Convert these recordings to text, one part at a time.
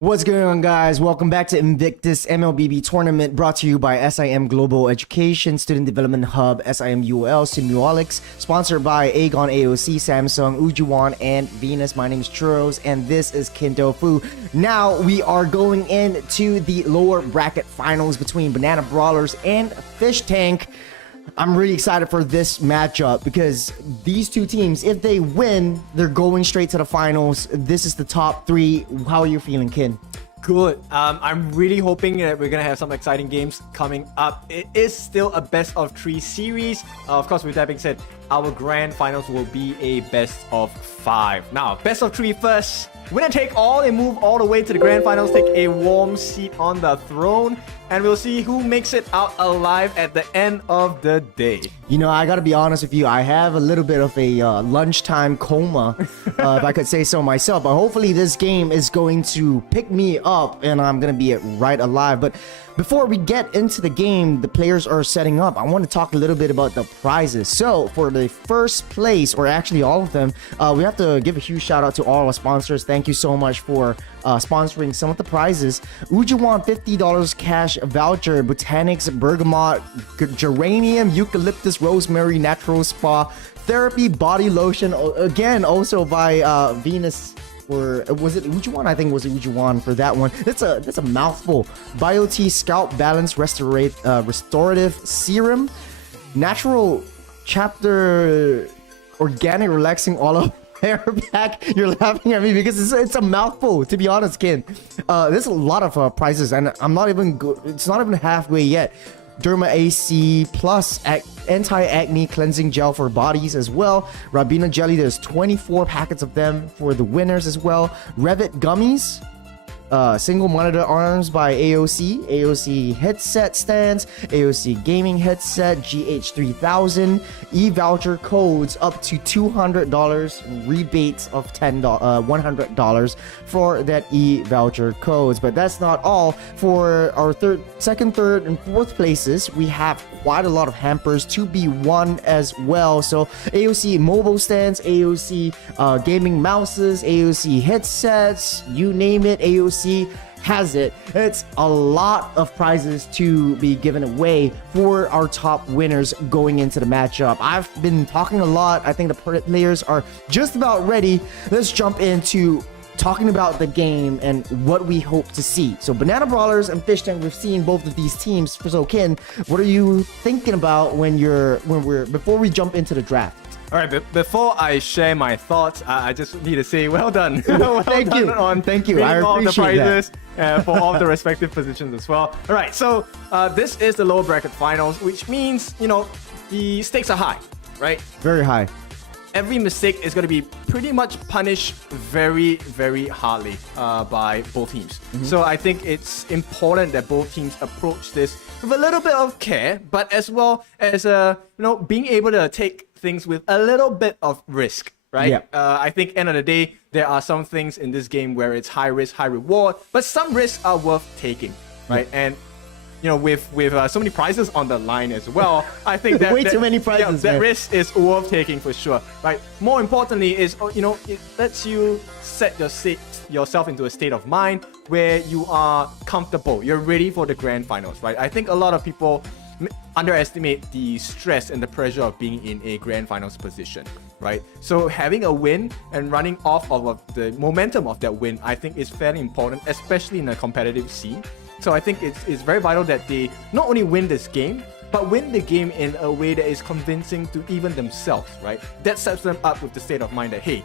What's going on, guys? Welcome back to Invictus Mlbb tournament brought to you by SIM Global Education, Student Development Hub, SIM-UOL, SIM-UOL, sponsored by Aegon AOC, Samsung, Ujuwan, and Venus. My name is Churros, and this is Kinto Fu. Now, we are going into the lower bracket finals between Banana Brawlers and Fish Tank. I'm really excited for this matchup because these two teams, if they win, they're going straight to the finals. This is the top three. How are you feeling, Kin? Good. I'm really hoping that we're going to have some exciting games coming up. It is still a best of three series. Of course, with that being said, our grand finals will be a best of five. Now, best of three first. Winner take all and move all the way to the grand finals. Take a warm seat on the throne. And we'll see who makes it out alive at the end of the day. You know, I gotta be honest with you. I have a little bit of a lunchtime coma, if I could say so myself. But hopefully this game is going to pick me up and I'm gonna be right alive. But before we get into the game, the players are setting up. I want to talk a little bit about the prizes. So for the first place, or actually all of them, we have to give a huge shout out to all our sponsors. Thank you so much for sponsoring some of the prizes. Ujuwan $50 cash voucher, Botanics Bergamot Geranium Eucalyptus Rosemary Natural Spa Therapy Body Lotion, again also by Venus, or was it Ujuwan? I think it was Ujuwan for that one. That's a mouthful. BioT Scalp Balance Restorative Serum, Natural Chapter Organic Relaxing Olive Hair Pack. You're laughing at me because it's a mouthful, to be honest, Ken. There's a lot of prizes, and I'm not even good. It's not even halfway yet. Derma AC Plus Anti-Acne Cleansing Gel for bodies as well. Rabina Jelly, there's 24 packets of them for the winners as well. Revit Gummies. Single monitor arms by AOC, AOC headset stands, AOC gaming headset, GH3000, e-voucher codes up to $200, rebates of $100 for that e-voucher codes. But that's not all. For our second, third, and fourth places, we have quite a lot of hampers to be won as well. So AOC mobile stands, AOC gaming mouses, AOC headsets, you name it, AOC has it. It's a lot of prizes to be given away for our top winners going into the matchup. I've been talking a lot. I think the players are just about ready. Let's jump into talking about the game and what we hope to see. So Banana Brawlers and Fish Tank, we've seen both of these teams. So Ken, what are you thinking about before we jump into the draft? All right, before I share my thoughts, I just need to say well done. Thank you. Thank you. I appreciate all the prizes for all the respective positions as well. All right, so this is the lower bracket finals, which means, you know, the stakes are high, right? Very high. Every mistake is going to be pretty much punished very, very hardly by both teams. So I think it's important that both teams approach this with a little bit of care, but as well as being able to take things with a little bit of risk, right? Yeah. I think end of the day, there are some things in this game where it's high risk, high reward, but some risks are worth taking, right? And you know, with so many prizes on the line as well, I think that too many prizes. That risk is worth taking for sure, right? More importantly, is it lets you set yourself into a state of mind where you are comfortable, you're ready for the grand finals, right? I think a lot of people underestimate the stress and the pressure of being in a grand finals position, right? So having a win and running off of the momentum of that win, I think is fairly important, especially in a competitive scene. So I think it's very vital that they not only win this game, but win the game in a way that is convincing to even themselves, right? That sets them up with the state of mind that, hey,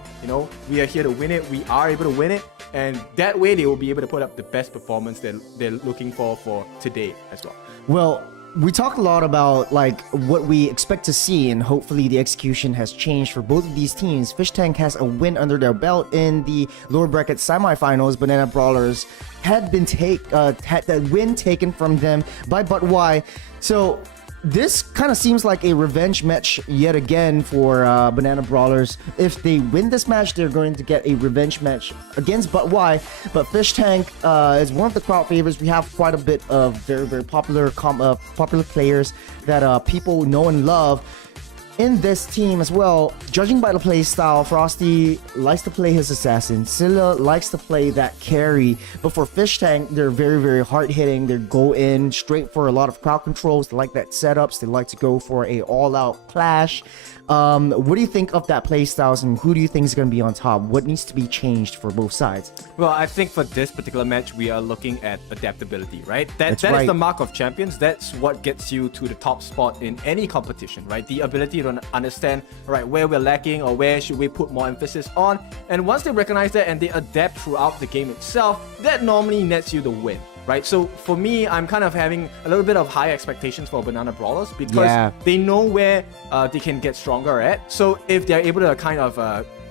we are here to win it, we are able to win it, and that way they will be able to put up the best performance that they're looking for today as well. Well, we talked a lot about like what we expect to see, and hopefully the execution has changed for both of these teams. Fish Tank has a win under their belt in the lower bracket semifinals. Banana Brawlers had that win taken from them by But Why. So this kind of seems like a revenge match yet again for Banana Brawlers. If they win this match, they're going to get a revenge match against But Why. But Fish Tank is one of the crowd favorites. We have quite a bit of very, very popular players that people know and love. in this team as well, judging by the play style, Frosty likes to play his assassin. Scylla likes to play that carry. But for Fish Tank, they're very, very hard hitting. They go in straight for a lot of crowd controls. They like that setups. They like to go for a all-out clash. What do you think of that play styles, and who do you think is going to be on top? What needs to be changed for both sides? Well, I think for this particular match, we are looking at adaptability, right? That right. is the mark of champions. That's what gets you to the top spot in any competition, right? The ability to understand, right, where we're lacking or where should we put more emphasis on. And once they recognize that and they adapt throughout the game itself, that normally nets you the win. Right, so for me, I'm kind of having a little bit of high expectations for Banana Brawlers because they know where they can get stronger at. So if they're able to kind of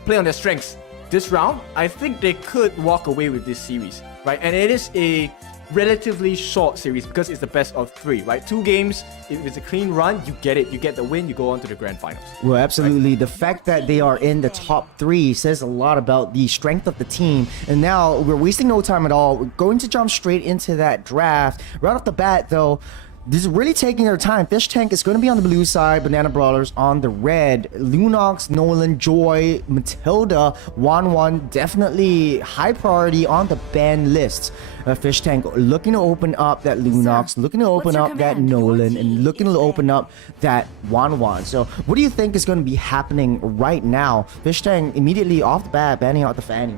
play on their strengths this round, I think they could walk away with this series, right? And it is a relatively short series because it's the best of 3, right? 2 games, if it's a clean run, you get it. You get the win, you go on to the grand finals. Well, absolutely. The fact that they are in the top 3 says a lot about the strength of the team. And now we're wasting no time at all. We're going to jump straight into that draft. Right off the bat, though, this is really taking their time. Fish Tank is going to be on the blue side, Banana Brawlers on the red. Lunox, Nolan, Joy, Matilda, Wan definitely high priority on the ban list. Fish Tank looking to open up that Lunox, looking to open up that Nolan, and looking to open up that Wan. So what do you think is going to be happening right now? Fish Tank immediately off the bat banning out the Fanny.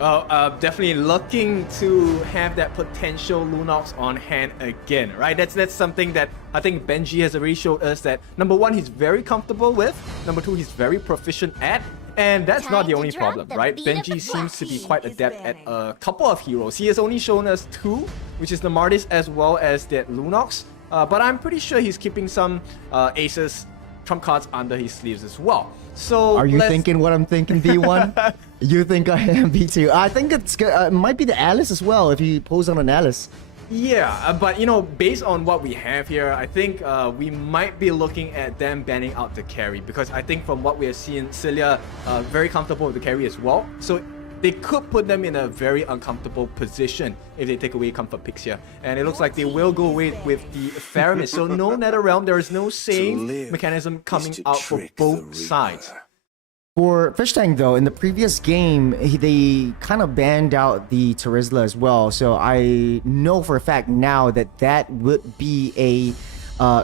Definitely looking to have that potential Lunox on hand again, right? That's something that I think Benji has already showed us that number 1, he's very comfortable with. Number 2, he's very proficient at. And that's not the only problem, right? Benji seems to be quite adept at a couple of heroes. He has only shown us 2, which is the Martis as well as that Lunox. But I'm pretty sure he's keeping some aces, trump cards under his sleeves as well. So are you thinking what I'm thinking, V1? You think I am, V2? I think it might be the Alice as well if he pulls on an Alice. Yeah, but you know, based on what we have here, I think we might be looking at them banning out the carry because I think from what we are seeing, Celia very comfortable with the carry as well. So they could put them in a very uncomfortable position if they take away comfort picks here. And it looks like they will go away with the Theramis. So no Netherrealm, there is no save mechanism coming out for both sides. For Fish Tank, though, in the previous game, they kind of banned out the Terizla as well. So I know for a fact now that that would be a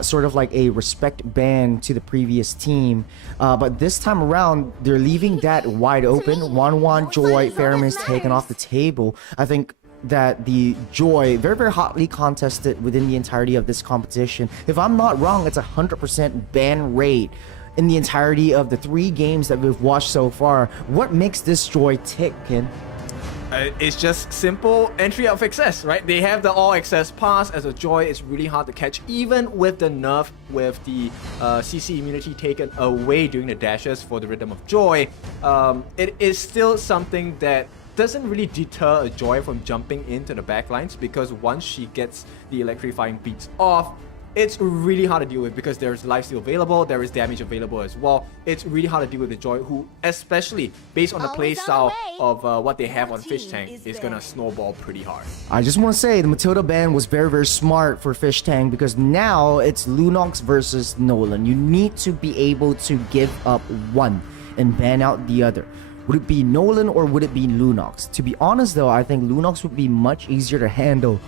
sort of like a respect ban to the previous team. But this time around, they're leaving that wide open. Wan, Joy, Theramis taken off the table. I think that the Joy, very, very hotly contested within the entirety of this competition. If I'm not wrong, it's 100% ban rate in the entirety of the 3 games that we've watched so far. What makes this Joy tick, Ken? It's just simple entry of access, right? They have the all access pass. As a Joy, it's really hard to catch, even with the nerf with the CC immunity taken away during the dashes for the Rhythm of Joy. It is still something that doesn't really deter a Joy from jumping into the backlines because once she gets the electrifying beats off, it's really hard to deal with because there's lifesteal available, there is damage available as well. It's really hard to deal with the Joy, who, especially based on the play style of what they have on Fish Tank, is gonna snowball pretty hard. I just want to say the Matilda ban was very, very smart for Fish Tank because now it's Lunox versus Nolan. You need to be able to give up one and ban out the other. Would it be Nolan or would it be Lunox? To be honest though, I think Lunox would be much easier to handle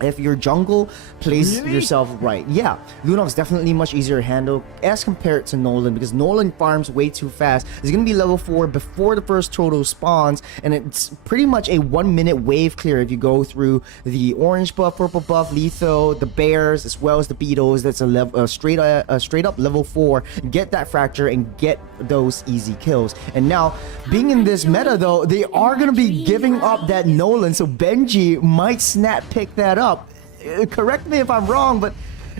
if your jungle plays yourself right. Yeah, Lunox definitely much easier to handle as compared to Nolan because Nolan farms way too fast. It's gonna be level 4 before the first Toto spawns, and it's pretty much a 1-minute wave clear if you go through the orange buff, purple buff, lethal, the bears, as well as the beetles. That's a straight up level 4. Get that fracture and get those easy kills. And now, being in this meta though, they are gonna be giving up that Nolan, so Benji might snap pick that up. Correct me if I'm wrong, but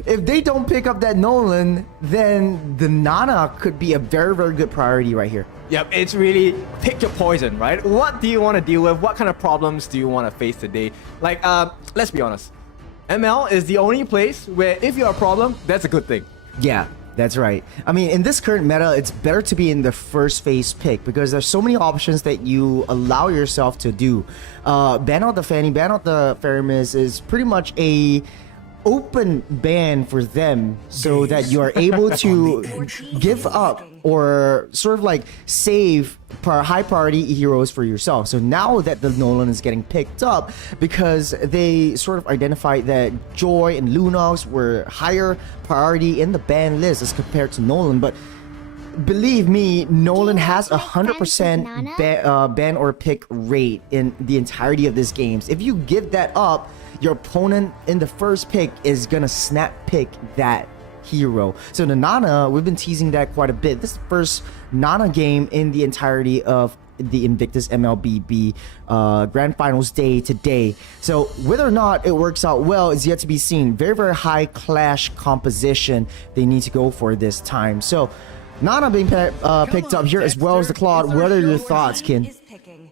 if they don't pick up that Nolan, then the Nana could be a very, very good priority right here. Yep, it's really pick your poison, right? What do you want to deal with? What kind of problems do you want to face today? Like, let's be honest. ML is the only place where if you're a problem, that's a good thing. Yeah, that's right. I mean, in this current meta, it's better to be in the first phase pick because there's so many options that you allow yourself to do. Ban out the Fanny, ban out the Theramis is pretty much a open ban for them so that you are able to give up or sort of like save high priority heroes for yourself. So now that the Nolan is getting picked up, because they sort of identified that Joy and Lunox were higher priority in the ban list as compared to Nolan, but believe me, Nolan has 100% ban or pick rate in the entirety of this games. If you give that up, your opponent in the first pick is gonna snap pick that hero. So the Nana, we've been teasing that quite a bit. This is the first Nana game in the entirety of the Invictus Mlbb Grand Finals day today. So whether or not it works out well is yet to be seen. Very, very high clash composition they need to go for this time. So Nana being picked up here as well as the Claude. What are your thoughts, Kin?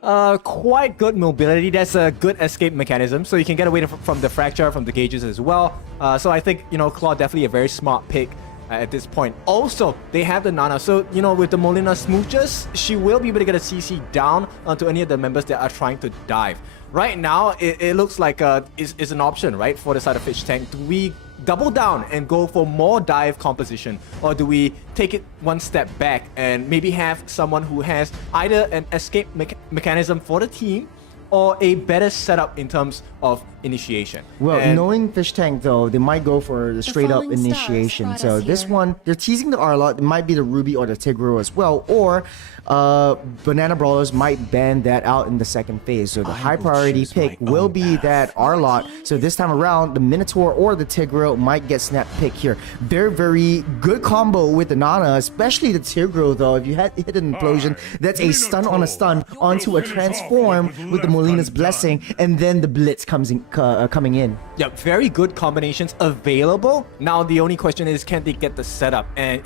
Quite good mobility. That's a good escape mechanism, so you can get away from the fracture, from the gauges as well. So I think, Claude definitely a very smart pick at this point. Also, they have the Nana, so with the Molina smooches, she will be able to get a CC down onto any of the members that are trying to dive. Right now, it looks like is an option, right, for the side of Fish Tank. Do we double down and go for more dive composition, or do we take it one step back and maybe have someone who has either an escape mechanism for the team or a better setup in terms of initiation? Well, knowing Fish Tank though, they might go for the straight up initiation. So this one, they're teasing the Arlot. It might be the Ruby or the Tigro as well, or Banana Brawlers might ban that out in the second phase. So the high priority pick will be that Arlot. So this time around, the Minotaur or the Tigro might get snap pick here. Very, very good combo with the Nana, especially the Tigro though. If you had hit an implosion, that's a stun on a stun onto a transform with the Molina's Blessing, and then the Blitz coming in. Yeah, very good combinations available. Now the only question is, can they get the setup? And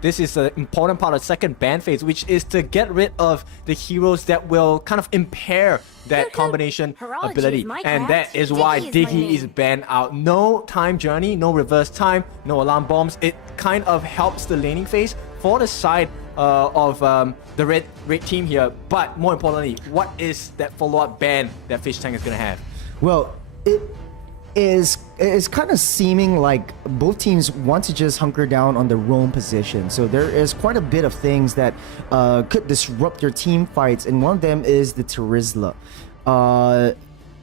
this is an important part of the second ban phase, which is to get rid of the heroes that will kind of impair that combination ability. And that is why Diggy is banned out. No time journey, no reverse time, no alarm bombs. It kind of helps the laning phase for the side of the red team here. But more importantly, what is that follow-up ban that Fish Tank is going to have? Well, it is kind of seeming like both teams want to just hunker down on their own position. So there is quite a bit of things that could disrupt your team fights, and one of them is the Terizla.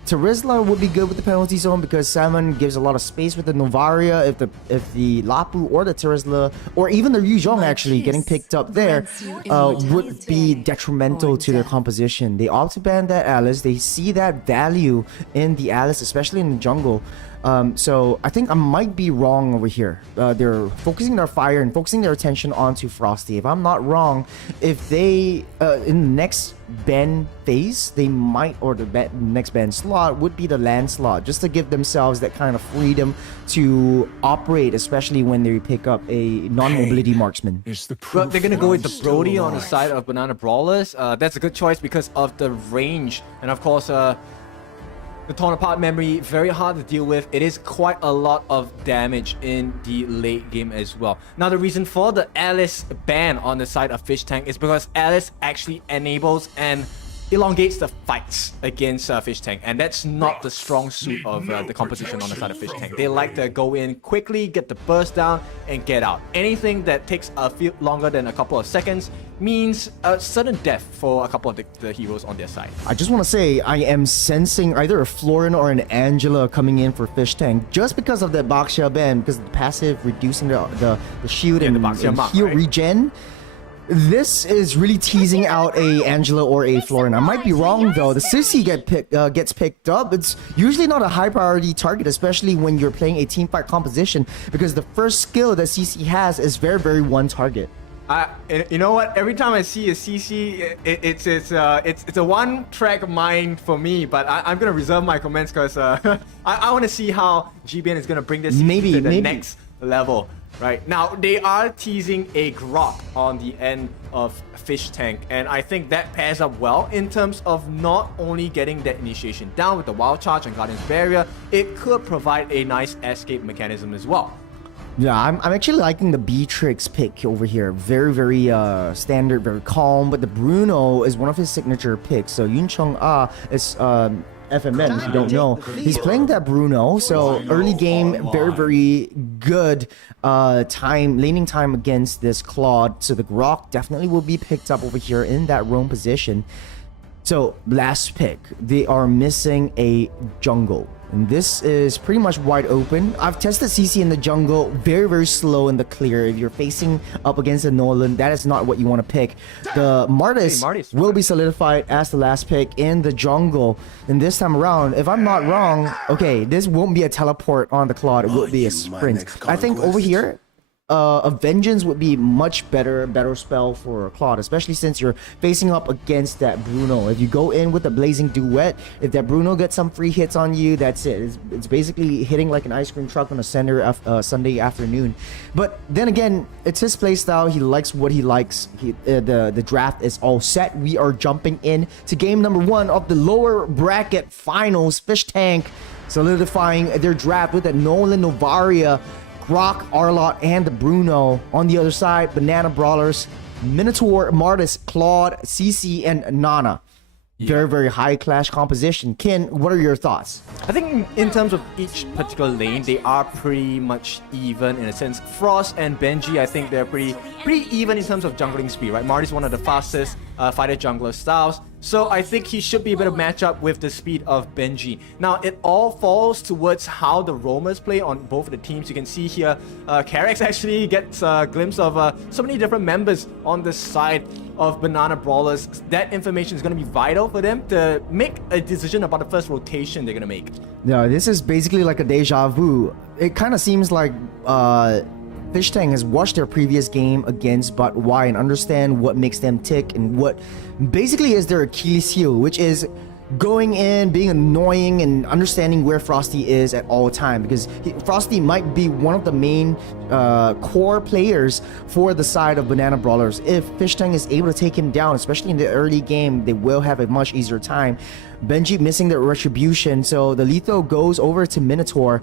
Terizla would be good with the penalty zone because Salmon gives a lot of space with the Novaria. If the Lapu or the Terizla or even the Yuzhong actually getting picked up there would be detrimental to their composition. They opt to ban that Alice. They see that value in the Alice, especially in the jungle. So I think I might be wrong over here. They're focusing their fire and focusing their attention onto Frosty. If I'm not wrong, if they in the next ban phase, they might, or the next ban slot would be the land slot, just to give themselves that kind of freedom to operate, especially when they pick up a non-mobility marksman. Well, they're gonna go with the Brody on the side of Banana Brawlers. That's a good choice because of the range, and of course the torn apart memory, very hard to deal with. It is quite a lot of damage in the late game as well. Now, the reason for the Alice ban on the side of Fish Tank is because Alice actually enables and elongates the fights against Fish Tank, and that's not the strong suit of the composition on the side of Fish Tank. They like to go in quickly, get the burst down, and get out. Anything that takes a few longer than a couple of seconds means a sudden death for a couple of the heroes on their side. I just want to say I am sensing either a Florin or an Angela coming in for Fish Tank just because of that Baxia ban, because the passive reducing the shield and heal regen. This is really teasing out a Angela or a Florin. I might be wrong though. The Sissy gets picked up. It's usually not a high priority target, especially when you're playing a team fight composition, because the first skill that CC has is very, very one target. You know what? Every time I see a CC, it's a one-track mind for me. But I'm gonna reserve my comments because I want to see how GBN is gonna bring this CC to the next level. Right now, they are teasing a Grok on the end of Fish Tank, and I think that pairs up well in terms of not only getting that initiation down with the Wild Charge and Guardian's Barrier, it could provide a nice escape mechanism as well. Yeah, I'm actually liking the Beatrix pick over here. Very, very standard, very calm, but the Bruno is one of his signature picks. So Yun Chong is FMN, if you don't know. He's playing that Bruno, so early game, very good laning time against this Claude. So the Grok definitely will be picked up over here in that roam position. So last pick, they are missing a jungle. And this is pretty much wide open. I've tested CC in the jungle, very slow in the clear. If you're facing up against a Nolan, that is not what you want to pick. The Martis will be solidified as the last pick in the jungle. And this time around, if I'm not wrong, okay, this won't be a teleport on the Claude, it will be a sprint. I think over here, a Vengeance would be much better spell for Claude, especially since you're facing up against that Bruno. If you go in with a Blazing Duet, if that Bruno gets some free hits on you, that's it. It's basically hitting like an ice cream truck on a Sunday afternoon. But then again, it's his playstyle. He likes what he likes. The draft is all set. We are jumping in to game number 1 of the lower bracket finals. Fish Tank solidifying their draft with the Nolan Novaria, Grok, Arlott, and the Bruno. On the other side, Banana Brawlers, Minotaur, Martis, Claude, CC, and Nana. Very high clash composition. Ken, what are your thoughts? I think in terms of each particular lane, they are pretty much even in a sense. Frost and Benji, I think they're pretty even in terms of jungling speed, right? Marty's one of the fastest fighter jungler styles. So I think he should be able to match up with the speed of Benji. Now, it all falls towards how the roamers play on both of the teams. You can see here, Carex actually gets a glimpse of so many different members on the side of Banana Brawlers. That information is going to be vital for them to make a decision about the first rotation they're going to make. Yeah, this is basically like a deja vu. It kind of seems like Fish Tank has watched their previous game against But Y and understand what makes them tick and what basically is their Achilles heel, which is going in, being annoying, and understanding where Frosty is at all time, because Frosty might be one of the main core players for the side of Banana Brawlers. If Fish Tank is able to take him down, especially in the early game, they will have a much easier time. Benji missing the retribution, so the lethal goes over to Minotaur.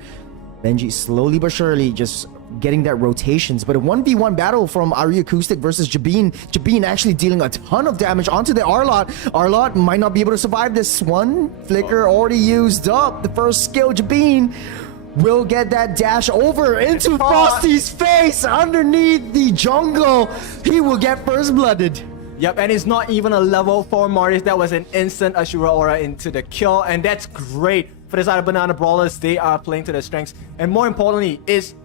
Benji slowly but surely just getting that rotations, but a 1v1 battle from Ari Acoustic versus Jabin. Jabin actually dealing a ton of damage onto the Arlott. Arlott might not be able to survive this one. Flicker already used up the first skill. Jabin will get that dash over into Frosty's face underneath the jungle. He will get first blooded. Yep, and it's not even a level 4 Martis. That was an instant Ashura Aura into the kill, and that's great for the side of Banana Brawlers. They are playing to their strengths, and more importantly is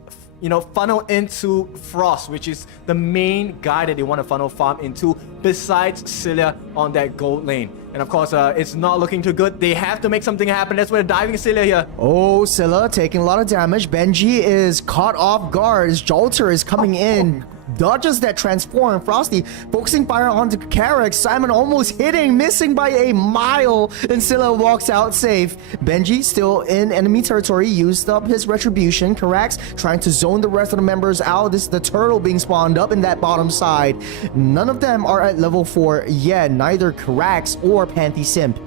funnel into Frost, which is the main guy that they want to funnel farm into, besides Cilia on that gold lane. And of course, it's not looking too good. They have to make something happen. That's where they're diving Cilia here. Oh, Cilia taking a lot of damage. Benji is caught off guard. Jolter is coming in. Dodges that transform. Frosty focusing fire onto Carex. Simon almost hitting, missing by a mile, and Cilia walks out safe. Benji still in enemy territory, used up his retribution. Carex trying to zone the rest of the members out. This is the turtle being spawned up in that bottom side. None of them are at level 4 yet, neither Carex or Panthy Simp.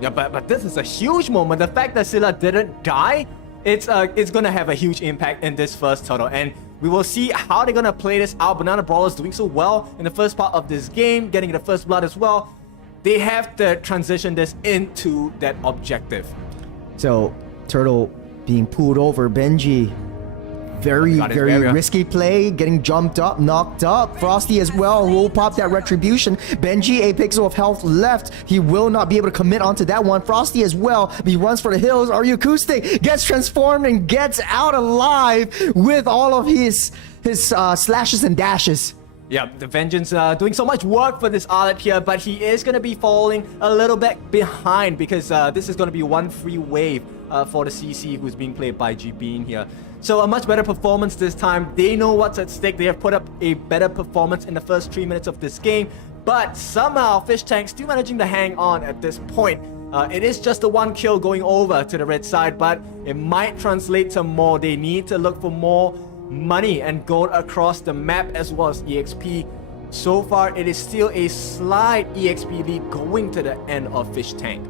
Yeah, but this is a huge moment. The fact that Cilia didn't die, it's gonna have a huge impact in this first turtle, and we will see how they're gonna play this out. Banana Brawlers doing so well in the first part of this game, getting the first blood as well. They have to transition this into that objective. So, Turtle being pulled over. Benji, very risky play, getting jumped up, knocked up. Frosty as well will pop that retribution. Benji, a pixel of health left. He will not be able to commit onto that one. Frosty as well. He runs for the hills. Are you Acoustic? Gets transformed and gets out alive with all of his slashes and dashes. Yeah, the Vengeance doing so much work for this Arlott here, but he is going to be falling a little bit behind because this is going to be one free wave for the CC who's being played by Jabin here. So a much better performance this time. They know what's at stake. They have put up a better performance in the first 3 minutes of this game, but somehow Fish Tank still managing to hang on at this point. It is just the 1 kill going over to the red side, but it might translate to more. They need to look for more money and gold across the map as well as EXP. So far, it is still a slight EXP lead going to the end of Fish Tank.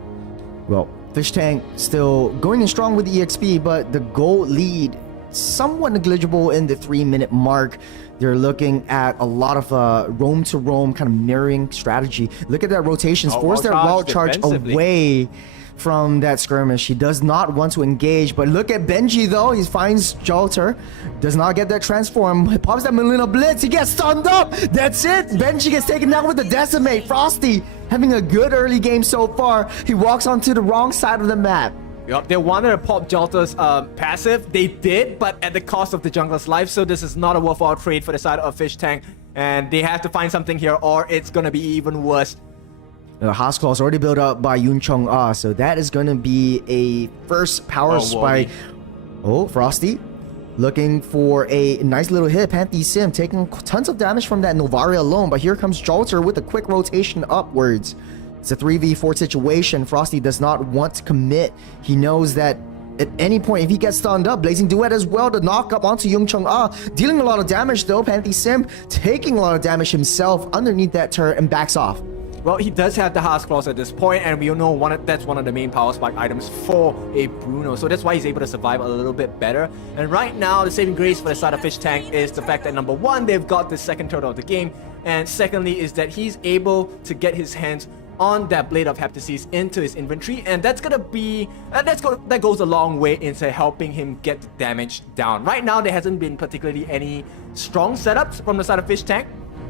Well, Fish Tank still going in strong with the EXP, but the gold lead somewhat negligible in the 3-minute mark. They're looking at a lot of roam to roam kind of mirroring strategy. Look at that rotations, force that wild charge away from that skirmish. He does not want to engage, but look at Benji though. He finds Jolter, does not get that transform. He pops that Melina Blitz, he gets stunned up. That's it. Benji gets taken down with the Decimate. Frosty having a good early game so far. He walks onto the wrong side of the map. Yep, they wanted to pop Jolter's passive. They did, but at the cost of the jungler's life. So this is not a worthwhile trade for the side of Fish Tank. And they have to find something here or it's going to be even worse. The House is already built up by Yun Chong Ah, so that is going to be a first power spike. Oh, Frosty looking for a nice little hit. Panthy Sim taking tons of damage from that Novaria alone, but here comes Jolter with a quick rotation upwards. It's a 3v4 situation. Frosty does not want to commit. He knows that at any point, if he gets stunned up, Blazing Duet as well to knock up onto Yung Chung Ah, dealing a lot of damage though. Panthy Sim taking a lot of damage himself underneath that turret and backs off. Well, he does have the Heart's Claws at this point, and we all know that's one of the main power spike items for a Bruno, so that's why he's able to survive a little bit better. And right now, the saving grace for the side of Fish Tank is the fact that number one, they've got the second turtle of the game, and secondly is that he's able to get his hands on that Blade of Heptasis into his inventory, and that's gonna be that goes a long way into helping him get the damage down. Right now, there hasn't been particularly any strong setups from the side of Fish Tank,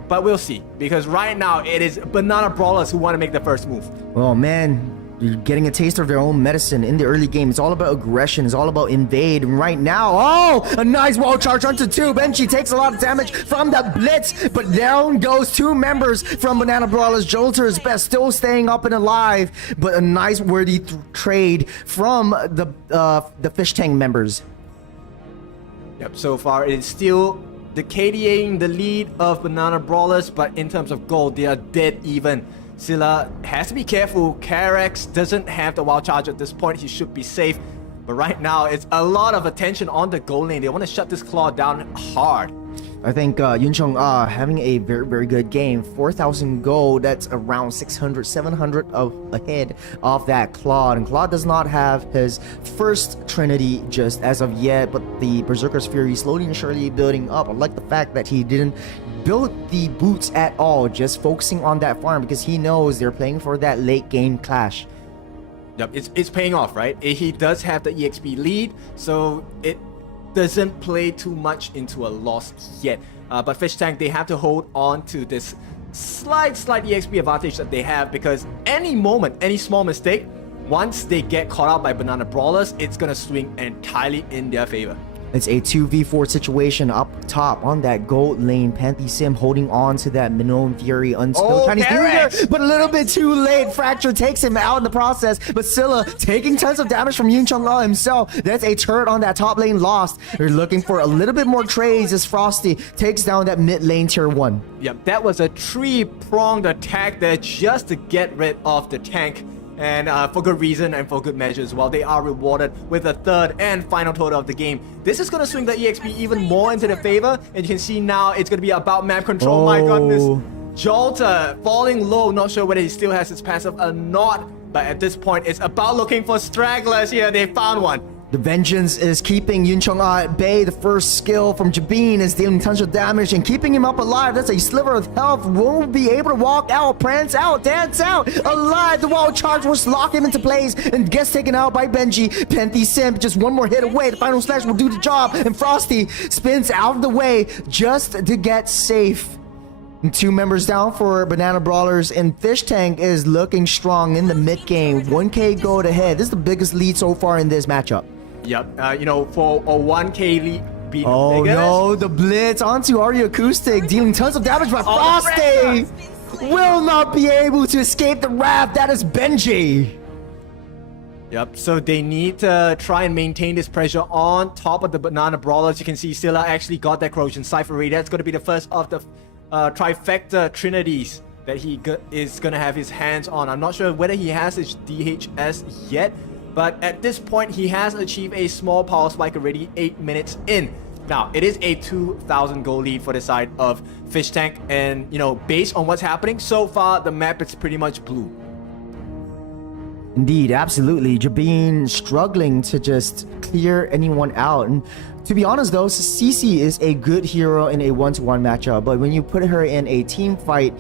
but we'll see, because right now it is Banana Brawlers who want to make the first move. Oh man, you're getting a taste of their own medicine in the early game. It's all about aggression. It's all about invade. And right now, oh, a nice wall charge onto 2. Benji takes a lot of damage from that blitz, but down goes 2 members from Banana Brawlers. Jolter is best, still staying up and alive, but a nice worthy trade from the Fish Tank members. Yep, so far it's still the KDAing the lead of Banana Brawlers, but in terms of gold, they are dead even. Scylla has to be careful. Carex doesn't have the wild charge at this point. He should be safe. But right now, it's a lot of attention on the gold lane. They want to shut this claw down hard. I think Yun Chong Ah having a very, very good game. 4,000 gold, that's around 600, 700 ahead of that Claude. And Claude does not have his first Trinity just as of yet, but the Berserker's Fury slowly and surely building up. I like the fact that he didn't build the boots at all, just focusing on that farm because he knows they're playing for that late game clash. Yep, it's paying off, right? He does have the EXP lead, so it doesn't play too much into a loss yet. But Fish Tank, they have to hold on to this slight EXP advantage that they have, because any moment, any small mistake, once they get caught out by Banana Brawlers, it's gonna swing entirely in their favor. It's a 2v4 situation up top on that gold lane. Panthy Sim holding on to that Minone Fury unskilled Chinese New Year, but a little bit too late. Fracture takes him out in the process, but Scylla taking tons of damage from Yun Chong Ah himself. That's a turret on that top lane lost. They're looking for a little bit more trades as Frosty takes down that mid lane tier 1. Yep, that was a 3-pronged attack there just to get rid of the tank. And for good reason and for good measure as well. They are rewarded with a third and final total of the game. This is going to swing the EXP even more into their favor. And you can see now it's going to be about map control. My goodness. Jolter falling low. Not sure whether he still has his passive or not. But at this point, it's about looking for stragglers here. They found one. The Vengeance is keeping Yun Chong Ah at bay. The first skill from Jabin is dealing tons of damage and keeping him up alive. That's a sliver of health. Won't be able to walk out, prance out, dance out, alive. The wild charge will lock him into place and gets taken out by Benji. Panthy Sim just one more hit away. The final slash will do the job. And Frosty spins out of the way just to get safe. And 2 members down for Banana Brawlers, and Fish Tank is looking strong in the mid game. 1k gold ahead. This is the biggest lead so far in this matchup. Yep, you know, for a 1k lead being oh no, the blitz onto Ari Acoustic, dealing tons of damage, but Frosty will not be able to escape the wrath. That is Benji. Yep, so they need to try and maintain this pressure on top of the Banana Brawlers. You can see Scylla actually got that Corrosion Cypher already. That's going to be the first of the trifecta Trinities that he is going to have his hands on. I'm not sure whether he has his DHS yet, but at this point, he has achieved a small power spike already 8 minutes in. Now, it is a 2,000 gold lead for the side of Fish Tank. And, you know, based on what's happening so far, the map is pretty much blue. Indeed, absolutely. Jabin struggling to just clear anyone out. And to be honest though, Cece is a good hero in a 1-to-1 matchup, but when you put her in a team fight,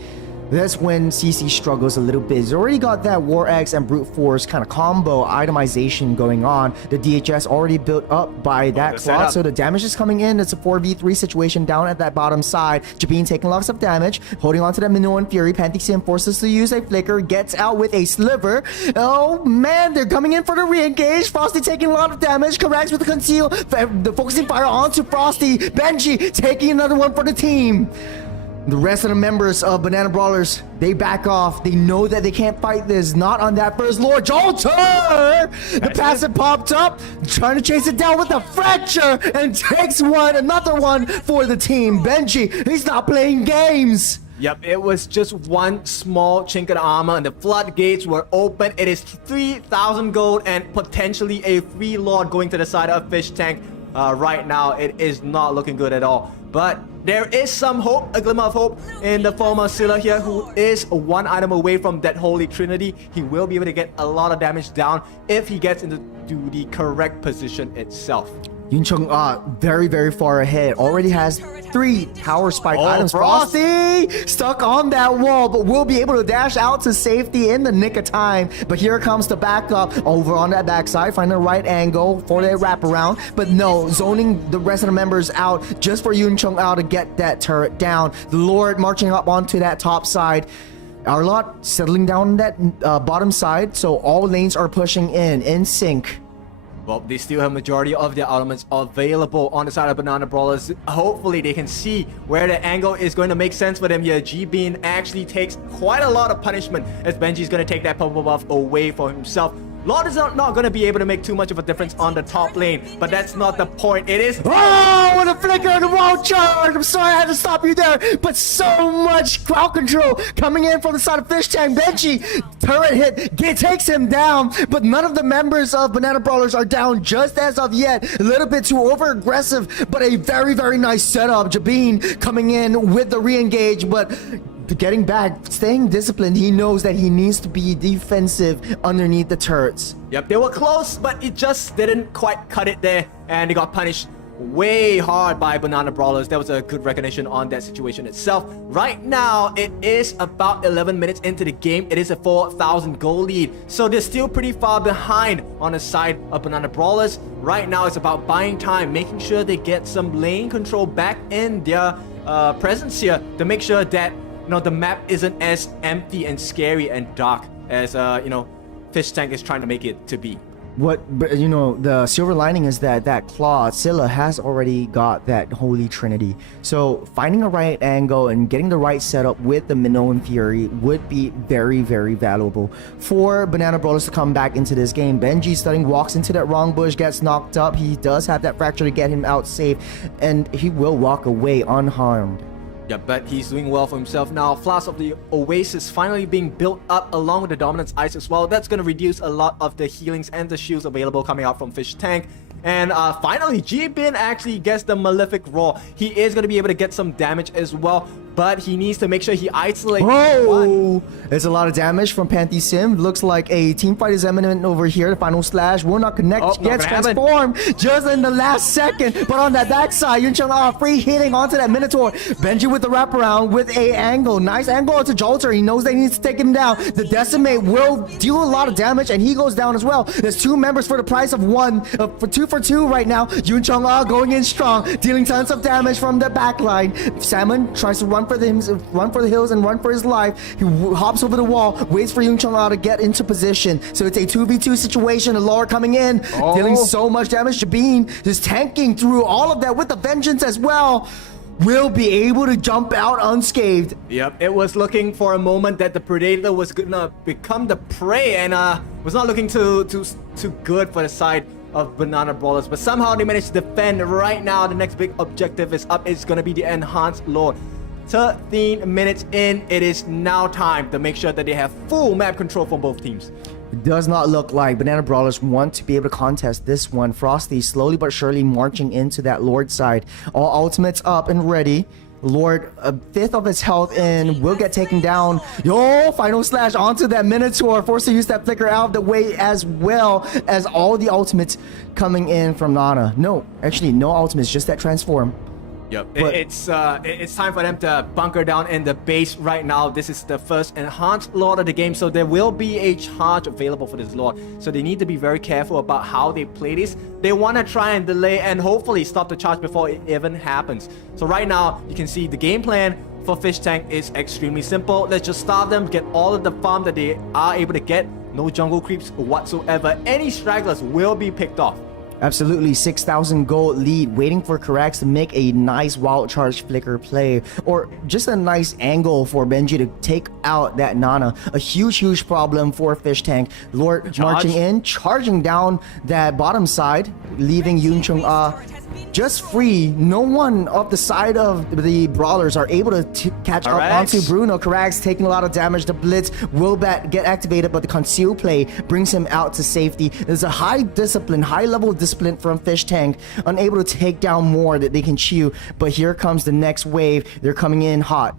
that's when CC struggles a little bit. He's already got that War X and Brute Force kind of combo itemization going on. The DHS already built up by that clock, so the damage is coming in. It's a 4v3 situation down at that bottom side. Jabin taking lots of damage, holding on to that Minoan Fury. Pantheon forces to use a flicker, gets out with a sliver. Oh man, they're coming in for the re-engage. Frosty taking a lot of damage, corrects with the conceal. The focusing fire onto Frosty. Benji taking another one for the team. The rest of the members of Banana Brawlers, they back off. They know that they can't fight this. Not on that first Lord Jolter! The passive popped up, trying to chase it down with a fracture, and takes another one for the team. Benji, he's not playing games. Yep, it was just one small chink of the armor and the floodgates were open. It is 3,000 gold and potentially a free Lord going to the side of Fish Tank. Right now, it is not looking good at all. But there is some hope, a glimmer of hope in the form of Scylla here, who is one item away from that Holy Trinity. He will be able to get a lot of damage down if he gets into the correct position itself. Yun Chung very, very far ahead. Already has 3 power spike items. Frosty stuck on that wall, but will be able to dash out to safety in the nick of time. But here comes the backup over on that backside. Find the right angle for that wraparound. But no, zoning the rest of the members out just for Yun Chung to get that turret down. The Lord marching up onto that top side. Arlott settling down that bottom side. So all lanes are pushing in sync. Well, they still have majority of their elements available on the side of Banana Brawlers. Hopefully, they can see where the angle is going to make sense for them here. G-Bean actually takes quite a lot of punishment as Benji's going to take that purple buff away for himself. Lord is not going to be able to make too much of a difference on the top lane, but that's not the point. It is... Oh, what a flicker on the wall charge! I'm sorry I had to stop you there, but so much crowd control coming in from the side of Fish Tank. Benji, turret hit, takes him down, but none of the members of Banana Brawlers are down just as of yet. A little bit too over-aggressive, but a very, very nice setup. Jabin coming in with the re-engage, but... getting back, staying disciplined. He knows that he needs to be defensive underneath the turrets. Yep, they were close, but it just didn't quite cut it there, and they got punished way hard by Banana Brawlers. That was a good recognition on that situation itself. Right now, it is about 11 minutes into the game. It is a 4,000 gold lead, so they're still pretty far behind on the side of Banana Brawlers. Right now, it's about buying time, making sure they get some lane control back in their presence here to make sure that the map isn't as empty and scary and dark as Fish Tank is trying to make it to be. The silver lining is that Claw Scylla has already got that Holy Trinity. So finding a right angle and getting the right setup with the Minoan Fury would be very, very valuable for Banana Brawlers to come back into this game. Benji studying, walks into that wrong bush, gets knocked up. He does have that fracture to get him out safe, and he will walk away unharmed. Yeah, but he's doing well for himself now. Flask of the Oasis finally being built up along with the Dominance Ice as well. That's going to reduce a lot of the healings and the shields available coming out from Fish Tank. And finally, G-Bin actually gets the Malefic Roar. He is going to be able to get some damage as well, but he needs to make sure he isolates. Oh, there's a lot of damage from Panthy Sim. Looks like a team fight is imminent over here. The final slash will not connect. Gets transformed just in the last second. But on that backside, Yun Chung free hitting onto that Minotaur. Benji with the wraparound with a angle. Nice angle to Jolter. He knows they need to take him down. The Decimate will deal a lot of damage, and he goes down as well. There's 2 members for the price of 1. For 2 for 2 right now. Yun Chung going in strong, dealing tons of damage from the backline. Salmon tries to run for the hills and run for his life. He hops over the wall, waits for Yun Chung to get into position. So it's a 2v2 situation. The Lord coming in, dealing so much damage. Jabin just tanking through all of that with the vengeance as well. Will be able to jump out unscathed. Yep, it was looking for a moment that the Predator was gonna become the prey, and was not looking too good for the side of Banana Brawlers, but somehow they managed to defend. Right now, the next big objective is up. It's gonna be the Enhanced Lord. 13 minutes in, it is now time to make sure that they have full map control from both teams. It does not look like Banana Brawlers want to be able to contest this one. Frosty slowly but surely marching into that Lord side. All ultimates up and ready. Lord, a fifth of his health in, will get taken down. Yo, final slash onto that Minotaur, forced to use that flicker out of the way, as well as all the ultimates coming in from Nana. No, actually, no ultimates, just that transform. Yep, But- it's time for them to bunker down in the base right now. This is the first enhanced Lord of the game, so there will be a charge available for this Lord. So they need to be very careful about how they play this. They want to try and delay and hopefully stop the charge before it even happens. So right now, you can see the game plan for Fish Tank is extremely simple. Let's just starve them, get all of the farm that they are able to get. No jungle creeps whatsoever. Any stragglers will be picked off. Absolutely, 6,000 gold lead, waiting for Karax to make a nice wild charge flicker play, or just a nice angle for Benji to take out that Nana. A huge problem for Fish Tank. Lord marching in, charging down that bottom side, leaving Yun Chung just free. No one off the side of the brawlers are able to catch up onto Bruno. Karax taking a lot of damage. The blitz will get activated, but the conceal play brings him out to safety. There's a high level of discipline from Fish Tank, unable to take down more that they can chew. But here comes the next wave. They're coming in hot.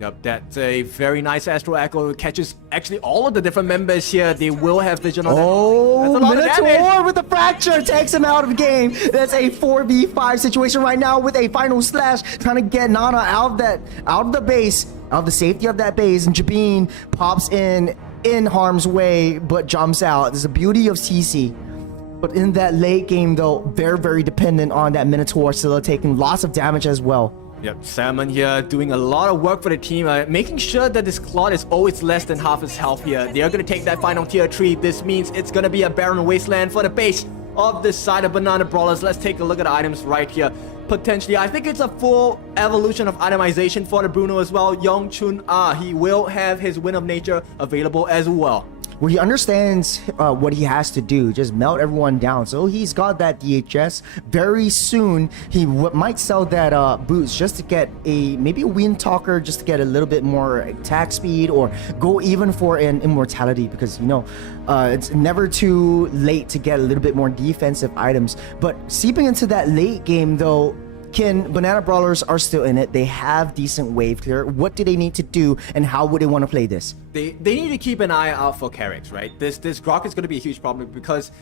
Yep, that's a very nice Astro Echo. Catches actually all of the different members here. They will have vision on them. Oh, That's a lot of damage. Minotaur with the fracture takes him out of the game. That's a 4v5 situation right now with a final slash, trying to get Nana out of the base, out of the safety of that base. And Jabin pops in harm's way, but jumps out. There's the beauty of CC. But in that late game, though, very dependent on that Minotaur, still taking lots of damage as well. Yep, Salmon here doing a lot of work for the team, making sure that this Claude is always less than half his health here. They are going to take that final tier 3. This means it's going to be a barren wasteland for the base of this side of Banana Brawlers. Let's take a look at the items right here. Potentially, I think it's a full evolution of itemization for the Bruno as well. Yong Chun he will have his Wind of Nature available as well. Well, he understands what he has to do, just melt everyone down. So he's got that DHS. Very soon, he might sell that boots just to get maybe a Wind Talker, just to get a little bit more attack speed, or go even for an immortality, because, you know, it's never too late to get a little bit more defensive items. But seeping into that late game, though, Banana Brawlers are still in it. They have decent wave clear. What do they need to do, and how would they want to play this? They need to keep an eye out for Carrix, right? This Grok is going to be a huge problem, because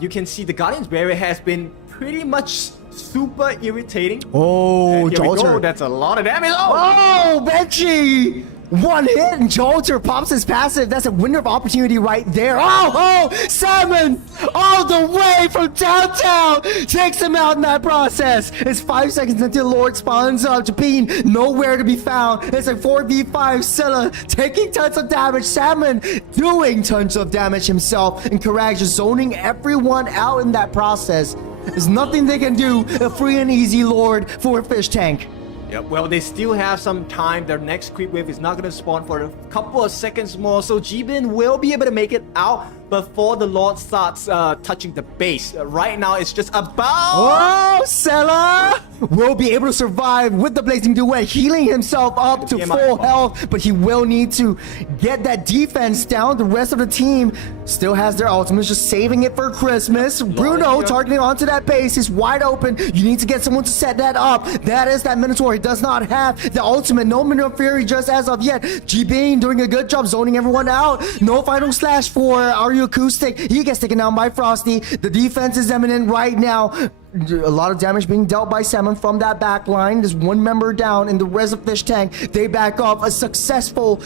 you can see the Guardian's Barrier has been pretty much super irritating. Oh, Jolter. That's a lot of damage. Oh, Benji! One hit and Jolter pops his passive. That's a window of opportunity right there. Oh, Salmon all the way from downtown takes him out in that process. It's 5 seconds until Lord spawns up. Jabin nowhere to be found. It's a 4v5. Scylla taking tons of damage. Salmon doing tons of damage himself. And Karag just zoning everyone out in that process. There's nothing they can do. A free and easy Lord for Fish Tank. Yep, well, they still have some time. Their next creep wave is not going to spawn for a couple of seconds more, so Jibin will be able to make it out before the Lord starts touching the base. Right now, it's just about... Oh, Sella will be able to survive with the Blazing Duet, healing himself up to full health, but he will need to get that defense down. The rest of the team still has their ultimates, just saving it for Christmas. Bruno targeting onto that base is wide open. You need to get someone to set that up. That is that Minotaur. He does not have the ultimate. No Minotaur Fury just as of yet. G-Bean doing a good job zoning everyone out. No final slash for Aryu Acoustic. He gets taken down by Frosty. The defense is eminent right now. A lot of damage being dealt by Salmon from that back line. There's one member down, and the rest of Fish Tank, they back off. A successful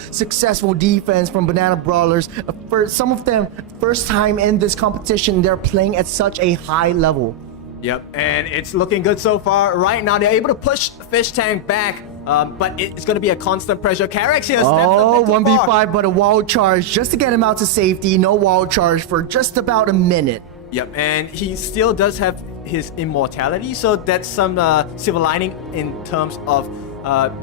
defense from Banana Brawlers. For some of them, first time in this competition, they're playing at such a high level. Yep, and it's looking good so far. Right now, they're able to push Fish Tank back, but it's going to be a constant pressure. Carrix here steps a bit too 1v5, far. but a wild charge just to get him out to safety. No wild charge for just about a minute. Yep, and he still does have his immortality, so that's some silver lining in terms of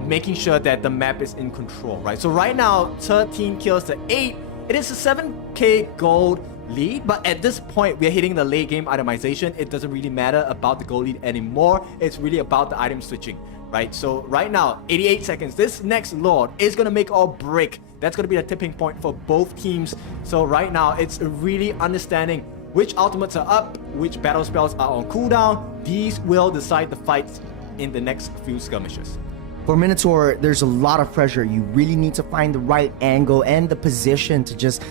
making sure that the map is in control, right? So right now, 13 kills to 8. It is a 7k gold lead, but at this point, we're hitting the late game itemization. It doesn't really matter about the gold lead anymore. It's really about the item switching, right? So right now, 88 seconds. This next Lord is going to make or break. That's going to be the tipping point for both teams. So right now, it's really understanding which ultimates are up, which battle spells are on cooldown. These will decide the fights in the next few skirmishes. For Minotaur, there's a lot of pressure. You really need to find the right angle and the position to just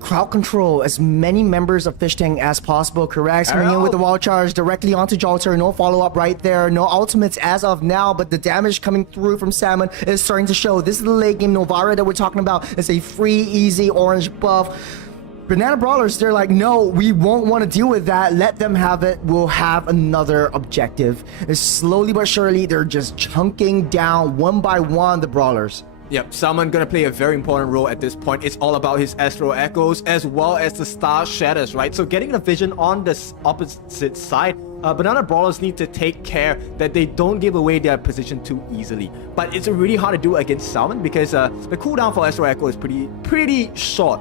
crowd control as many members of Fish Tank as possible. Correct. Coming in with the wall charge directly onto Jolter. No follow-up right there. No ultimates as of now, but the damage coming through from Salmon is starting to show. This is the late game Novaria that we're talking about. It's a free, easy orange buff. Banana Brawlers, they're like, no, we won't want to deal with that. Let them have it. We'll have another objective. And slowly but surely, they're just chunking down one by one the Brawlers. Yep, Salmon gonna play a very important role at this point. It's all about his Astro Echoes as well as the Star Shatters, right? So getting the vision on this opposite side, Banana Brawlers need to take care that they don't give away their position too easily. But it's really hard to do against Salmon because the cooldown for Astro Echo is pretty short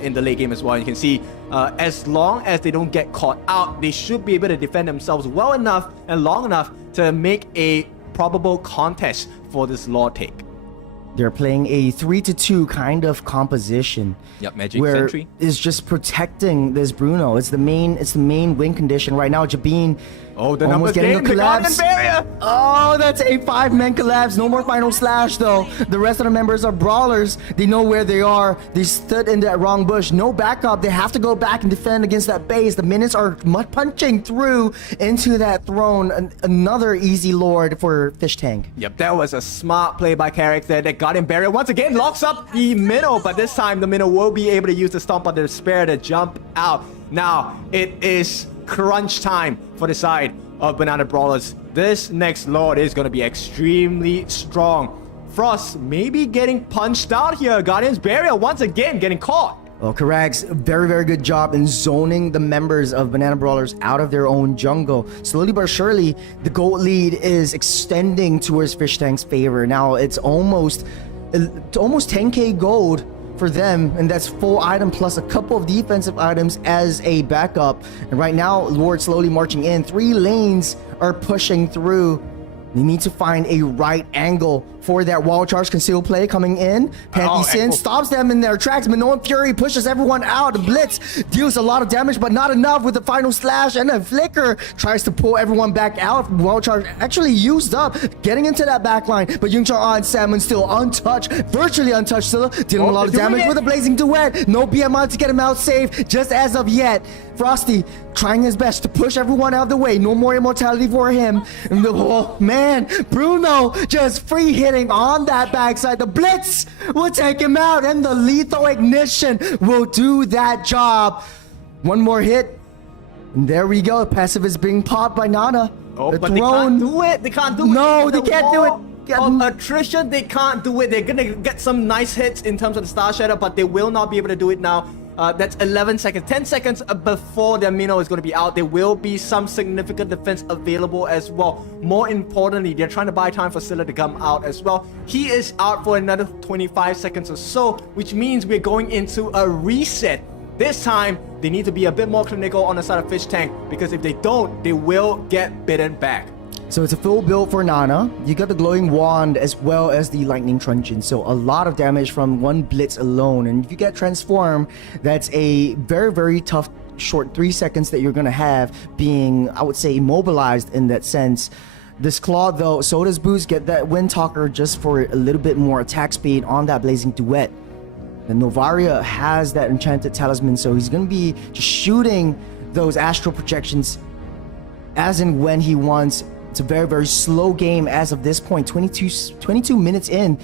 in the late game as well. You can see as long as they don't get caught out, they should be able to defend themselves well enough and long enough to make a probable contest for this Lord take. They're playing a 3-2 kind of composition. Yep, Magic where Sentry is just protecting this Bruno. It's the main win condition right now. Jabin the almost getting a collapse. Barrier. Oh, that's a 5-man collapse. No more final slash though. The rest of the members are brawlers. They know where they are. They stood in that wrong bush. No backup. They have to go back and defend against that base. The minions are punching through into that throne. Another easy lord for Fish Tank. Yep, that was a smart play by character that got him barrier. Once again, locks up the minnow, but this time the minnow will be able to use the Stomp on the Despair to jump out. Now, it is crunch time for the side of Banana Brawlers. This next Lord is going to be extremely strong. Frost maybe getting punched out here. Guardian's Barrier once again getting caught. Oh, Karax, very good job in zoning the members of Banana Brawlers out of their own jungle. Slowly but surely, the gold lead is extending towards Fish Tank's favor. Now, it's almost 10k gold for them, and that's full item plus a couple of defensive items as a backup. And right now, Lord slowly marching in. 3 lanes are pushing through. They need to find a right angle for that wall charge conceal play coming in. Panty Sin stops them in their tracks. Minoan Fury pushes everyone out. The Blitz deals a lot of damage, but not enough with the final slash. And a Flicker tries to pull everyone back out. Wall charge actually used up, getting into that back line. But Yungcha and Salmon still untouched, virtually untouched, still dealing a lot of damage with a Blazing Duet. No BMI to get him out safe just as of yet. Frosty trying his best to push everyone out of the way. No more immortality for him. And oh man, Bruno just free hitting on that backside. The Blitz will take him out, and the Lethal Ignition will do that job. One more hit, and there we go. Passive is being popped by Nana. Oh, but they can't do it. They can't do it. No, they can't do it. Of attrition, they can't do it. They're gonna get some nice hits in terms of the Star Shatter, but they will not be able to do it now. That's 11 seconds, 10 seconds before their minnow is going to be out. There will be some significant defense available as well. More importantly, they're trying to buy time for Scylla to come out as well. He is out for another 25 seconds or so, which means we're going into a reset. This time, they need to be a bit more clinical on the side of Fish Tank, because if they don't, they will get bitten back. So it's a full build for Nana. You got the glowing wand as well as the lightning truncheon. So a lot of damage from one blitz alone. And if you get transform, that's a very tough short 3 seconds that you're gonna have being, I would say, immobilized in that sense. This claw though, so does Boost get that Wind Talker just for a little bit more attack speed on that Blazing Duet. And Novaria has that enchanted talisman, so he's gonna be just shooting those astral projections as and when he wants. It's a very slow game as of this point. 22 minutes in.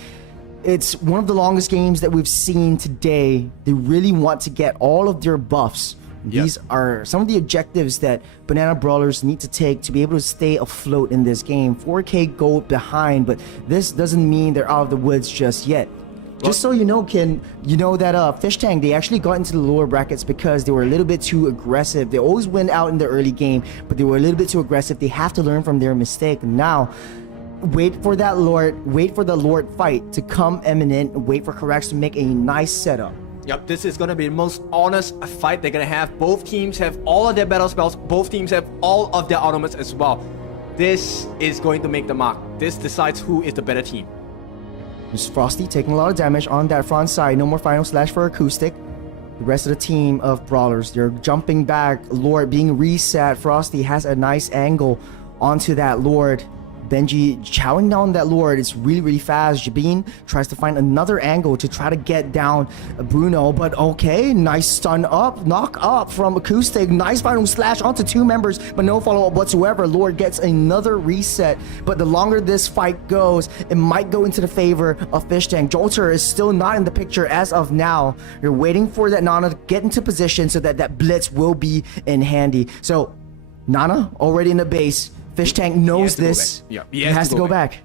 It's one of the longest games that we've seen today. They really want to get all of their buffs. Yep. These are some of the objectives that Banana Brawlers need to take to be able to stay afloat in this game. 4k gold behind, but this doesn't mean they're out of the woods just yet. Just so you know, Ken, you know that Fish Tank, they actually got into the lower brackets because they were a little bit too aggressive. They always win out in the early game, but they were a little bit too aggressive. They have to learn from their mistake. Now, wait for that Lord, wait for the Lord fight to come imminent, wait for Karax to make a nice setup. Yep, this is going to be the most honest fight they're going to have. Both teams have all of their battle spells. Both teams have all of their automates as well. This is going to make the mark. This decides who is the better team. There's Frosty taking a lot of damage on that front side. No more final slash for Acoustic. The rest of the team of Brawlers, they're jumping back. Lord being reset. Frosty has a nice angle onto that Lord. Benji chowing down that Lord. It's really fast. Jabin tries to find another angle to try to get down Bruno, but okay, nice stun up, knock up from Acoustic. Nice final slash onto 2 members, but no follow-up whatsoever. Lord gets another reset, but the longer this fight goes, it might go into the favor of Fish Tank. Jolter is still not in the picture as of now. You're waiting for that Nana to get into position so that that blitz will be in handy. So Nana already in the base. Fish Tank knows this. Yeah, he has to go back.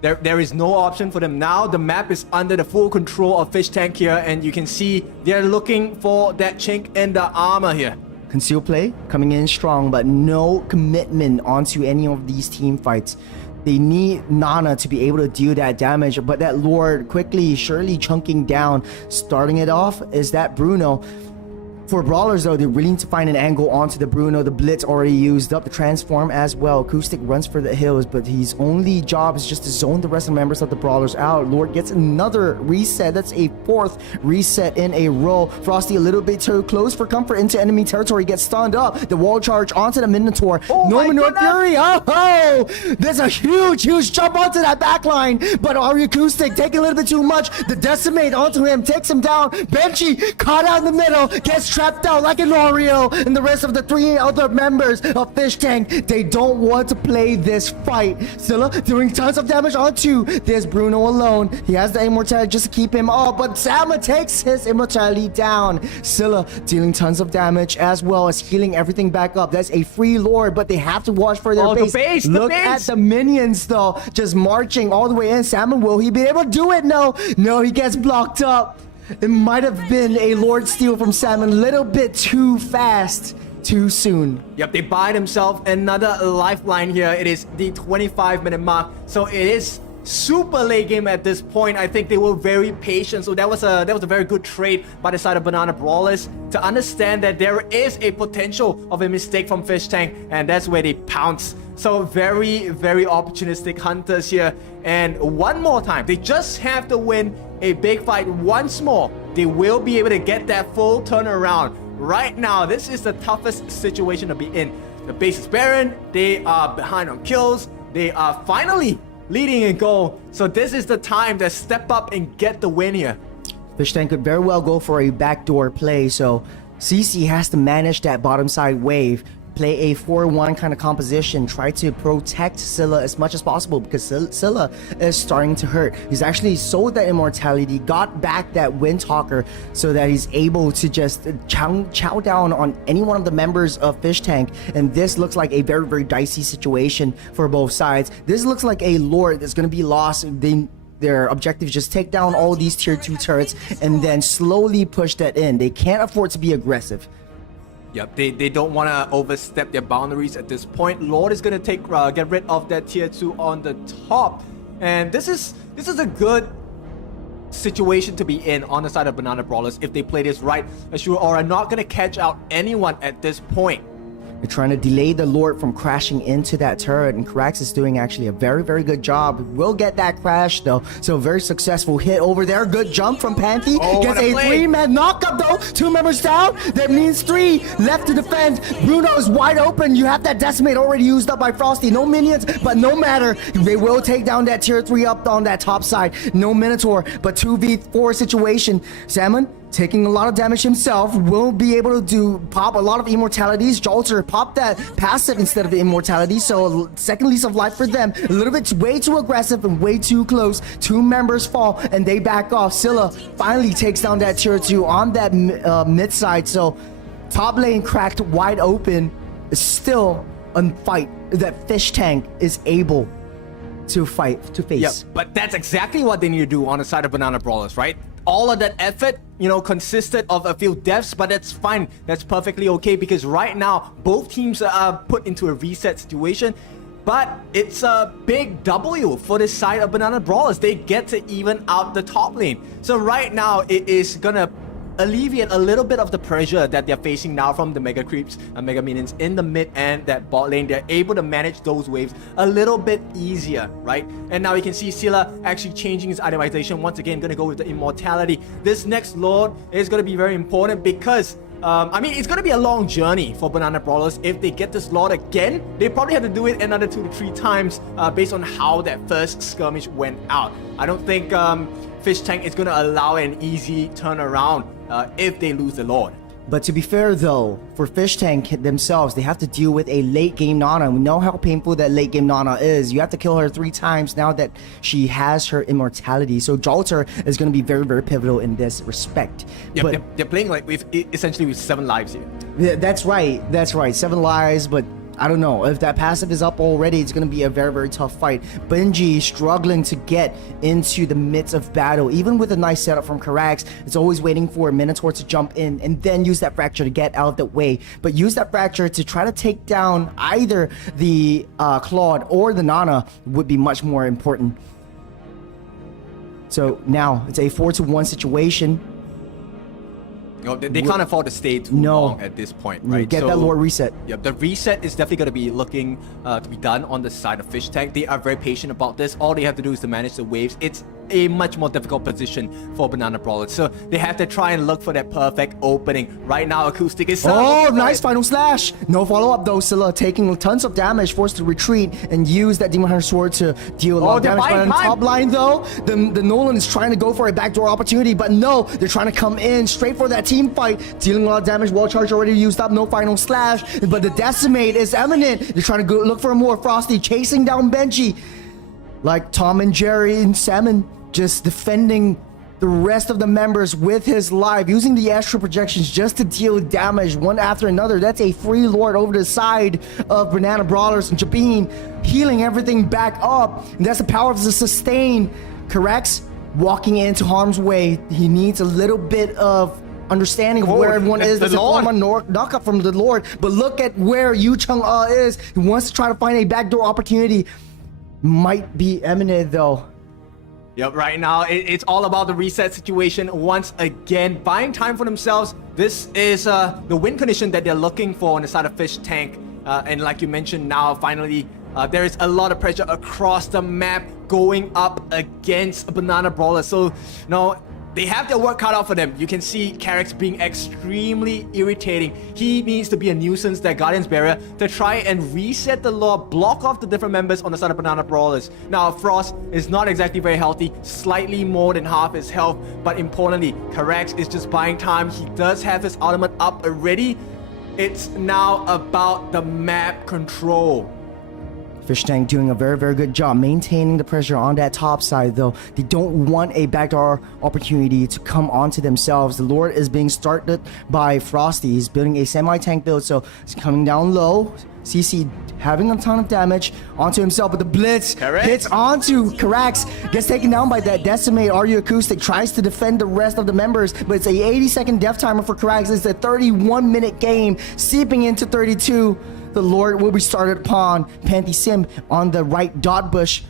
There is no option for them now. The map is under the full control of Fish Tank here, and you can see they're looking for that chink in the armor here. Conceal play coming in strong, but no commitment onto any of these team fights. They need Nana to be able to deal that damage, but that Lord quickly, surely chunking down. Starting it off is that Bruno. For Brawlers though, they really need to find an angle onto the Bruno. The Blitz already used up the transform as well. Acoustic runs for the hills, but his only job is just to zone the rest of the members of the Brawlers out. Lord gets another reset. That's a 4th reset in a row. Frosty a little bit too close for comfort into enemy territory. Gets stunned up. The wall charge onto the Minotaur. Minotaur Fury. Oh, there's a huge jump onto that backline, but Ari Acoustic taking a little bit too much. The Decimate onto him takes him down. Benji caught out in the middle, gets trapped out like an Oreo, and the rest of the 3 other members of Fish Tank, they don't want to play this fight. Scylla doing tons of damage onto this Bruno alone. He has the immortality just to keep him up, but Sama takes his immortality down. Scylla dealing tons of damage as well as healing everything back up. That's a free Lord, but they have to watch for their base. Look at the minions though, just marching all the way in. Salmon, will he be able to do it? No, he gets blocked up. It might have been a Lord steal from Salmon, a little bit too fast, too soon. Yep, they buy themselves another lifeline here. It is the 25-minute mark, so it is super late game at this point. I think they were very patient, so that was a very good trade by the side of Banana Brawlers to understand that there is a potential of a mistake from Fish Tank, and that's where they pounce. So very opportunistic hunters here, and one more time, they just have to win a big fight once more. They will be able to get that full turnaround. Right now, this is the toughest situation to be in. The base is barren, they are behind on kills, they are finally leading in goal. So this is the time to step up and get the win here. Fish Tank could very well go for a backdoor play, so CC has to manage that bottom side wave. Play a 4-1 kind of composition, try to protect Scylla as much as possible because Scylla is starting to hurt. He's actually sold that immortality, got back that Windtalker so that he's able to just chow down on any one of the members of Fish Tank, and this looks like a very dicey situation for both sides. This looks like a Lord that's going to be lost. Their objective is just take down all these tier 2 turrets and then slowly push that in. They can't afford to be aggressive. Yep, they don't want to overstep their boundaries at this point. Lord is going to get rid of that tier 2 on the top, and this is a good situation to be in on the side of Banana Brawlers if they play this right. Ashura are not going to catch out anyone at this point. They're trying to delay the Lord from crashing into that turret, and Krax is doing actually a very good job. Will get that crash though, so very successful hit over there. Good jump from Panthy. Gets a 3-man knockup though. 2 members down. That means 3 left to defend. Bruno is wide open. You have that Decimate already used up by Frosty. No minions, but no matter. They will take down that tier 3 up on that top side. No Minotaur, but 2v4 situation. Salmon taking a lot of damage himself, will be able to pop a lot of immortalities. Jolter popped that passive instead of the immortality, so second lease of life for them. A little bit way too aggressive and way too close. 2 members fall and they back off. Scylla finally takes down that tier 2 on that mid side, so top lane cracked wide open. Is still a fight that Fish Tank is able to face. Yep, but that's exactly what they need to do on the side of Banana Brawlers, right? All of that effort, consisted of a few deaths, but that's fine. That's perfectly okay because right now, both teams are put into a reset situation. But it's a big W for this side of Banana Brawlers. They get to even out the top lane. So right now, it is gonna alleviate a little bit of the pressure that they're facing now from the Mega Creeps and Mega Minions in the mid and that bot lane. They're able to manage those waves a little bit easier, right? And now you can see Scylla actually changing his itemization. Once again, gonna go with the immortality. This next Lord is gonna be very important because I mean, it's going to be a long journey for Banana Brawlers. If they get this Lord again, they probably have to do it another 2 to 3 times based on how that first skirmish went out. I don't think Fish Tank is going to allow an easy turnaround if they lose the Lord. But to be fair though, for Fish Tank themselves, they have to deal with a late game Nana. We know how painful that late game Nana is. You have to kill her 3 times now that she has her immortality. So Jolter is going to be very, very pivotal in this respect. Yeah, but they're playing like essentially with 7 lives here. yeah, that's right. That's right. 7 lives, but I don't know. If that passive is up already, it's going to be a very, very tough fight. Benji struggling to get into the midst of battle. Even with a nice setup from Karax, it's always waiting for a Minotaur to jump in and then use that Fracture to get out of the way. But use that Fracture to try to take down either the Claude or the Nana would be much more important. So now it's a 4-1 situation. You know, they can't afford to stay too long at this point, right? Get that Lord reset. Yeah, the reset is definitely going to be looking to be done on the side of Fish Tank. They are very patient about this. All they have to do is to manage the waves. It's a much more difficult position for Banana Brawlers. So they have to try and look for that perfect opening. Right now, Acoustic is... Oh, nice final slash. No follow-up though, Scylla taking tons of damage, forced to retreat and use that Demon Hunter Sword to deal a lot of damage. But on top line though, the Nolan is trying to go for a backdoor opportunity, but no, they're trying to come in straight for that team fight, dealing a lot of damage. Wall charge already used up, no final slash, but the Decimate is imminent. They're trying to go look for more. Frosty chasing down Benji. Like Tom and Jerry and Salmon, just defending the rest of the members with his life, using the astral projections just to deal damage one after another. That's a free Lord over the side of Banana Brawlers, and Jabin healing everything back up. And that's the power of the sustain. Corrects? Walking into harm's way. He needs a little bit of understanding of where everyone is. There's a knockup from the Lord, but look at where Yu Chang-A is. He wants to try to find a backdoor opportunity. Might be imminent though. Yep, right now it's all about the reset situation once again, buying time for themselves. This is the win condition that they're looking for on the side of Fish Tank. And like you mentioned now, finally, there is a lot of pressure across the map going up against Banana Brawler. So, no, they have their work cut out for them. You can see Karax being extremely irritating. He needs to be a nuisance, that Guardian's Barrier, to try and reset the law, block off the different members on the side of Banana Brawlers. Now, Frost is not exactly very healthy, slightly more than half his health, but importantly, Karax is just buying time. He does have his ultimate up already. It's now about the map control. Fish Tank doing a very, very good job maintaining the pressure on that top side though. They don't want a backdoor opportunity to come onto themselves. The Lord is being started by Frosty. He's building a semi-tank build, so it's coming down low. CC having a ton of damage onto himself, but the Blitz hits onto Karax, gets taken down by that Decimate. Aryu Acoustic tries to defend the rest of the members, but it's a 80-second death timer for Karax. It's a 31-minute game, seeping into 32. The Lord will be started upon. Panty Sim on the right dot bush,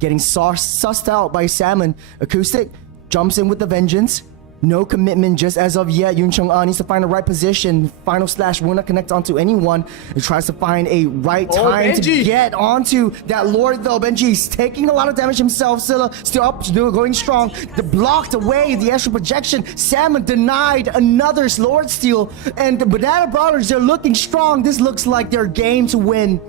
getting sussed out by Salmon. Acoustic jumps in with the vengeance. No commitment just as of yet. Yun Chung-A needs to find the right position. Final slash will not connect onto anyone. He tries to find a right time to get onto that Lord though. Benji's taking a lot of damage himself. Scylla still up, still going strong. The blocked away the extra projection. Salmon denied another Lord steal. And the Banana Brawlers, they're looking strong. This looks like their game to win.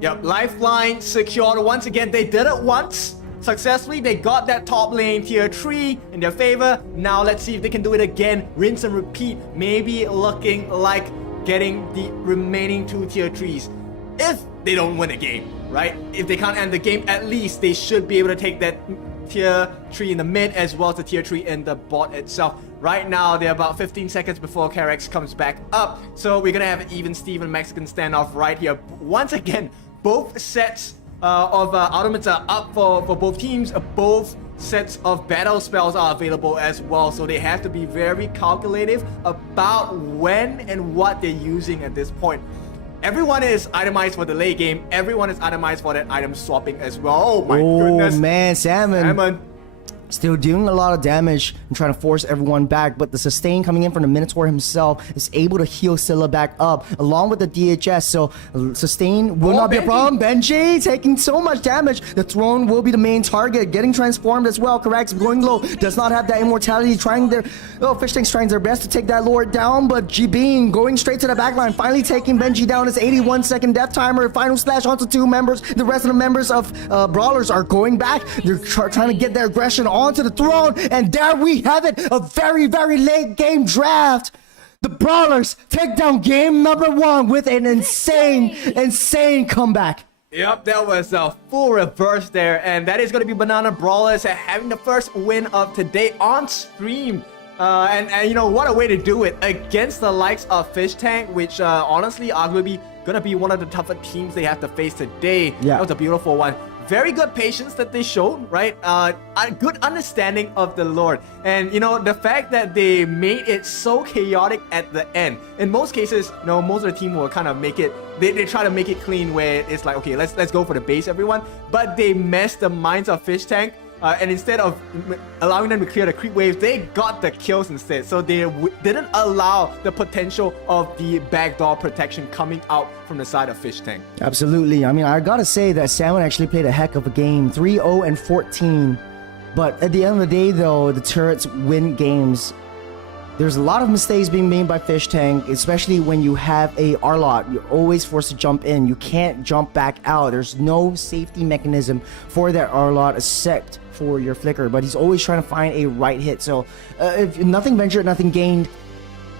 Yep, lifeline secured once again. They did it once. Successfully, they got that top lane tier 3 in their favor. Now let's see if they can do it again. Rinse and repeat. Maybe looking like getting the remaining 2 tier 3s. If they don't win a game, right? If they can't end the game, at least they should be able to take that tier 3 in the mid as well as the tier 3 in the bot itself. Right now, they're about 15 seconds before Karax comes back up. So we're gonna have an even Steven Mexican standoff right here. Once again, both sets of ultimates are up for both teams. Both sets of battle spells are available as well, so they have to be very calculative about when and what they're using at this point. Everyone is itemized for the late game. Everyone is itemized for that item swapping as well. Oh my goodness. Oh man, Salmon. Still doing a lot of damage and trying to force everyone back, but the sustain coming in from the Minotaur himself is able to heal Scylla back up along with the DHS. So sustain will not be a problem. Benji taking so much damage. The throne will be the main target, getting transformed as well. Correct, going low, does not have that immortality. Trying their Fish Tank's trying their best to take that Lord down, but G-Bean going straight to the backline, finally taking Benji down. It's 81-second death timer. Final slash onto 2 members. The rest of the members of Brawlers are going back. They're trying to get their aggression onto the throne, and there we have it, a very late game draft. The Brawlers take down game number 1 with an insane comeback. Yep, that was a full reverse there, and that is going to be Banana Brawlers having the first win of today on stream. And you know, what a way to do it against the likes of Fish Tank, which honestly arguably gonna be one of the tougher teams they have to face today. Yeah. That was a beautiful one. Very good patience that they showed, right? A good understanding of the Lord. And, you know, the fact that they made it so chaotic at the end. In most cases, you know, most of the team will kind of make it, they try to make it clean where it's like, okay, let's go for the base, everyone. But they messed the minds of Fish Tank. And instead of allowing them to clear the creep waves, they got the kills instead. So they didn't allow the potential of the backdoor protection coming out from the side of Fish Tank. Absolutely. I mean, I gotta say that Salmon actually played a heck of a game. 3-0 and 14. But at the end of the day, though, the turrets win games. There's a lot of mistakes being made by Fish Tank, especially when you have a R-Lot. You're always forced to jump in. You can't jump back out. There's no safety mechanism for that R-Lot except for your flicker, but he's always trying to find a right hit. So if nothing ventured, nothing gained,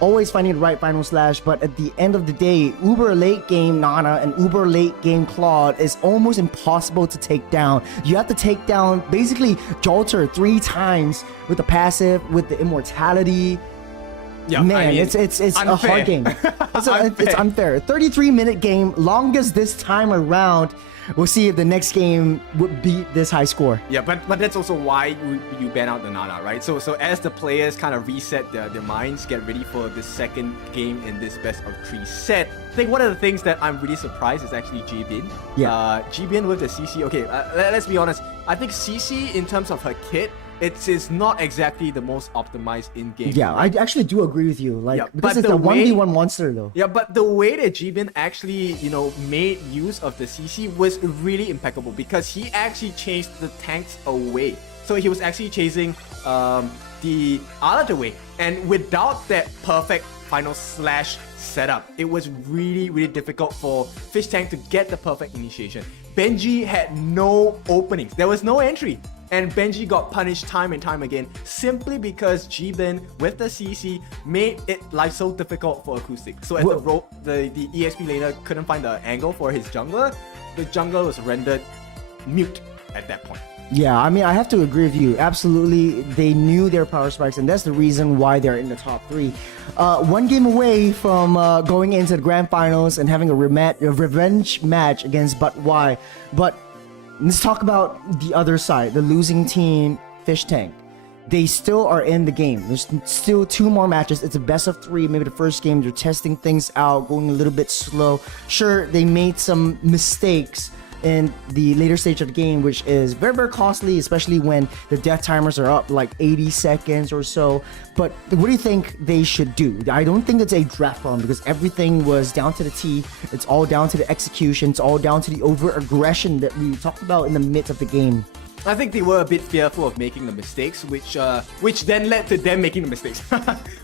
always finding the right final slash. But at the end of the day, uber late game Nana and uber late game Claude is almost impossible to take down. You have to take down basically Jolter 3 times with the passive, with the immortality. Yeah, man, I mean, it's a hard game. It's unfair. 33-minute game, longest this time around. We'll see if the next game would beat this high score. Yeah, but that's also why you ban out the Nana, right? So as the players kind of reset their minds, get ready for the second game in this best of 3 set. I think one of the things that I'm really surprised is actually G-Bin. Yeah. G-Bin with the CC. Okay, let's be honest. I think CC in terms of her kit, it's not exactly the most optimized in-game. Yeah, I actually do agree with you. Like, yeah, this is the 1v1 monster though. Yeah, but the way that G-Bin actually, you know, made use of the CC was really impeccable because he actually chased the tanks away. So he was actually chasing the other way. And without that perfect final slash setup, it was really difficult for Fish Tank to get the perfect initiation. Benji had no openings. There was no entry. And Benji got punished time and time again simply because G-Bin with the CC made it life so difficult for Acoustic. So as the EXP laner couldn't find the angle for his jungler, the jungler was rendered mute at that point. Yeah, I mean, I have to agree with you. Absolutely, they knew their power spikes, and that's the reason why they're in the top 3. 1 game away from going into the grand finals and having a revenge match against But Why. But let's talk about the other side, the losing team, Fish Tank. They still are in the game. There's still 2 more matches. It's a best of 3. Maybe the first game, they're testing things out, going a little bit slow. Sure, they made some mistakes in the later stage of the game, which is very costly, especially when the death timers are up like 80 seconds or so. But what do you think they should do? I don't think it's a draft problem because everything was down to the T. It's all down to the execution. It's all down to the over aggression that we talked about in the midst of the game. I think they were a bit fearful of making the mistakes, which then led to them making the mistakes,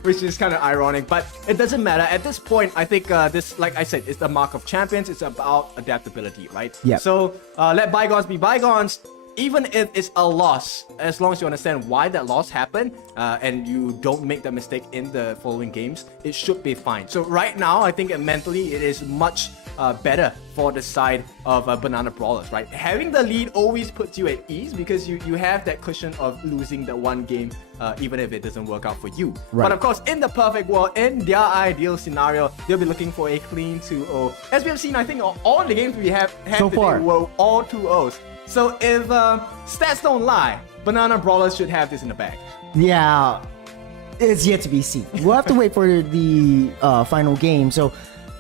which is kind of ironic. But it doesn't matter. At this point, I think this, like I said, is the mark of champions. It's about adaptability, right? Yeah. So let bygones be bygones. Even if it's a loss, as long as you understand why that loss happened and you don't make that mistake in the following games, it should be fine. So right now, I think mentally it is much better for the side of Banana Brawlers, right? Having the lead always puts you at ease because you have that cushion of losing the 1 game even if it doesn't work out for you. Right. But of course, in the perfect world, in their ideal scenario, they'll be looking for a clean 2-0. As we have seen, I think all the games we have had so today far were all 2-0s. So if stats don't lie, Banana Brawlers should have this in the bag. Yeah, it's yet to be seen. We'll have to wait for the final game. So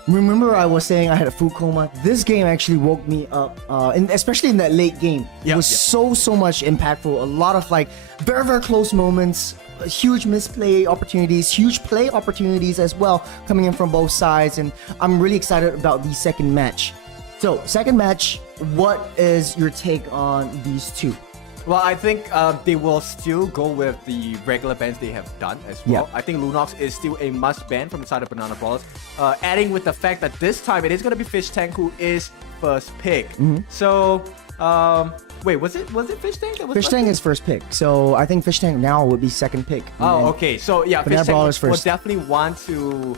Remember I was saying I had a food coma? This game actually woke me up, and especially in that late game. It was so much impactful. A lot of like very close moments, huge misplay opportunities, huge play opportunities as well coming in from both sides, and I'm really excited about the second match. So, second match, what is your take on these two? Well, I think they will still go with the regular bans they have done as well. I think Lunox is still a must ban from the side of Banana Brawlers. Adding with the fact that this time it is going to be Fish Tank who is first pick. So, wait, was it Fish Tank that was Fish Tank is first pick. So I think Fish Tank now would be second pick. Oh, okay. So yeah, Banana Fish Tank Brawlers will first. definitely want to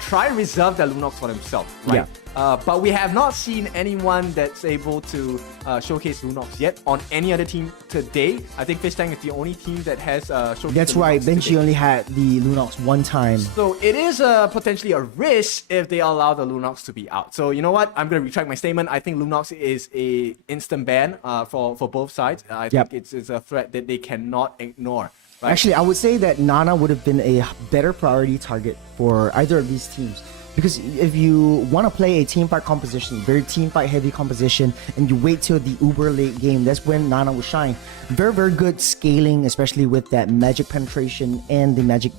try and reserve that Lunox for himself, right? But we have not seen anyone that's able to showcase Lunox yet on any other team today. I think Fish Tank is the only team that has showcased. That's right. Benji only had the Lunox one time. So it is potentially a risk if they allow the Lunox to be out. So you know what? I'm going to retract my statement. I think Lunox is a instant ban for both sides. I think it's a threat that they cannot ignore. Right? Actually, I would say that Nana would have been a better priority target for either of these teams. Because if you want to play a teamfight composition, very teamfight heavy composition, and you wait till the uber late game, that's when Nana will shine. Very good scaling, especially with that magic penetration and the magic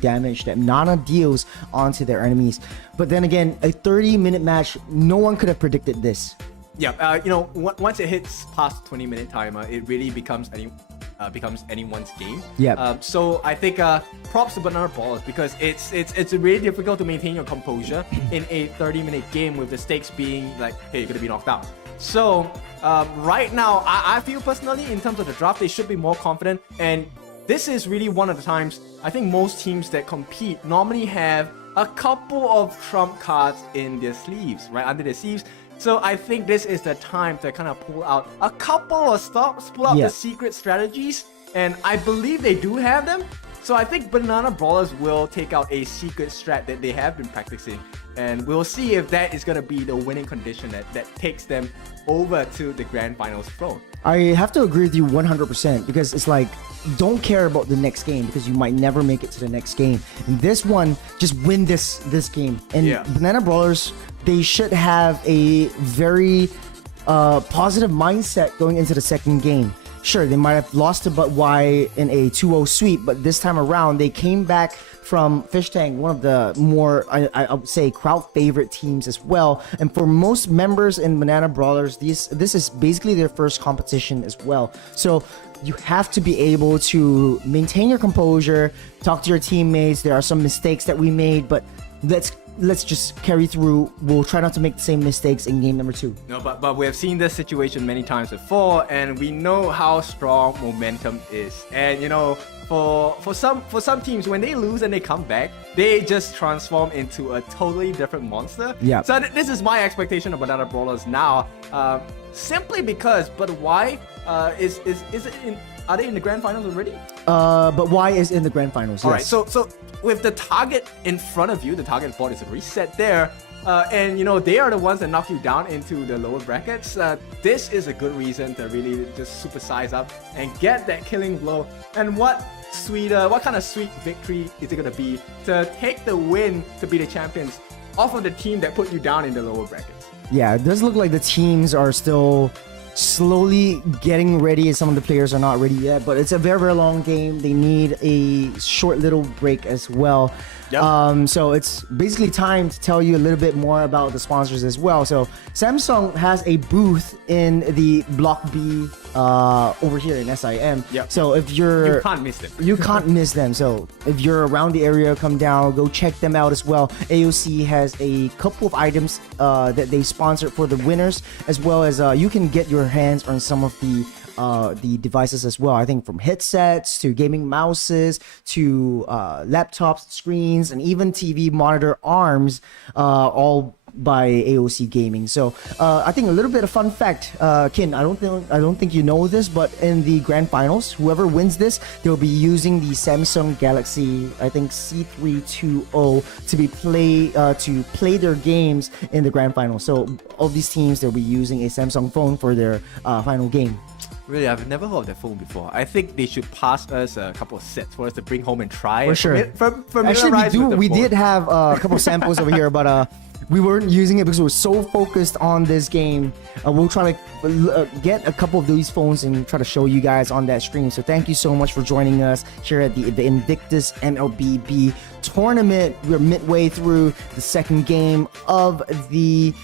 damage that Nana deals onto their enemies. But then again, a 30-minute match, no one could have predicted this. Yeah, you know, once it hits past 20-minute timer, it really becomes anyone's game. So I think props to Banana Brawlers because it's really difficult to maintain your composure in a 30-minute game with the stakes being like, hey, you're gonna be knocked out. So right now, I feel personally in terms of the draft, they should be more confident. And this is really one of the times I think most teams that compete normally have a couple of trump cards in their sleeves, right under their sleeves. So I think this is the time to kind of pull out a couple of stops, pull out the secret strategies, and I believe they do have them. So I think Banana Brawlers will take out a secret strat that they have been practicing, and we'll see if that is going to be the winning condition that takes them over to the Grand Finals throne. I have to agree with you 100% because it's like, don't care about the next game because you might never make it to the next game. And this one, just win this game. And Banana Brawlers, they should have a very positive mindset going into the second game. Sure, they might have lost to Y in a 2-0 sweep, but this time around, they came back from Fish Tank, one of the more, I would say, crowd favorite teams as well. And for most members in Banana Brawlers, this is basically their first competition as well. So you have to be able to maintain your composure, talk to your teammates. There are some mistakes that we made, but let's just carry through. We'll try not to make the same mistakes in game number 2. No, but we have seen this situation many times before, and we know how strong momentum is. And you know, for some teams, when they lose and they come back, they just transform into a totally different monster. So this is my expectation of Banana Brawlers now. Simply because, but why is it in? Are they in the Grand Finals already? But Y is in the Grand Finals. All right. So with the target in front of you, the target board is reset there. And you know, they are the ones that knock you down into the lower brackets. This is a good reason to really just supersize up and get that killing blow. And what kind of sweet victory is it going to be to take the win to be the champions off of the team that put you down in the lower brackets? Yeah, it does look like the teams are still slowly getting ready. Some of the players are not ready yet, but it's a very long game. They need a short little break as well. So it's basically time to tell you a little bit more about the sponsors as well. So Samsung has a booth in the Block B over here in SIM. So if you can't miss them. You can't miss them. So if you're around the area, come down, go check them out as well. AOC has a couple of items that they sponsored for the winners, as well as you can get your hands on some of the devices as well. I think from headsets to gaming mouses to laptops, screens, and even TV monitor arms, all by AOC Gaming. So I think a little bit of fun fact, Kin, I don't think you know this, but in the Grand Finals, whoever wins this, they'll be using the Samsung Galaxy, I think C320, to play their games in the Grand Finals. So all these teams, they'll be using a Samsung phone for their final game. Really, I've never heard of that phone before. I think they should pass us a couple of sets for us to bring home and try. For sure. Actually, we did have a couple of samples over here, but we weren't using it because we were so focused on this game. We'll try to get a couple of these phones and try to show you guys on that stream. So thank you so much for joining us here at the Invictus Mlbb tournament. We're midway through the second game of the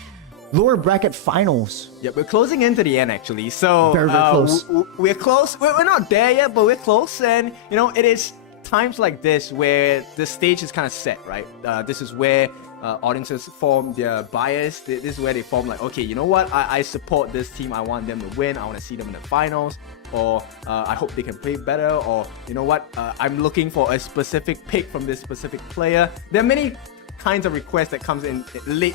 lower bracket finals. Yeah, we're closing into the end actually. So very close. We're close. We're not there yet, but we're close. And you know, it is times like this where the stage is kind of set, right? This is where audiences form their bias. This is where they form like, okay, you know what? I support this team. I want them to win. I want to see them in the finals. Or I hope they can play better. Or you know what? I'm looking for a specific pick from this specific player. There are many kinds of requests that comes in late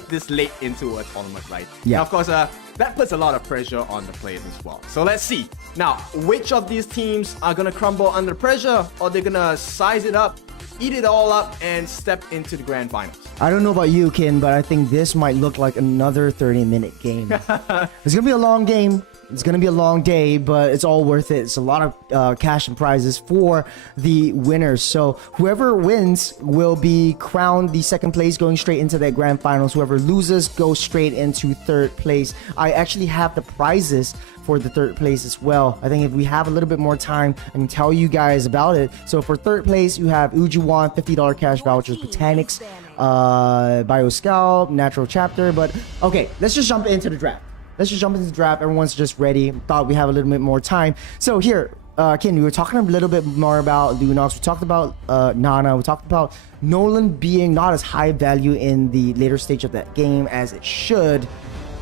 into a tournament, right? Yeah. And of course, that puts a lot of pressure on the players as well. So let's see. Now, which of these teams are going to crumble under pressure, or they're going to size it up, eat it all up, and step into the grand finals? I don't know about you, Kin, but I think this might look like another 30-minute game. It's going to be a long game. It's going to be a long day, but it's all worth it. It's a lot of cash and prizes for the winners. So whoever wins will be crowned the second place, going straight into that grand finals. Whoever loses goes straight into third place. I actually have the prizes for the third place as well. I think if we have a little bit more time, I can tell you guys about it. So for third place, you have Ujuwan, $50 cash vouchers, Botanics, Bioscout, Natural Chapter. But okay, let's just jump into the draft. Everyone's just ready. Thought we have a little bit more time. So here, Ken, we were talking a little bit more about Lunox. We talked about Nana. We talked about Nolan being not as high value in the later stage of that game as it should.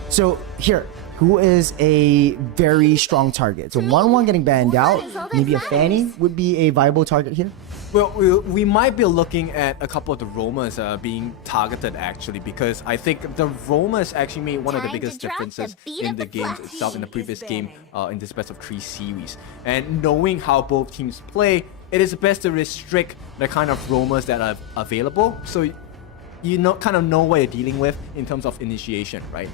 So here, who is a very strong target? So 1-1 getting banned out. Maybe a Fanny would be a viable target here. Well, we might be looking at a couple of the roamers being targeted actually, because I think the roamers actually made one of the biggest differences in the game itself, in the previous game, in this best of 3 series. And knowing how both teams play, it is best to restrict the kind of roamers that are available, so you kind of know what you're dealing with in terms of initiation, right?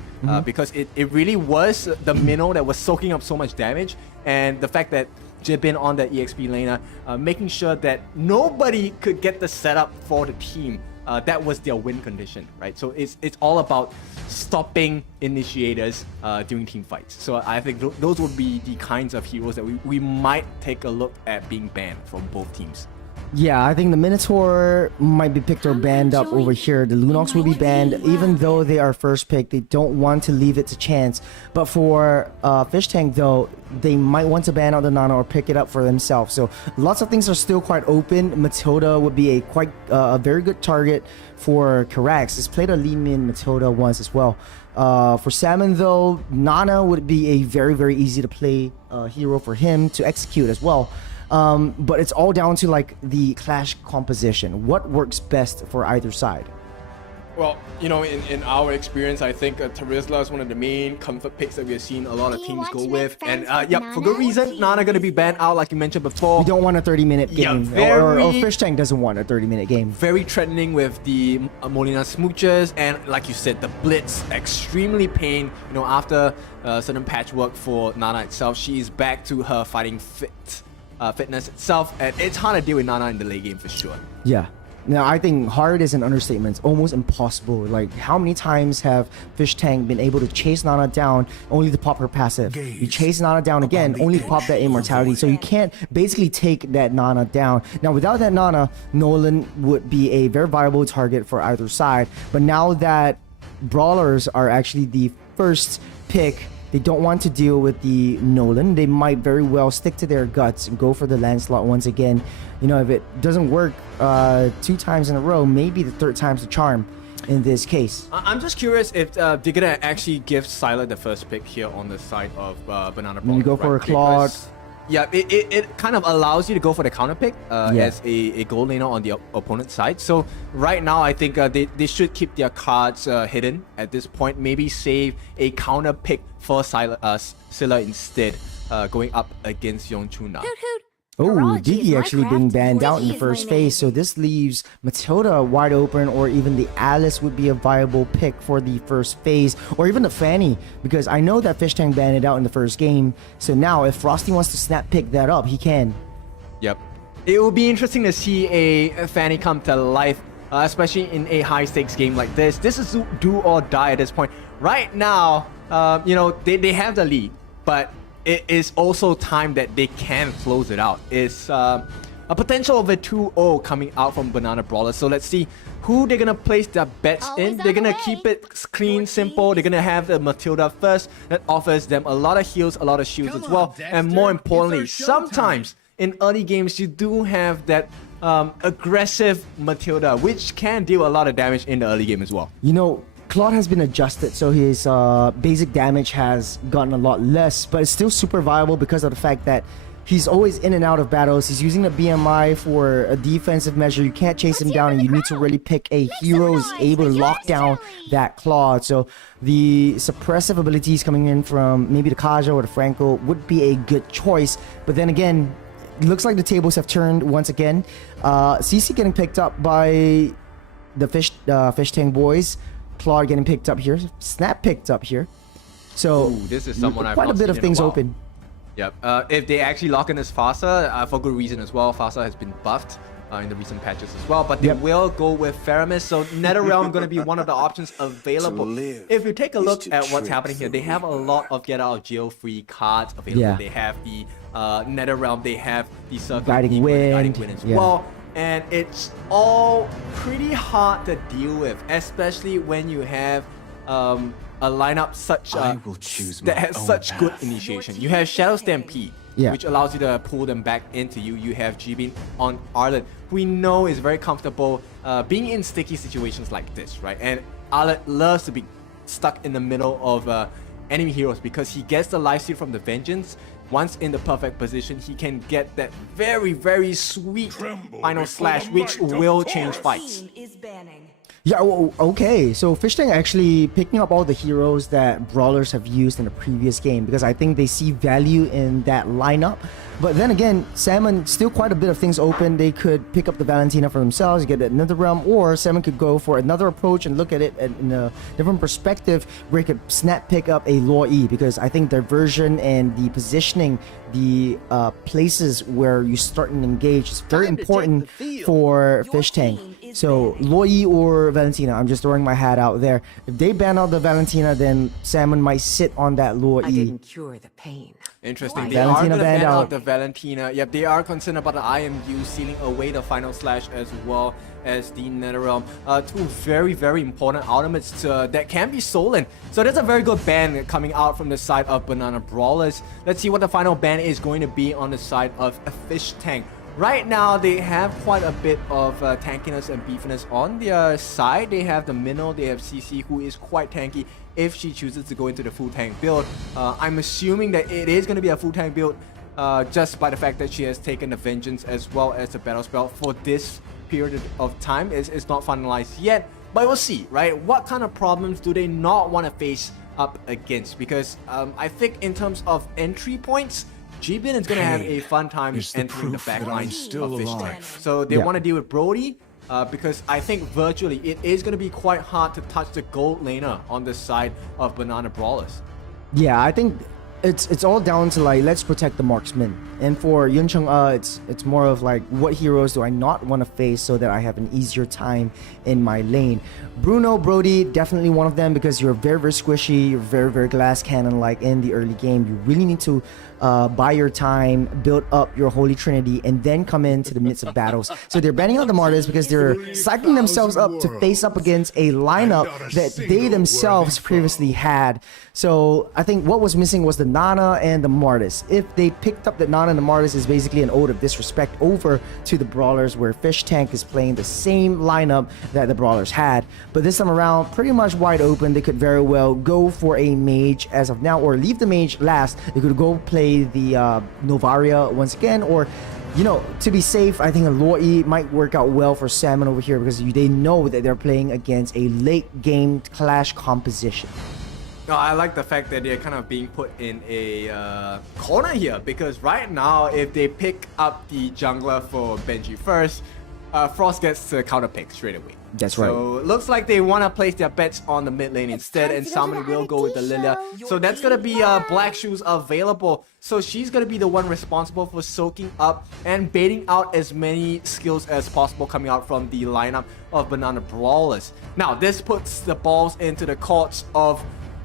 Because it really was the minnow that was soaking up so much damage, and the fact that Jibin on that EXP laner, making sure that nobody could get the setup for the team. That was their win condition, right? So it's all about stopping initiators during team fights. So I think those would be the kinds of heroes that we might take a look at being banned from both teams. Yeah, I think the Minotaur might be picked or banned up over here. The Lunox will be banned, even though they are first pick. They don't want to leave it to chance. But for Fish Tank, though, they might want to ban out the Nana or pick it up for themselves. So lots of things are still quite open. Matilda would be a very good target for Karax. He's played a lead min Matilda once as well. For Salmon, though, Nana would be a very, very easy to play hero for him to execute as well. But it's all down to like the clash composition. What works best for either side? Well, you know, in our experience, I think Terizla is one of the main comfort picks that we have seen a lot of teams go with. And yeah, for good reason, Nana going to be banned out like you mentioned before. We don't want a 30-minute game. Yeah, or Fish Tank doesn't want a 30-minute game. Very threatening with the Molina smoochers, and like you said, the blitz, extremely pain. You know, after certain patchwork for Nana itself, she is back to her fighting fitness itself, and it's hard to deal with Nana in the late game for sure. Yeah. Now, I think hard is an understatement. It's almost impossible. Like, how many times have Fish Tank been able to chase Nana down only to pop her passive? You chase Nana down again, only to pop that immortality. So you can't basically take that Nana down. Now, without that Nana, Nolan would be a very viable target for either side. But now that Brawlers are actually the first pick, they don't want to deal with the Nolan. They might very well stick to their guts and go for the Lancelot once again. You know, if it doesn't work 2 times in a row, maybe the 3rd time's the charm in this case. I'm just curious if they're gonna actually give Sylar the first pick here on the side of Banana Brawler. You go for a Claude. Yeah, it kind of allows you to go for the counter pick as a gold laner on the opponent's side. So right now, I think they should keep their cards hidden at this point. Maybe save a counter pick for Scylla instead, going up against Yongchuna. Oh, Gigi actually being banned out in the first phase, so this leaves Matilda wide open, or even the Alice would be a viable pick for the first phase, or even the Fanny, because I know that Fish Tank banned it out in the first game, so now if Frosty wants to snap pick that up, he can. Yep. It will be interesting to see a Fanny come to life especially in a high-stakes game like this. This is do or die at this point. Right now, you know, they have the lead, but it is also time that they can close it out. It's a potential of a 2-0 coming out from Banana Brawlers. So let's see who they're gonna place their bets in. They're gonna keep it clean, simple. They're gonna have the Matilda first. That offers them a lot of heals, a lot of shields as well. And more importantly, sometimes in early games, you do have that aggressive Matilda, which can deal a lot of damage in the early game as well. You know, Claude has been adjusted, so his basic damage has gotten a lot less, but it's still super viable because of the fact that he's always in and out of battles. He's using the BMI for a defensive measure. You can't chase him down, and you need to really pick a hero who's able to lock down that Claude. So the suppressive abilities coming in from maybe the Kaja or the Franco would be a good choice. But then again, it looks like the tables have turned once again. CC getting picked up by the Fish Tank boys. Claude getting picked up here. Snap picked up here. So ooh, this is someone quite a bit of things open. Yep. If they actually lock in this Fasa, for good reason as well. Fasa has been buffed in the recent patches as well, but they will go with Faramis. So NetherRealm going to be one of the options available. If you take a look at what's happening here, they have a lot of get out of jail free cards available. Yeah. They have the NetherRealm, they have the Circle Guiding Wind as well. And it's all pretty hard to deal with, especially when you have a lineup such that has such good initiation. You have Shadow Stampede, which allows you to pull them back into you. You have Jibin on Arlet, who we know is very comfortable being in sticky situations like this, right? And Arlet loves to be stuck in the middle of enemy heroes because he gets the life steal from the Vengeance. Once in the perfect position, he can get that very, very sweet final slash, which will change fights. Yeah, well, okay. So Fish Tank actually picking up all the heroes that Brawlers have used in the previous game because I think they see value in that lineup. But then again, Salmon, still quite a bit of things open. They could pick up the Valentina for themselves, get another realm, or Salmon could go for another approach and look at it in a different perspective where he could snap pick up a Law E, because I think their version and the positioning, the places where you start and engage is very important for Fish Tank. So Loi or Valentina, I'm just throwing my hat out there. If they ban out the Valentina, then Salmon might sit on that Loi. I didn't cure the pain. Interesting. They are going to ban out the Valentina. Yep, they are concerned about the IMU sealing away the final slash as well as the NetherRealm. Two very, very important ultimates that can be stolen. So there's a very good ban coming out from the side of Banana Brawlers. Let's see what the final ban is going to be on the side of a Fish Tank. Right now, they have quite a bit of tankiness and beefiness on their side. They have the Minnow, they have CC, who is quite tanky if she chooses to go into the full tank build. I'm assuming that it is going to be a full tank build just by the fact that she has taken the Vengeance as well as the Battle Spell for this period of time. It's not finalized yet, but we'll see, right? What kind of problems do they not want to face up against? Because I think in terms of entry points, Jibin is going to have a fun time entering the backline of Fish Tank. So they want to deal with Brody because I think virtually it is going to be quite hard to touch the gold laner on the side of Banana Brawlers. Yeah, I think it's all down to like, let's protect the marksman. And for Yuncheng, it's more of like, what heroes do I not want to face so that I have an easier time in my lane? Bruno, Brody, definitely one of them, because you're very, very squishy, you're very, very glass cannon like in the early game. You really need to buy your time, build up your Holy Trinity, and then come into the midst of battles. So they're banning out the Martyrs because they're cycling themselves up to face up against a lineup that they themselves previously had. So I think what was missing was the Nana and the Martyrs. If they picked up the Nana and the Martyrs, is basically an ode of disrespect over to the Brawlers, where Fish Tank is playing the same lineup that the Brawlers had. But this time around, pretty much wide open. They could very well go for a mage as of now, or leave the mage last. They could go play the Novaria once again, or, you know, to be safe, I think a Loi might work out well for Salmon over here, because they know that they're playing against a late game clash composition. No, I like the fact that they're kind of being put in a corner here, because right now, if they pick up the jungler for Benji first, Frost gets to counter pick straight away. That's right. So looks like they want to place their bets on the mid lane instead, and somebody will go with the Lilia. So that's gonna be Black Shoes available. So she's gonna be the one responsible for soaking up and baiting out as many skills as possible coming out from the lineup of Banana Brawlers. Now this puts the balls into the courts of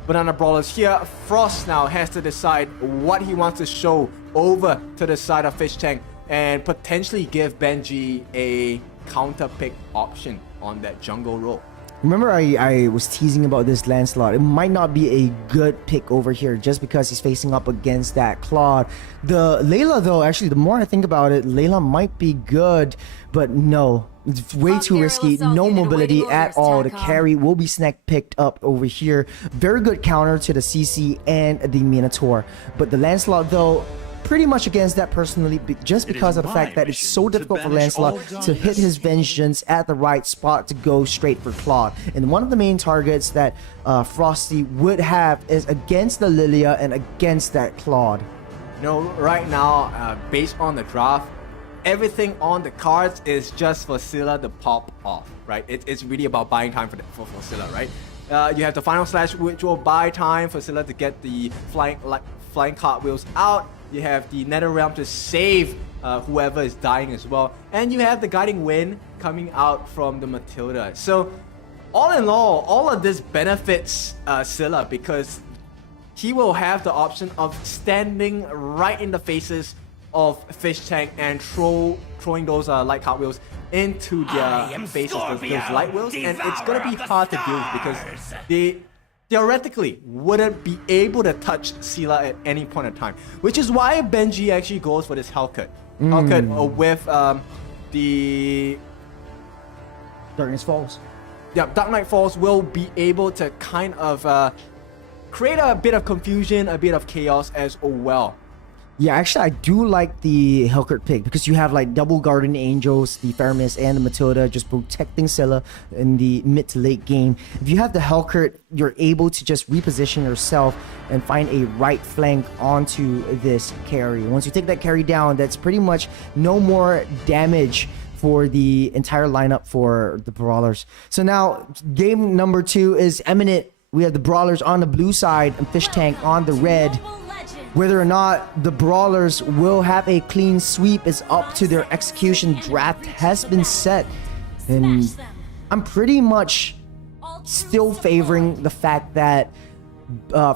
Banana Brawlers here. Frost now has to decide what he wants to show over to the side of Fish Tank and potentially give Benji a counter pick option on that jungle role. Remember I was teasing about this Lancelot. It might not be a good pick over here just because he's facing up against that Claude. The Layla though, actually the more I think about it, Layla might be good, but no. It's way too risky. No mobility at all. The carry will be snack picked up over here. Very good counter to the CC and the Minotaur. But the Lancelot though, pretty much against that personally, just because of the fact that it's so difficult for Lancelot to hit his vengeance at the right spot to go straight for Claude. And one of the main targets that Frosty would have is against the Lilia and against that Claude. Right now, based on the draft, everything on the cards is just for Scylla to pop off, right? It's really about buying time for Scylla, right? You have the Final Slash, which will buy time for Scylla to get the flying cartwheels out. You have the Netherrealm to save whoever is dying as well. And you have the Guiding Wind coming out from the Matilda. So, all in all of this benefits Scylla because he will have the option of standing right in the faces of Fish Tank and throwing those light cartwheels into their faces, those light wheels. And it's going to be hard to deal with because they theoretically wouldn't be able to touch Scylla at any point in time, which is why Benji actually goes for this Hellcut. Hellcut with the Darkness Falls. Yeah, Dark Knight Falls will be able to kind of create a bit of confusion, a bit of chaos as well. Yeah, actually, I do like the Hellcut pick because you have like double Guardian Angels, the Faramis, and the Matilda just protecting Scylla in the mid to late game. If you have the Hellcut, you're able to just reposition yourself and find a right flank onto this carry. Once you take that carry down, that's pretty much no more damage for the entire lineup for the Brawlers. So now, game number 2 is imminent. We have the Brawlers on the blue side and Fish Tank on the red. Whether or not the Brawlers will have a clean sweep is up to their execution. Draft has been set. And I'm pretty much still favoring the fact that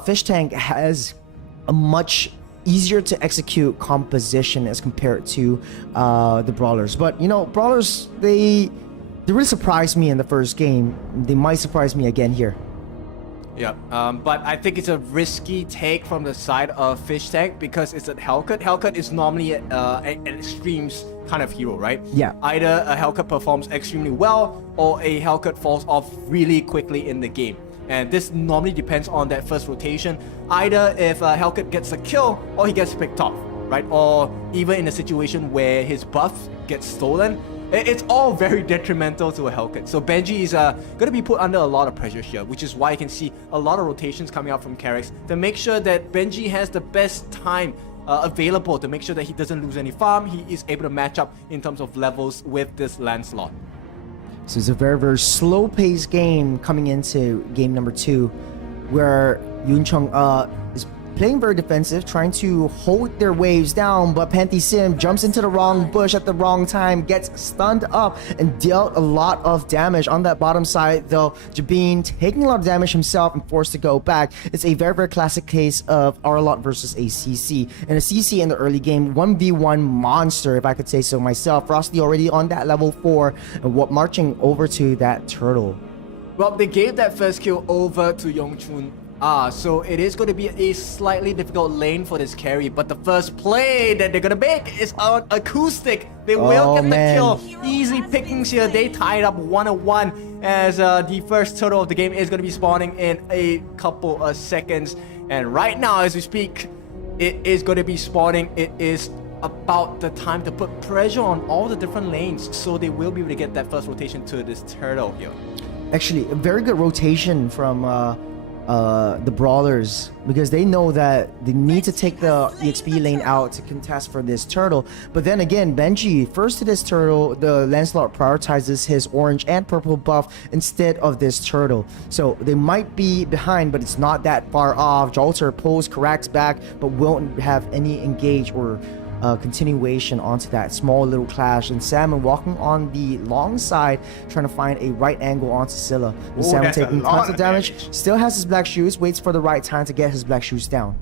Fish Tank has a much easier to execute composition as compared to the Brawlers. But, you know, Brawlers, they really surprised me in the first game. They might surprise me again here. Yeah, but I think it's a risky take from the side of Fish Tank because it's a Hellcut. Hellcut is normally an extremes kind of hero, right? Yeah. Either a Hellcut performs extremely well or a Hellcut falls off really quickly in the game. And this normally depends on that first rotation. Either if Hellcut gets a kill or he gets picked off, right? Or even in a situation where his buff gets stolen. It's all very detrimental to a Hellcut. So Benji is going to be put under a lot of pressure here, which is why you can see a lot of rotations coming out from Carrix to make sure that Benji has the best time available to make sure that he doesn't lose any farm. He is able to match up in terms of levels with this Lancelot. So it's a very, very slow-paced game coming into game number 2, where Yuncheng is playing very defensive, trying to hold their waves down, but Panty Sim jumps into the wrong bush at the wrong time, gets stunned up, and dealt a lot of damage on that bottom side, though Jabin taking a lot of damage himself and forced to go back. It's a very, very classic case of Arlott versus a CC. And a CC in the early game, 1v1 monster, if I could say so myself. Frosty already on that level 4, and marching over to that turtle. Well, they gave that first kill over to Yongchun. So it is going to be a slightly difficult lane for this carry, but the first play that they're going to make is on acoustic. They will get the kill. Easy pickings here. They tied up 1-1 as the first turtle of the game is going to be spawning in a couple of seconds. And right now, as we speak, it is going to be spawning. It is about the time to put pressure on all the different lanes, so they will be able to get that first rotation to this turtle here. Actually, a very good rotation from the Brawlers, because they know that they need to take the EXP lane out to contest for this turtle. But then again, Benji, first to this turtle, the Lancelot prioritizes his orange and purple buff instead of this turtle. So they might be behind, but it's not that far off. Jolter pulls Karak's back, but won't have any engage or continuation onto that small little clash, and Salmon walking on the long side trying to find a right angle onto Scylla. Salmon taking tons of damage, still has his black shoes, waits for the right time to get his black shoes down.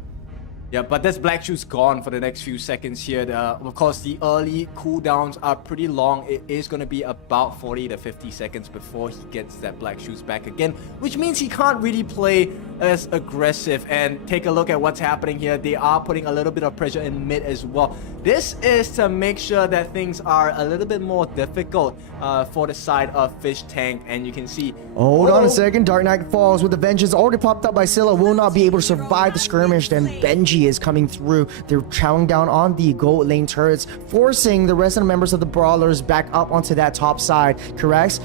Yeah, but this black shoe's gone for the next few seconds here. Of course, the early cooldowns are pretty long. It is going to be about 40 to 50 seconds before he gets that black shoes back again, which means he can't really play as aggressive. And take a look at what's happening here. They are putting a little bit of pressure in mid as well. This is to make sure that things are a little bit more difficult for the side of Fish Tank. And you can see... Hold on a second. Dark Knight falls with the vengeance already popped up by Scylla. Will not be able to survive the skirmish. Then Benji is coming through. They're chowing down on the gold lane turrets, forcing the rest of the members of the Brawlers back up onto that top side. Corrects.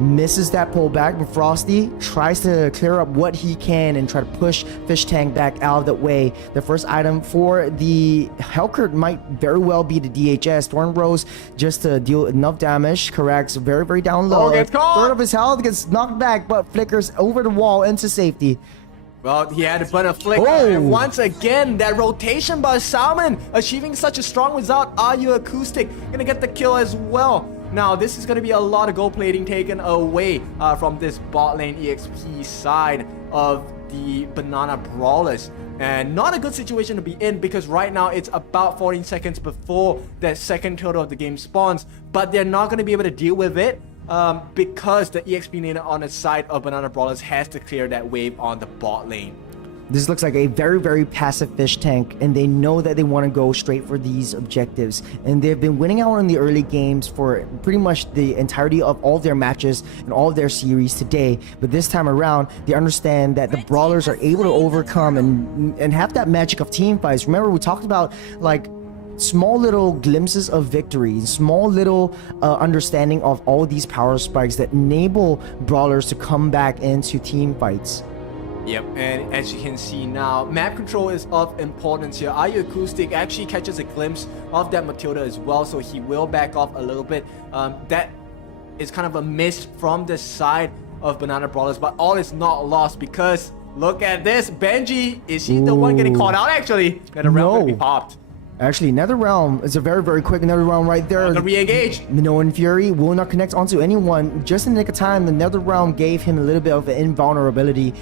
Misses that pullback, but Frosty tries to clear up what he can and try to push Fish Tank back out of the way. The first item for the Hellcurt might very well be the DHS. Thorn Rose just to deal enough damage. Corrects. Very, very down low. Third of his health gets knocked back, but flickers over the wall into safety. Well, he had to put a flick. And once again, that rotation by Salmon achieving such a strong result. Are You Acoustic gonna get the kill as well? Now, this is gonna be a lot of gold plating taken away from this bot lane EXP side of the Banana Brawlers. And not a good situation to be in, because right now it's about 14 seconds before that second turtle of the game spawns. But they're not gonna be able to deal with it. Because the EXP laner on the side of Banana Brawlers has to clear that wave on the bot lane. This looks like a very, very passive Fish Tank, and they know that they want to go straight for these objectives. And they've been winning out in the early games for pretty much the entirety of all their matches and all of their series today. But this time around, they understand that the Brawlers are able to overcome and have that magic of team fights. Remember, we talked about like small little glimpses of victory, small little understanding of all these power spikes that enable Brawlers to come back into team fights. Yep, and as you can see now, map control is of importance here. Are You Acoustic actually catches a glimpse of that Matilda as well, so he will back off a little bit. That is kind of a miss from the side of Banana Brawlers, but all is not lost, because look at this. Benji, is he the one getting caught out actually? That a round will be popped. Actually, Nether Realm is a very, very quick Nether Realm right there. The re-engage. Minoan Fury will not connect onto anyone. Just in the nick of time, the Nether Realm gave him a little bit of an invulnerability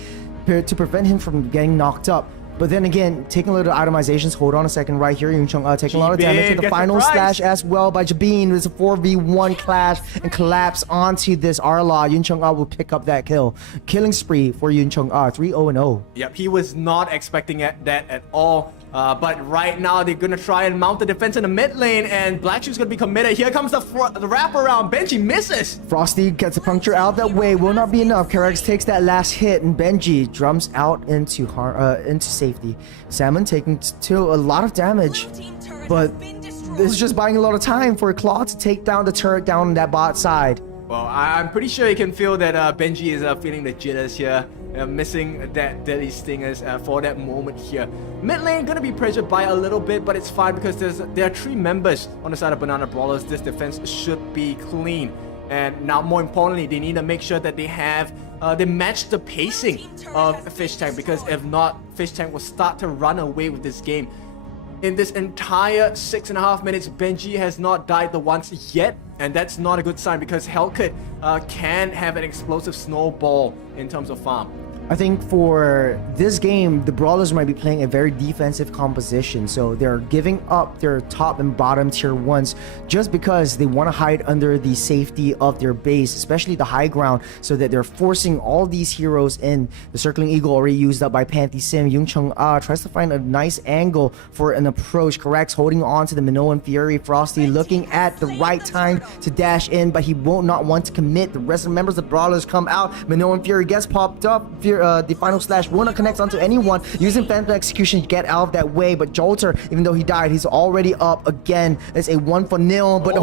to prevent him from getting knocked up. But then again, taking a little itemizations. Hold on a second right here. Yuncheng taking a lot of damage with the final slash as well by Jabin. There's a 4v1 clash and collapse onto this Arla. Yuncheng will pick up that kill. Killing spree for Yuncheng 3-0-0. Yep, he was not expecting that at all. But right now, they're going to try and mount the defense in the mid lane, and Black Shoe's going to be committed. Here comes the wraparound. Benji misses. Frosty gets a puncture out that way. Will not be enough. Karax takes that last hit, and Benji drums out into safety. Salmon taking a lot of damage, but this is just buying a lot of time for Claw to take down the turret down that bot side. Well, I'm pretty sure you can feel that Benji is feeling the jitters here. Missing that deadly stingers for that moment here. Mid lane gonna be pressured by a little bit, but it's fine because there are 3 members on the side of Banana Brawlers. This defense should be clean. And now, more importantly, they need to make sure that they match the pacing of Fish Tank, because if not, Fish Tank will start to run away with this game. In this entire 6.5 minutes, Benji has not died the once yet, and that's not a good sign, because Hellcurt can have an explosive snowball in terms of farm. I think for this game, the Brawlers might be playing a very defensive composition. So they're giving up their top and bottom tier 1s just because they want to hide under the safety of their base, especially the high ground, so that they're forcing all these heroes in. The Circling Eagle already used up by Panthy Sim. Yuncheng tries to find a nice angle for an approach. Corrects, holding on to the Minoan Fury. Frosty looking at the right time to dash in, but he won't not want to commit. The rest of the members of the Brawlers come out. Minoan Fury gets popped up. the final slash will not connect onto anyone. Using Phantom Execution to get out of that way, but Jolter, even though he died, he's already up again. It's a 1-0, but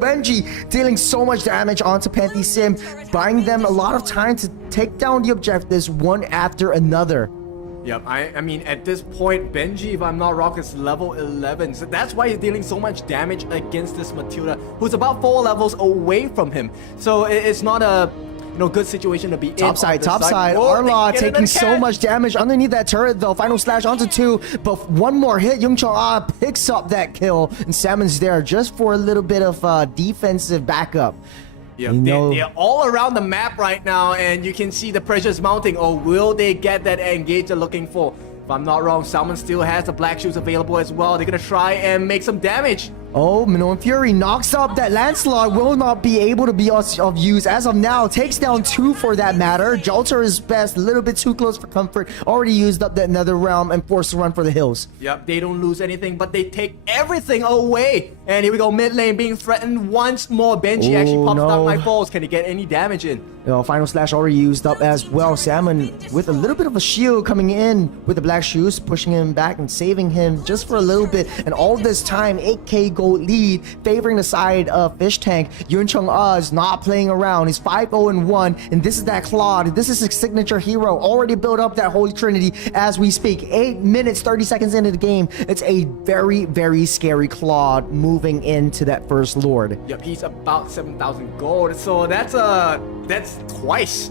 Benji dealing so much damage onto Panty Sim, buying them a lot of time to take down the objectives one after another. Yep, I mean, at this point, Benji, if I'm not wrong, is level 11. So that's why he's dealing so much damage against this Matilda, who's about 4 levels away from him. So it's not a good situation to be in. Topside. Arla taking so much damage underneath that turret, though. Final slash onto 2, but one more hit. Young Chong picks up that kill, and Salmon's there just for a little bit of defensive backup. Yeah, they're all around the map right now, and you can see the pressure's mounting. Or will they get that engage they're looking for? If I'm not wrong, Salmon still has the black shoes available as well. They're gonna try and make some damage. Oh, Minoan Fury knocks up that Lancelot, will not be able to be of use as of now. Takes down 2 for that matter. Jolter is best, a little bit too close for comfort. Already used up that nether realm and forced to run for the hills. Yep, they don't lose anything, but they take everything away. And here we go, mid lane being threatened once more. Benji actually pops down my falls. Can he get any damage in? Final slash already used up as well. Salmon with a little bit of a shield coming in with the black shoes, pushing him back and saving him just for a little bit. And all this time, 8k gold lead favoring the side of Fish Tank. Yun Chung is not playing around. He's 5-0-1, and this is that Claude. This is his signature hero. Already built up that Holy Trinity as we speak. 8 minutes, 30 seconds into the game. It's a very, very scary Claude moving into that first Lord. Yep, he's about 7,000 gold. So that's twice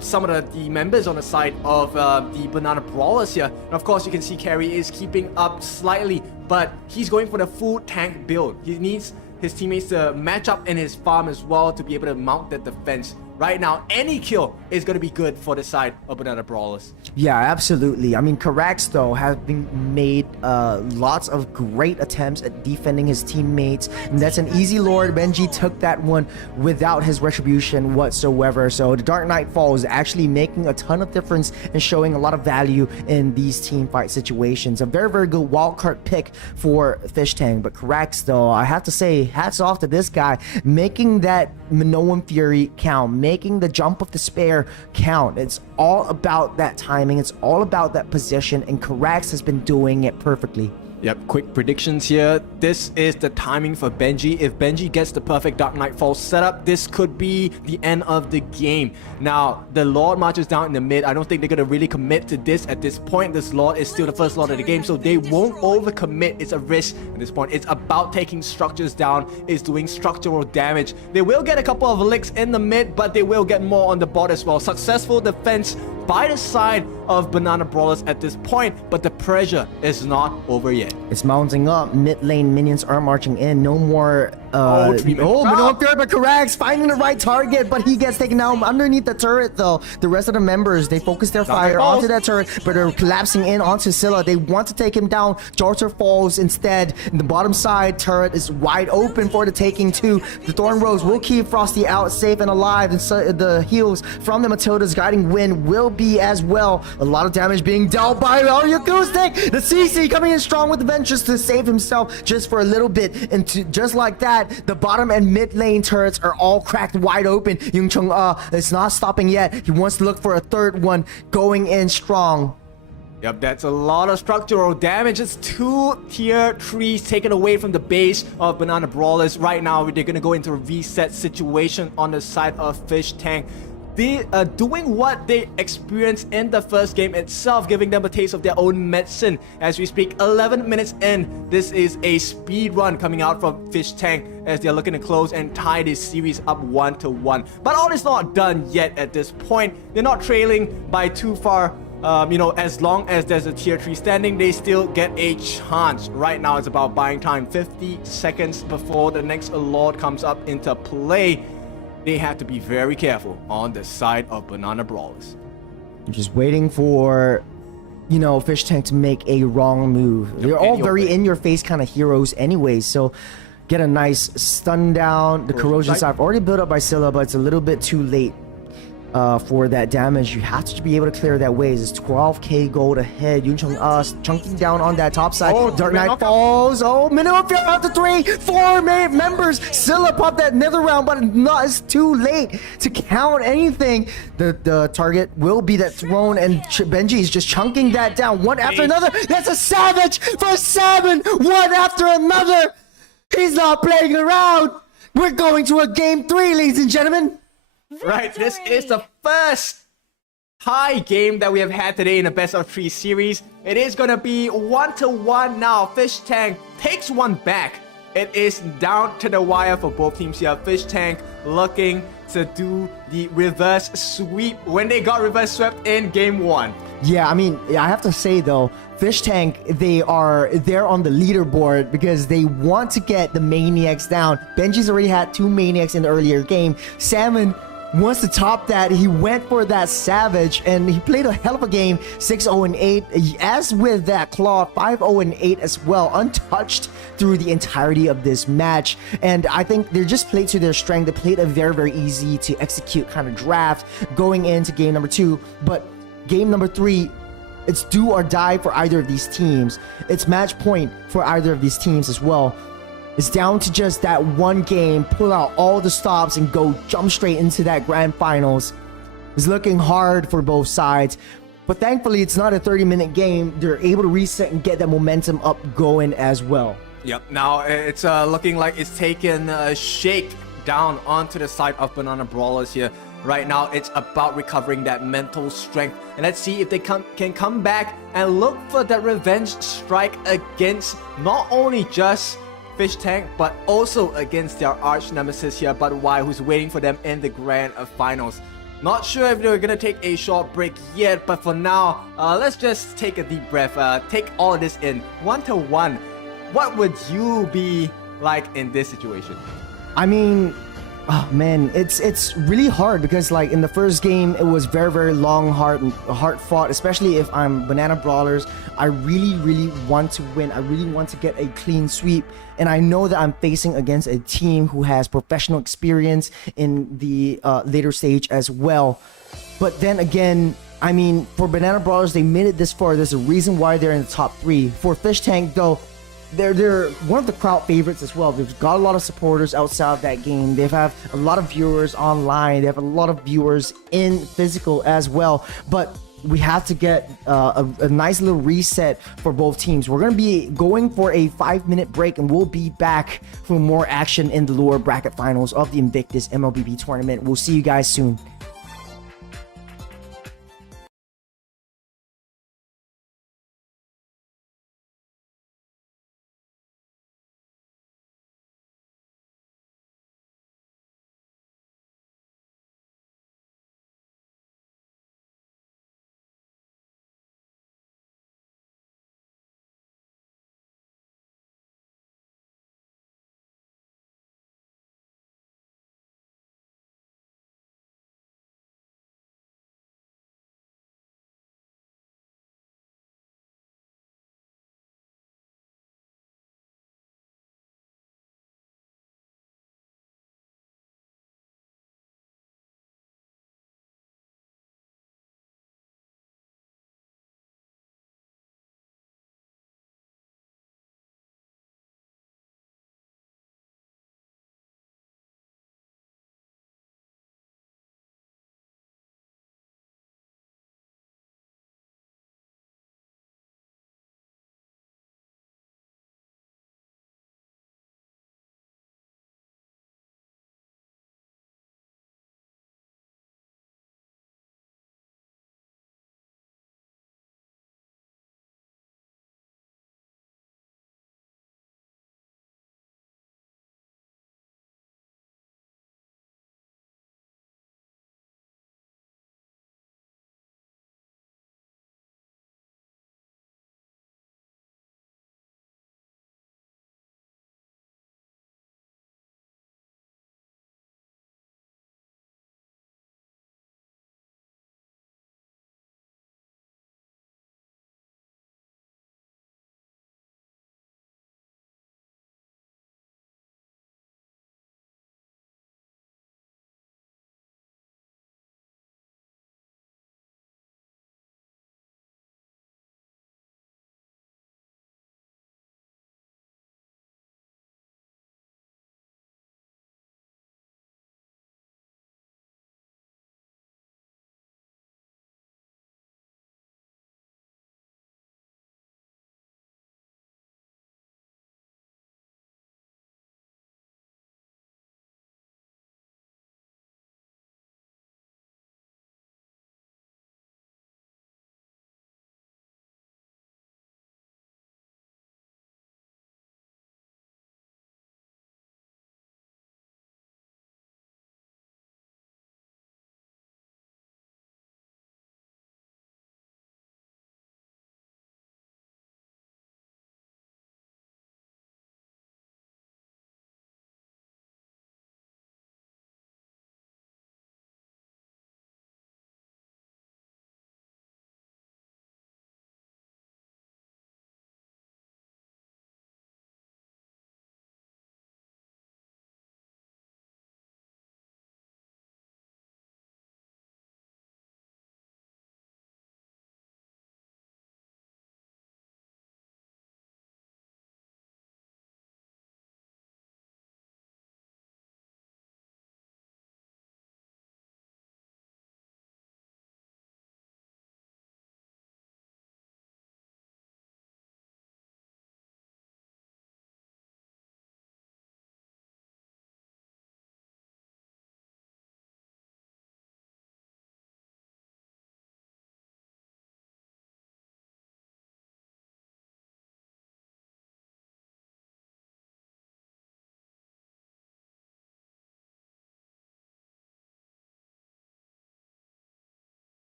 some of the members on the side of the Banana Brawlers here. And of course, you can see Carry is keeping up slightly, but he's going for the full tank build. He needs his teammates to match up in his farm as well to be able to mount that defense. Right now, any kill is going to be good for the side of Banana Brawlers. Yeah, absolutely. I mean, Karax, though, has been made lots of great attempts at defending his teammates. And that's an easy Lord. Benji took that one without his retribution whatsoever. So the Dark Knight Fall is actually making a ton of difference and showing a lot of value in these team fight situations. A very, very good wildcard pick for Fish Tank. But Karax, though, I have to say, hats off to this guy, making that Minoan Fury count, making the jump of despair count. It's all about that timing. It's all about that position, and Karax has been doing it perfectly. Yep, quick predictions here. This is the timing for Benji. If Benji gets the perfect Dark Knight Fall setup, this could be the end of the game. Now, the Lord marches down in the mid. I don't think they're going to really commit to this at this point. This Lord is still the first Lord of the game, so they won't overcommit. It's a risk at this point. It's about taking structures down. It's doing structural damage. They will get a couple of licks in the mid, but they will get more on the board as well. Successful defense by the side of Banana Brawlers at this point, but the pressure is not over yet. It's mounting up. Mid lane minions are marching in. No more Minoan Fury, but Karax finding the right target, but he gets taken down underneath the turret, though. The rest of the members, they focus their fire onto that turret, but they're collapsing in onto Scylla. They want to take him down. Jolter falls instead. And the bottom side turret is wide open for the taking too. The Thorn Rose will keep Frosty out safe and alive, and so the heals from the Matilda's Guiding Wind will be as well. A lot of damage being dealt by Acoustic. The CC coming in strong with the Ventures to save himself just for a little bit, and just like that, the bottom and mid lane turrets are all cracked wide open. Yung Chung is not stopping yet. He wants to look for a third one, going in strong. Yep, that's a lot of structural damage. It's 2 tier 3s taken away from the base of Banana Brawlers. Right now, they're going to go into a reset situation on the side of Fish Tank. They are doing what they experienced in the first game itself, giving them a taste of their own medicine. As we speak, 11 minutes in, this is a speed run coming out from Fish Tank as they're looking to close and tie this series up 1-1. But all is not done yet at this point. They're not trailing by too far. As long as there's a tier 3 standing, they still get a chance. Right now, it's about buying time, 50 seconds before the next Lord comes up into play. They have to be very careful on the side of Banana Brawlers. Just waiting for, Fish Tank to make a wrong move. They're all very in-your-face kind of heroes anyways, so get a nice stun down. The corrosion side already built up by Scylla, but it's a little bit too late. for that damage. You have to be able to clear that waves. It's 12k gold ahead. Yun Chung chunking down on that top side. Oh, Dark Knight knockout. falls. Oh, minimum fear out to 4 members. Still up that nether round, but it's too late to count anything. The target will be that throne, and Benji is just chunking that down one after another. That's a savage for 7, one after another. He's not playing around. We're going to a game 3, ladies and gentlemen. Right, this is the first high game that we have had today in the best of 3 series. It is gonna be 1-1 now. Fish Tank takes one back. It is down to the wire for both teams here. Fish Tank looking to do the reverse sweep when they got reverse swept in game 1. Yeah, I mean, I have to say though, Fish Tank, they're on the leaderboard because they want to get the Maniacs down. Benji's already had 2 Maniacs in the earlier game. Salmon wants to top that. He went for that Savage and he played a hell of a game. 6-0-8. As with that Claw, 5-0-8 as well. Untouched through the entirety of this match. And I think they just played to their strength. They played a very, very easy to execute kind of draft going into game number 2. But game number 3, it's do or die for either of these teams. It's match point for either of these teams as well. It's down to just that one game, pull out all the stops and go jump straight into that grand finals. It's looking hard for both sides, but thankfully it's not a 30-minute game. They're able to reset and get that momentum up going as well. Yep, now it's looking like it's taken a shake down onto the side of Banana Brawlers here. Right now, it's about recovering that mental strength. And let's see if they can come back and look for that revenge strike against not only just Fish Tank, but also against their arch nemesis here, But Why, who's waiting for them in the grand finals. Not sure if they're gonna take a short break yet, but for now, let's just take a deep breath, take all of this in. 1-1, what would you be like in this situation? I mean, oh man, it's really hard because like in the first game, it was very, very long, hard fought, especially if I'm Banana Brawlers. I really want to win. I really want to get a clean sweep. And I know that I'm facing against a team who has professional experience in the later stage as well. But then again, I mean, for Banana Brawlers, they made it this far. There's a reason why they're in the top 3. For Fish Tank, though, they're one of the crowd favorites as well. They've got a lot of supporters outside of that game. They have a lot of viewers online. They have a lot of viewers in physical as well. But we have to get a nice little reset for both teams. We're going to be going for a 5-minute break, and we'll be back for more action in the lower bracket finals of the Invictus Mlbb tournament. We'll see you guys soon.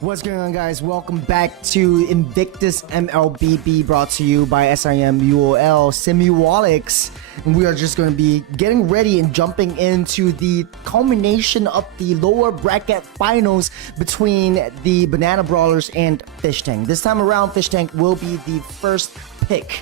What's going on, guys? Welcome back to Invictus Mlbb, brought to you by SIM-UOL, SIM-UOL. And we are just going to be getting ready and jumping into the culmination of the lower bracket finals between the Banana Brawlers and Fish Tank. This time around, Fish Tank will be the first pick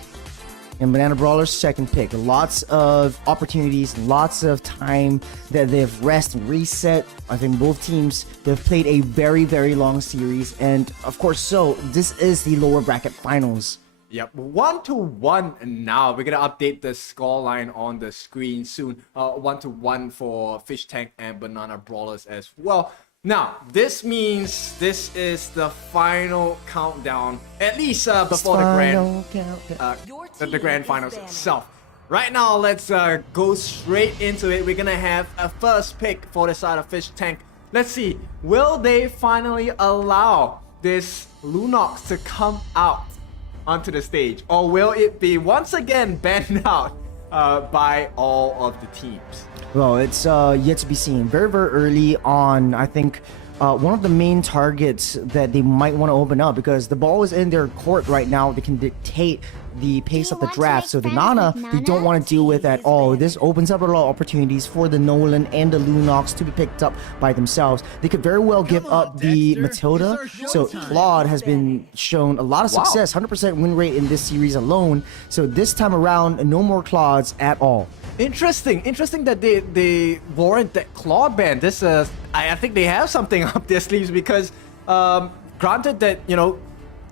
and Banana Brawlers second pick. Lots of opportunities, lots of time that they've rest and reset. I think both teams, they've played a very long series, and of course, so this is the lower bracket finals. Yep, 1-1 now. We're gonna update the scoreline on the screen soon. 1-1 for Fish Tank and Banana Brawlers as well. Now, this means this is the final countdown, at least before the grand finals itself. Right now, let's go straight into it. We're gonna have a first pick for the side of Fish Tank. Let's see, will they finally allow this Lunox to come out onto the stage, or will it be once again banned out by all of the teams? Well, it's yet to be seen. Very early on, I think one of the main targets that they might want to open up, because the ball is in their court right now. They can dictate the pace of the draft. So the Nana, they don't want to deal with at all. This opens up a lot of opportunities for the Nolan and the Lunox to be picked up by themselves. They could very well give up the Matilda. So Claude has been shown a lot of success, 100% win rate in this series alone. So this time around, no more Claudes at all. Interesting that they warrant that Claude ban. This I think they have something up their sleeves, because granted that, you know,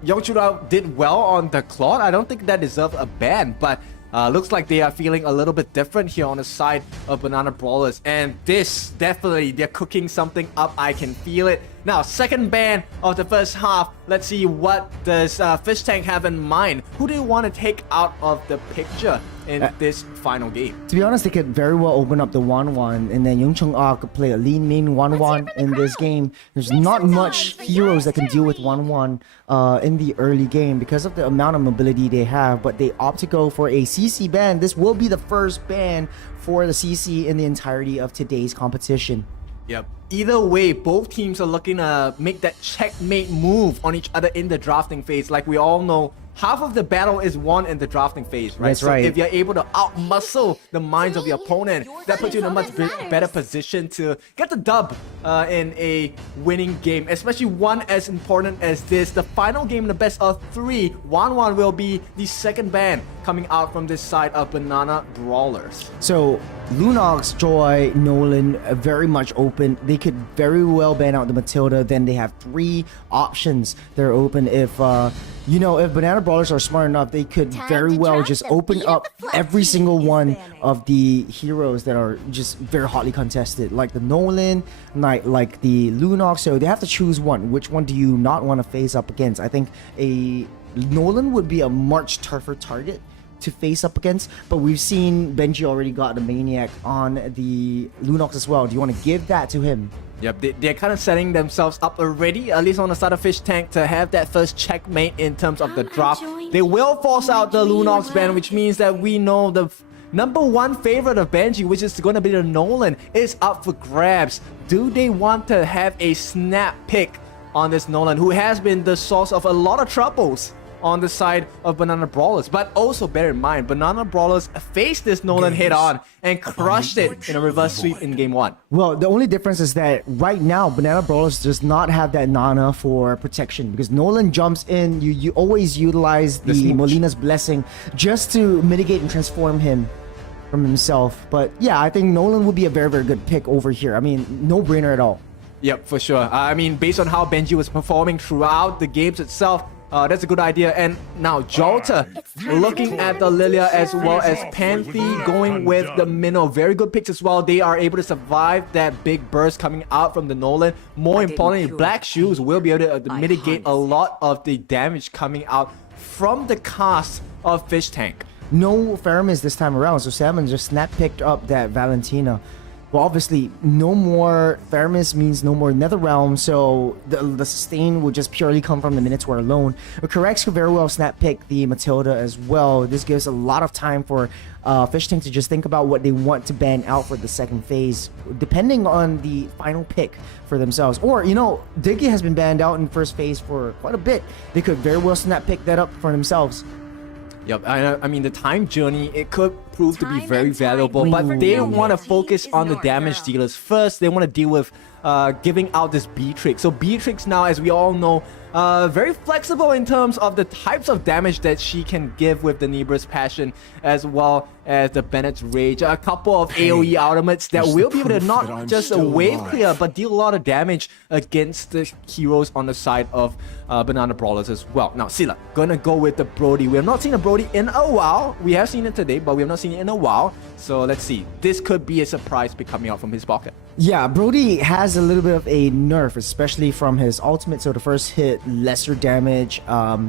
Young Shootout did well on the Claude, I don't think that deserves a ban, but looks like they are feeling a little bit different here on the side of Banana Brawlers, and this definitely, they're cooking something up. I can feel it. Now, second ban of the first half. Let's see, what does Fish Tank have in mind? Who do you want to take out of the picture in this final game? To be honest, they could very well open up the 1-1, and then Yung Chung Ah could play a lean main 1-1 in this game. There's not much heroes that can deal with 1-1 in the early game because of the amount of mobility they have, but they opt to go for a CC ban. This will be the first ban for the CC in the entirety of today's competition. Yep. Either way, both teams are looking to make that checkmate move on each other in the drafting phase. Like we all know, half of the battle is won in the drafting phase, right? That's right. So if you're able to out-muscle the minds of your opponent, that puts you in a much better position to get the dub in a winning game, especially one as important as this. The final game in the best of 3, 1-1 will be the second ban coming out from this side of Banana Brawlers. So Lunox, Joy, Nolan, very much open. They could very well ban out the Matilda. Then they have 3 options they're open. If you know, if Banana Brawlers are smart enough, they could very well just open up every single one of the heroes that are just very hotly contested, like the Nolan, like the Lunox. So they have to choose one. Which one do you not want to face up against? I think a Nolan would be a much tougher target to face up against, but we've seen Benji already got the Maniac on the Lunox as well. Do you want to give that to him? Yep, they're kind of setting themselves up already, at least on the side of Fish Tank, to have that first checkmate in terms of the draft. They will force out the Lunox ban, which means that we know the #1 favorite of Benji, which is going to be the Nolan, is up for grabs. Do they want to have a snap pick on this Nolan, who has been the source of a lot of troubles on the side of Banana Brawlers? But also bear in mind, Banana Brawlers faced this Nolan head-on and crushed it in a reverse sweep in game 1. Well, the only difference is that right now, Banana Brawlers does not have that Nana for protection, because Nolan jumps in. You always utilize the Molina's Blessing just to mitigate and transform him from himself. But yeah, I think Nolan would be a very good pick over here. I mean, no brainer at all. Yep, for sure. I mean, based on how Benji was performing throughout the games itself, that's a good idea. And now Jolta looking at the Lilia as well as Panthy going with the Minnow. Very good picks as well. They are able to survive that big burst coming out from the Nolan. More importantly, Black Shoes will be able to mitigate a lot of the damage coming out from the cast of Fish Tank. No Fermis this time around, so Salmon just snap picked up that Valentina. Well, obviously, no more Theramis means no more Netherrealm, so the sustain will just purely come from the Minotaur alone. But Correx could very well snap pick the Matilda as well. This gives a lot of time for Fish Tank to just think about what they want to ban out for the second phase, depending on the final pick for themselves. Or, you know, Diggy has been banned out in first phase for quite a bit. They could very well snap pick that up for themselves. Yep, I mean the time journey, it could prove to be Time very and time valuable, but for they no want to penalty focus is on the not damage girl. dealers first. They want to deal with giving out this Beatrix. So Beatrix now, as we all know, very flexible in terms of the types of damage that she can give with the Nebra's Passion, as well as the Bennett's Rage. A couple of AoE ultimates that will be able to not just wave clear, but deal a lot of damage against the heroes on the side of Banana Brawlers as well. Now, Silla, gonna go with the Brody. We have not seen a Brody in a while. We have seen it today, but we have not seen it in a while. So let's see. This could be a surprise pick coming out from his pocket. Yeah, Brody has a little bit of a nerf, especially from his ultimate. So the first hit, lesser damage.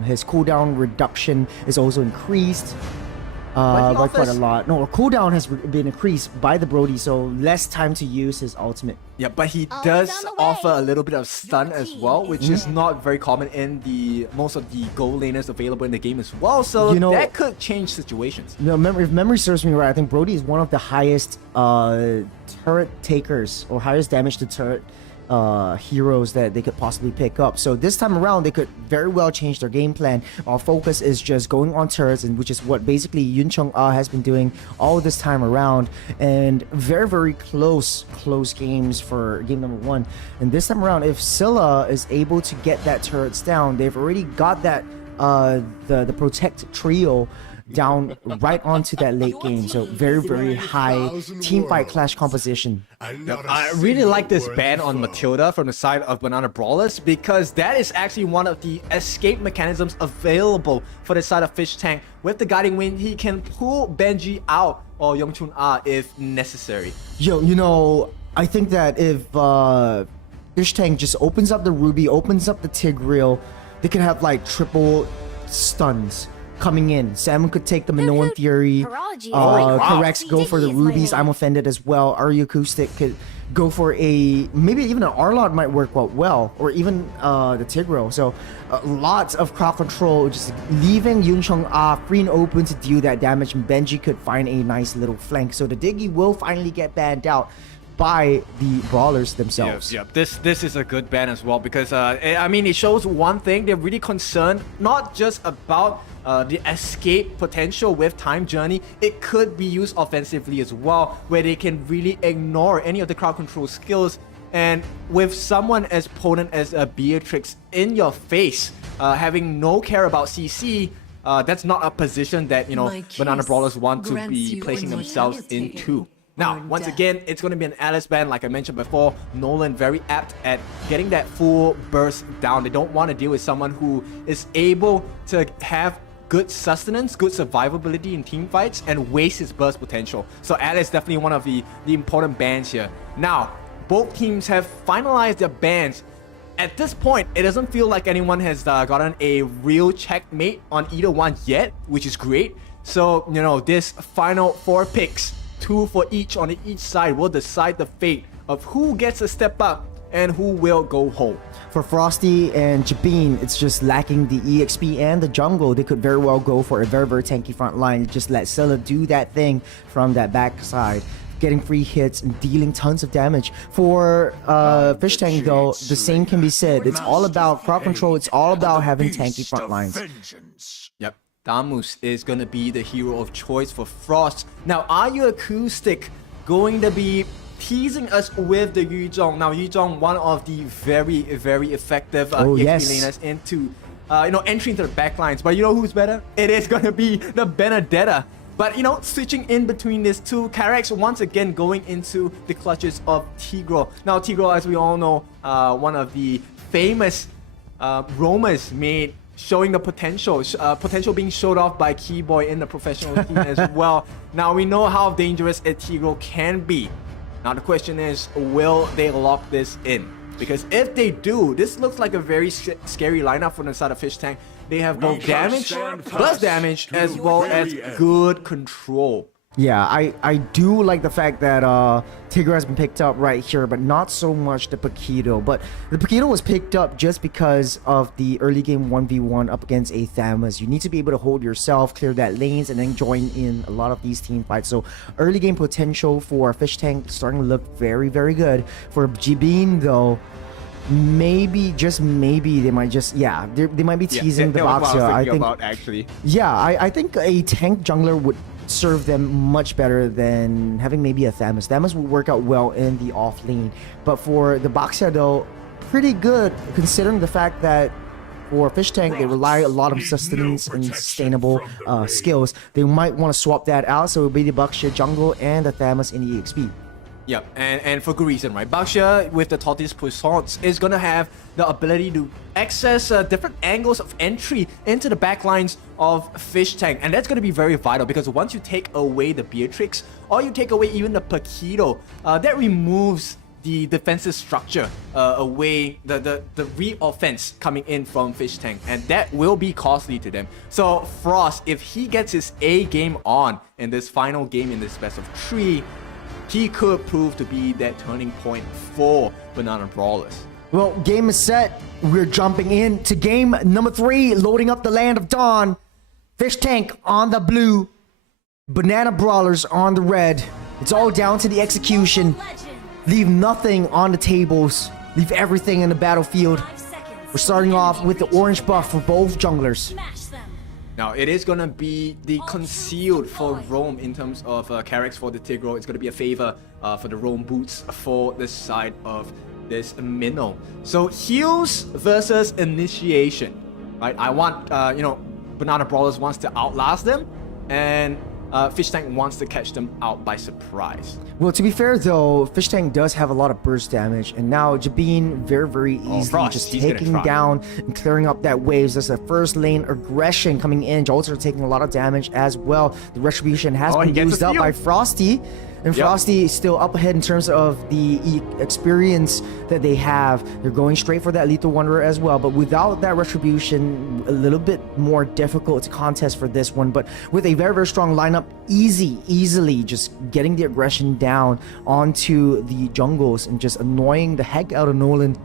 His cooldown reduction is also increased by quite a lot. No, cooldown has been increased by the Brody, so less time to use his ultimate. Yeah, but he Always does on the way. offer a little bit of stun as well, which Mm-hmm. is not very common in the most of the gold laners available in the game as well. So You know- that could change situations. No, if memory serves me right, I think Brody is one of the highest turret takers or highest damage to turret heroes that they could possibly pick up. So this time around, they could very well change their game plan. Our focus is just going on turrets, and which is what basically Yun Chung Ah has been doing all this time around. And very close games for game number 1. And this time around, if Scylla is able to get that turrets down, they've already got that the protect trio down right onto that late game. So very high team fight clash composition. I really like this ban on Matilda from the side of Banana Brawlers, because that is actually one of the escape mechanisms available for the side of Fish Tank. With the Guiding Wind, he can pull Benji out or Yongchun Ah if necessary. Yo, you know, I think that if Fish Tank just opens up the Ruby, opens up the Tigreal, they could have like triple stuns coming in. Salmon could take the Minoan Theory. Parology is like, wow. Correx go for the Diggy is my Rubies. man. I'm offended as well. Ari Acoustic could go for a, maybe even an Arlot might work out well, or even the Tigreal. So lots of crowd control, just leaving Yun Chung Ah free and open to deal that damage, and Benji could find a nice little flank. So the Diggy will finally get banned out by the Brawlers themselves. Yep. This is a good ban as well, because I mean, it shows one thing. They're really concerned not just about the escape potential with Time Journey. It could be used offensively as well, where they can really ignore any of the crowd control skills. And with someone as potent as a Beatrix in your face, having no care about CC, that's not a position that, you know, My Banana kiss Brawlers want to grants be you placing themselves immortality into. Now, or once death. again, it's going to be an Alice ban, like I mentioned before. Nolan very apt at getting that full burst down. They don't want to deal with someone who is able to have good sustenance, good survivability in team fights, and waste his burst potential. So Alice is definitely one of the important bans here. Now, both teams have finalized their bans. At this point, it doesn't feel like anyone has gotten a real checkmate on either one yet, which is great. So, you know, this final 4 picks, 2 for each on each side, will decide the fate of who gets a step up and who will go home. For Frosty and Jabin, it's just lacking the EXP and the jungle. They could very well go for a very tanky front line. Just let Scylla do that thing from that backside, getting free hits and dealing tons of damage. For Fish Tank though, the same can be said. It's all about crowd control. It's all about having tanky front lines. Yep. Damus is going to be the hero of choice for Frost. Now, are you Acoustic going to be teasing us with the Yu Zhong? Now, Yu Zhong, one of the very effective EXP yes. laners into, entry into the backlines. But you know who's better? It is going to be the Benedetta. But, you know, switching in between these two, Carex once again going into the clutches of Tigreal. Now, Tigreal, as we all know, one of the famous roamers made, showing the potential being showed off by Keyboy in the professional team as well. Now, we know how dangerous a Tigreal can be. Now, the question is, will they lock this in? Because if they do, this looks like a very scary lineup from the side of Fish Tank. They have both damage, plus damage, as well as good control. Yeah, I do like the fact that Tigger has been picked up right here, but not so much the Paquito. But the Paquito was picked up just because of the early game 1v1 up against a Thamus. You need to be able to hold yourself, clear that lanes, and then join in a lot of these team fights. So early game potential for Fish Tank starting to look very, very good. For Jibin though, maybe, just maybe, they might just, yeah, they might be teasing the box here. I think, actually. yeah, I think a tank jungler would serve them much better than having maybe a Thamus. Thamus would work out well in the off lane, but for the Boxia though, pretty good considering the fact that for Fish Tank they rely a lot on sustenance and sustainable skills. They might want to swap that out, so it would be the Boxia jungle and the Thamus in the EXP. Yep, and for good reason, right? Baxia with the Tortoise Puissance is going to have the ability to access different angles of entry into the backlines of Fish Tank. And that's going to be very vital because once you take away the Beatrix, or you take away even the Paquito, that removes the defensive structure away, the re-offense coming in from Fish Tank, and that will be costly to them. So Frost, if he gets his A game on in this final game in this best of 3, he could prove to be that turning point for Banana Brawlers. Well, game is set. We're jumping in to game number 3, loading up the Land of Dawn. Fish Tank on the blue, Banana Brawlers on the red. It's all down to the execution. Leave nothing on the tables. Leave everything in the battlefield. We're starting off with the orange buff for both junglers. Now, it is going to be the concealed for Roam in terms of Carrax for the Tigro. It's going to be a favor for the Roam boots for the side of this Minnow. So, heals versus initiation, right? I want, Banana Brawlers wants to outlast them, and Fish Tank wants to catch them out by surprise. Well, to be fair though, Fish Tank does have a lot of burst damage, and now Jabin very easily just taking down and clearing up that waves. There's a first lane aggression coming in. Jolts are taking a lot of damage as well. The Retribution has been used up by Frosty. And Frosty is still up ahead in terms of the experience that they have. They're going straight for that Lethal Wanderer as well. But without that Retribution, a little bit more difficult to contest for this one. But with a very strong lineup, easily just getting the aggression down onto the jungles and just annoying the heck out of Nolan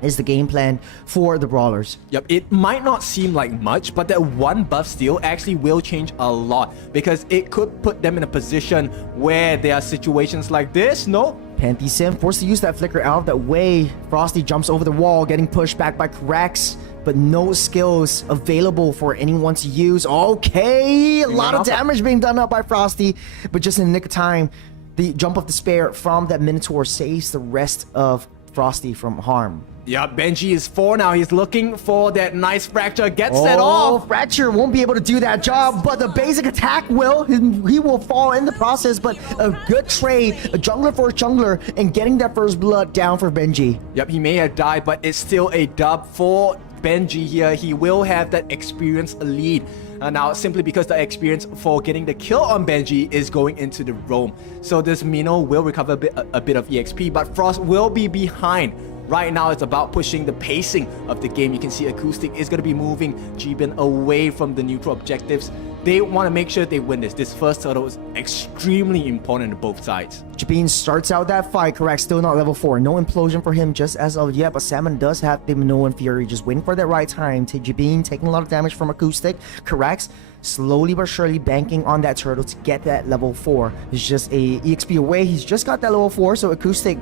is the game plan for the Brawlers. Yep, it might not seem like much, but that one buff steal actually will change a lot because it could put them in a position where there are situations like this. No. Panty Sim forced to use that flicker out of that way. Frosty jumps over the wall, getting pushed back by Rex, but no skills available for anyone to use. Okay, a lot of damage being done up by Frosty, but just in the nick of time, the jump of despair from that Minotaur saves the rest of Frosty from harm. Yeah, Benji is 4 now. He's looking for that nice fracture. Gets that off. Fracture won't be able to do that job, but the basic attack will. He will fall in the process, but a good trade, a jungler for a jungler, and getting that first blood down for Benji. Yep, he may have died, but it's still a dub for Benji here. He will have that experience lead. Now, simply because the experience for getting the kill on Benji is going into the roam. So this Minnow will recover a bit of EXP, but Frost will be behind. Right now, it's about pushing the pacing of the game. You can see Acoustic is going to be moving Jibin away from the neutral objectives. They want to make sure they win this. This first turtle is extremely important to both sides. Jabin starts out that fight, correct? Still not level 4. No implosion for him just as of yet, but Salmon does have the Minoan Fury. Just waiting for that right time. Jabin taking a lot of damage from Acoustic, correct? Slowly but surely banking on that turtle to get that level 4. It's just a EXP away. He's just got that level 4, so Acoustic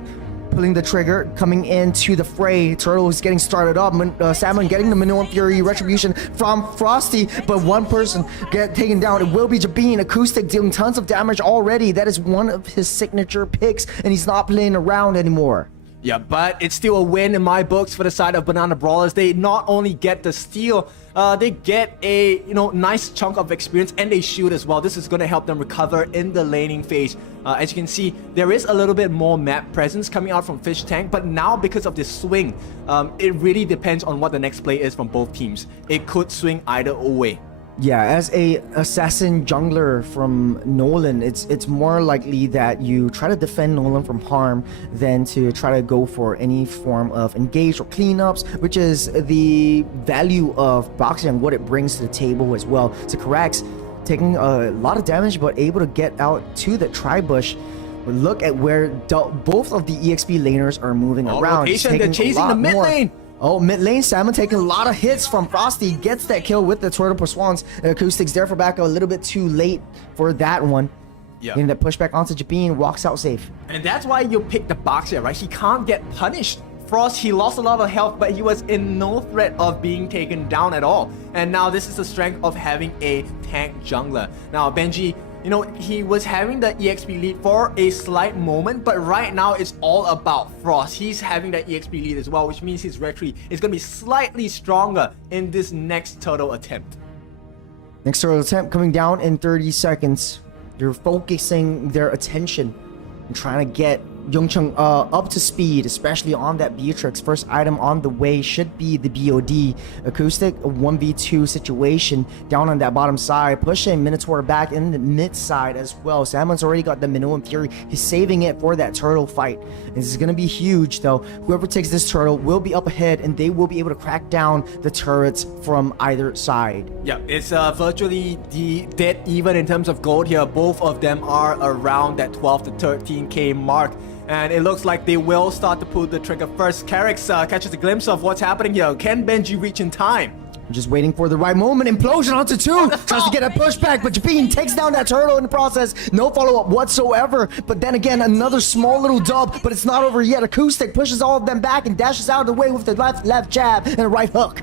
pulling the trigger, coming into the fray. Turtle is getting started up. Salmon getting the Minoan Fury retribution from Frosty, but one person get taken down. It will be Jabin. Acoustic dealing tons of damage already. That is one of his signature picks, and he's not playing around anymore. Yeah, but it's still a win in my books for the side of Banana Brawlers. They not only get the steal, they get a nice chunk of experience, and they shoot as well. This is going to help them recover in the laning phase. As you can see, there is a little bit more map presence coming out from Fish Tank, but now because of this swing, it really depends on what the next play is from both teams. It could swing either way. Yeah, as a assassin jungler from Nolan, it's more likely that you try to defend Nolan from harm than to try to go for any form of engage or cleanups, which is the value of boxing and what it brings to the table as well. So Karax taking a lot of damage, but able to get out to the tri-bush. Look at where both of the EXP laners are moving around. Rotation, they're chasing the mid lane. Oh, mid lane, Salmon taking a lot of hits from Frosty. Gets that kill with the Turtle per Swans. Acoustics there for back a little bit too late for that one. Yeah. Getting that pushback onto Jabin, walks out safe. And that's why you pick the box here, right? He can't get punished. Frost, he lost a lot of health, but he was in no threat of being taken down at all. And now this is the strength of having a tank jungler. Now, Benji, you know, he was having the EXP lead for a slight moment, but right now it's all about Frost. He's having that EXP lead as well, which means his retreat is going to be slightly stronger in this next turtle attempt. Next turtle attempt coming down in 30 seconds. They're focusing their attention and trying to get Yongcheng up to speed, especially on that Beatrix. First item on the way should be the BOD. Acoustic, a 1v2 situation down on that bottom side, pushing Minotaur back in the mid side as well. Salmon's already got the Minnow and Fury. He's saving it for that turtle fight. This is going to be huge though. Whoever takes this turtle will be up ahead and they will be able to crack down the turrets from either side. Yeah, it's virtually dead even in terms of gold here. Both of them are around that 12 to 13k mark. And it looks like they will start to pull the trigger first. Carrick's catches a glimpse of what's happening here. Can Benji reach in time? I'm just waiting for the right moment. Implosion onto two. Tries to get a pushback, but Jabin takes down that turtle in the process. No follow-up whatsoever. But then again, another small little dub, but it's not over yet. Acoustic pushes all of them back and dashes out of the way with the left jab and a right hook.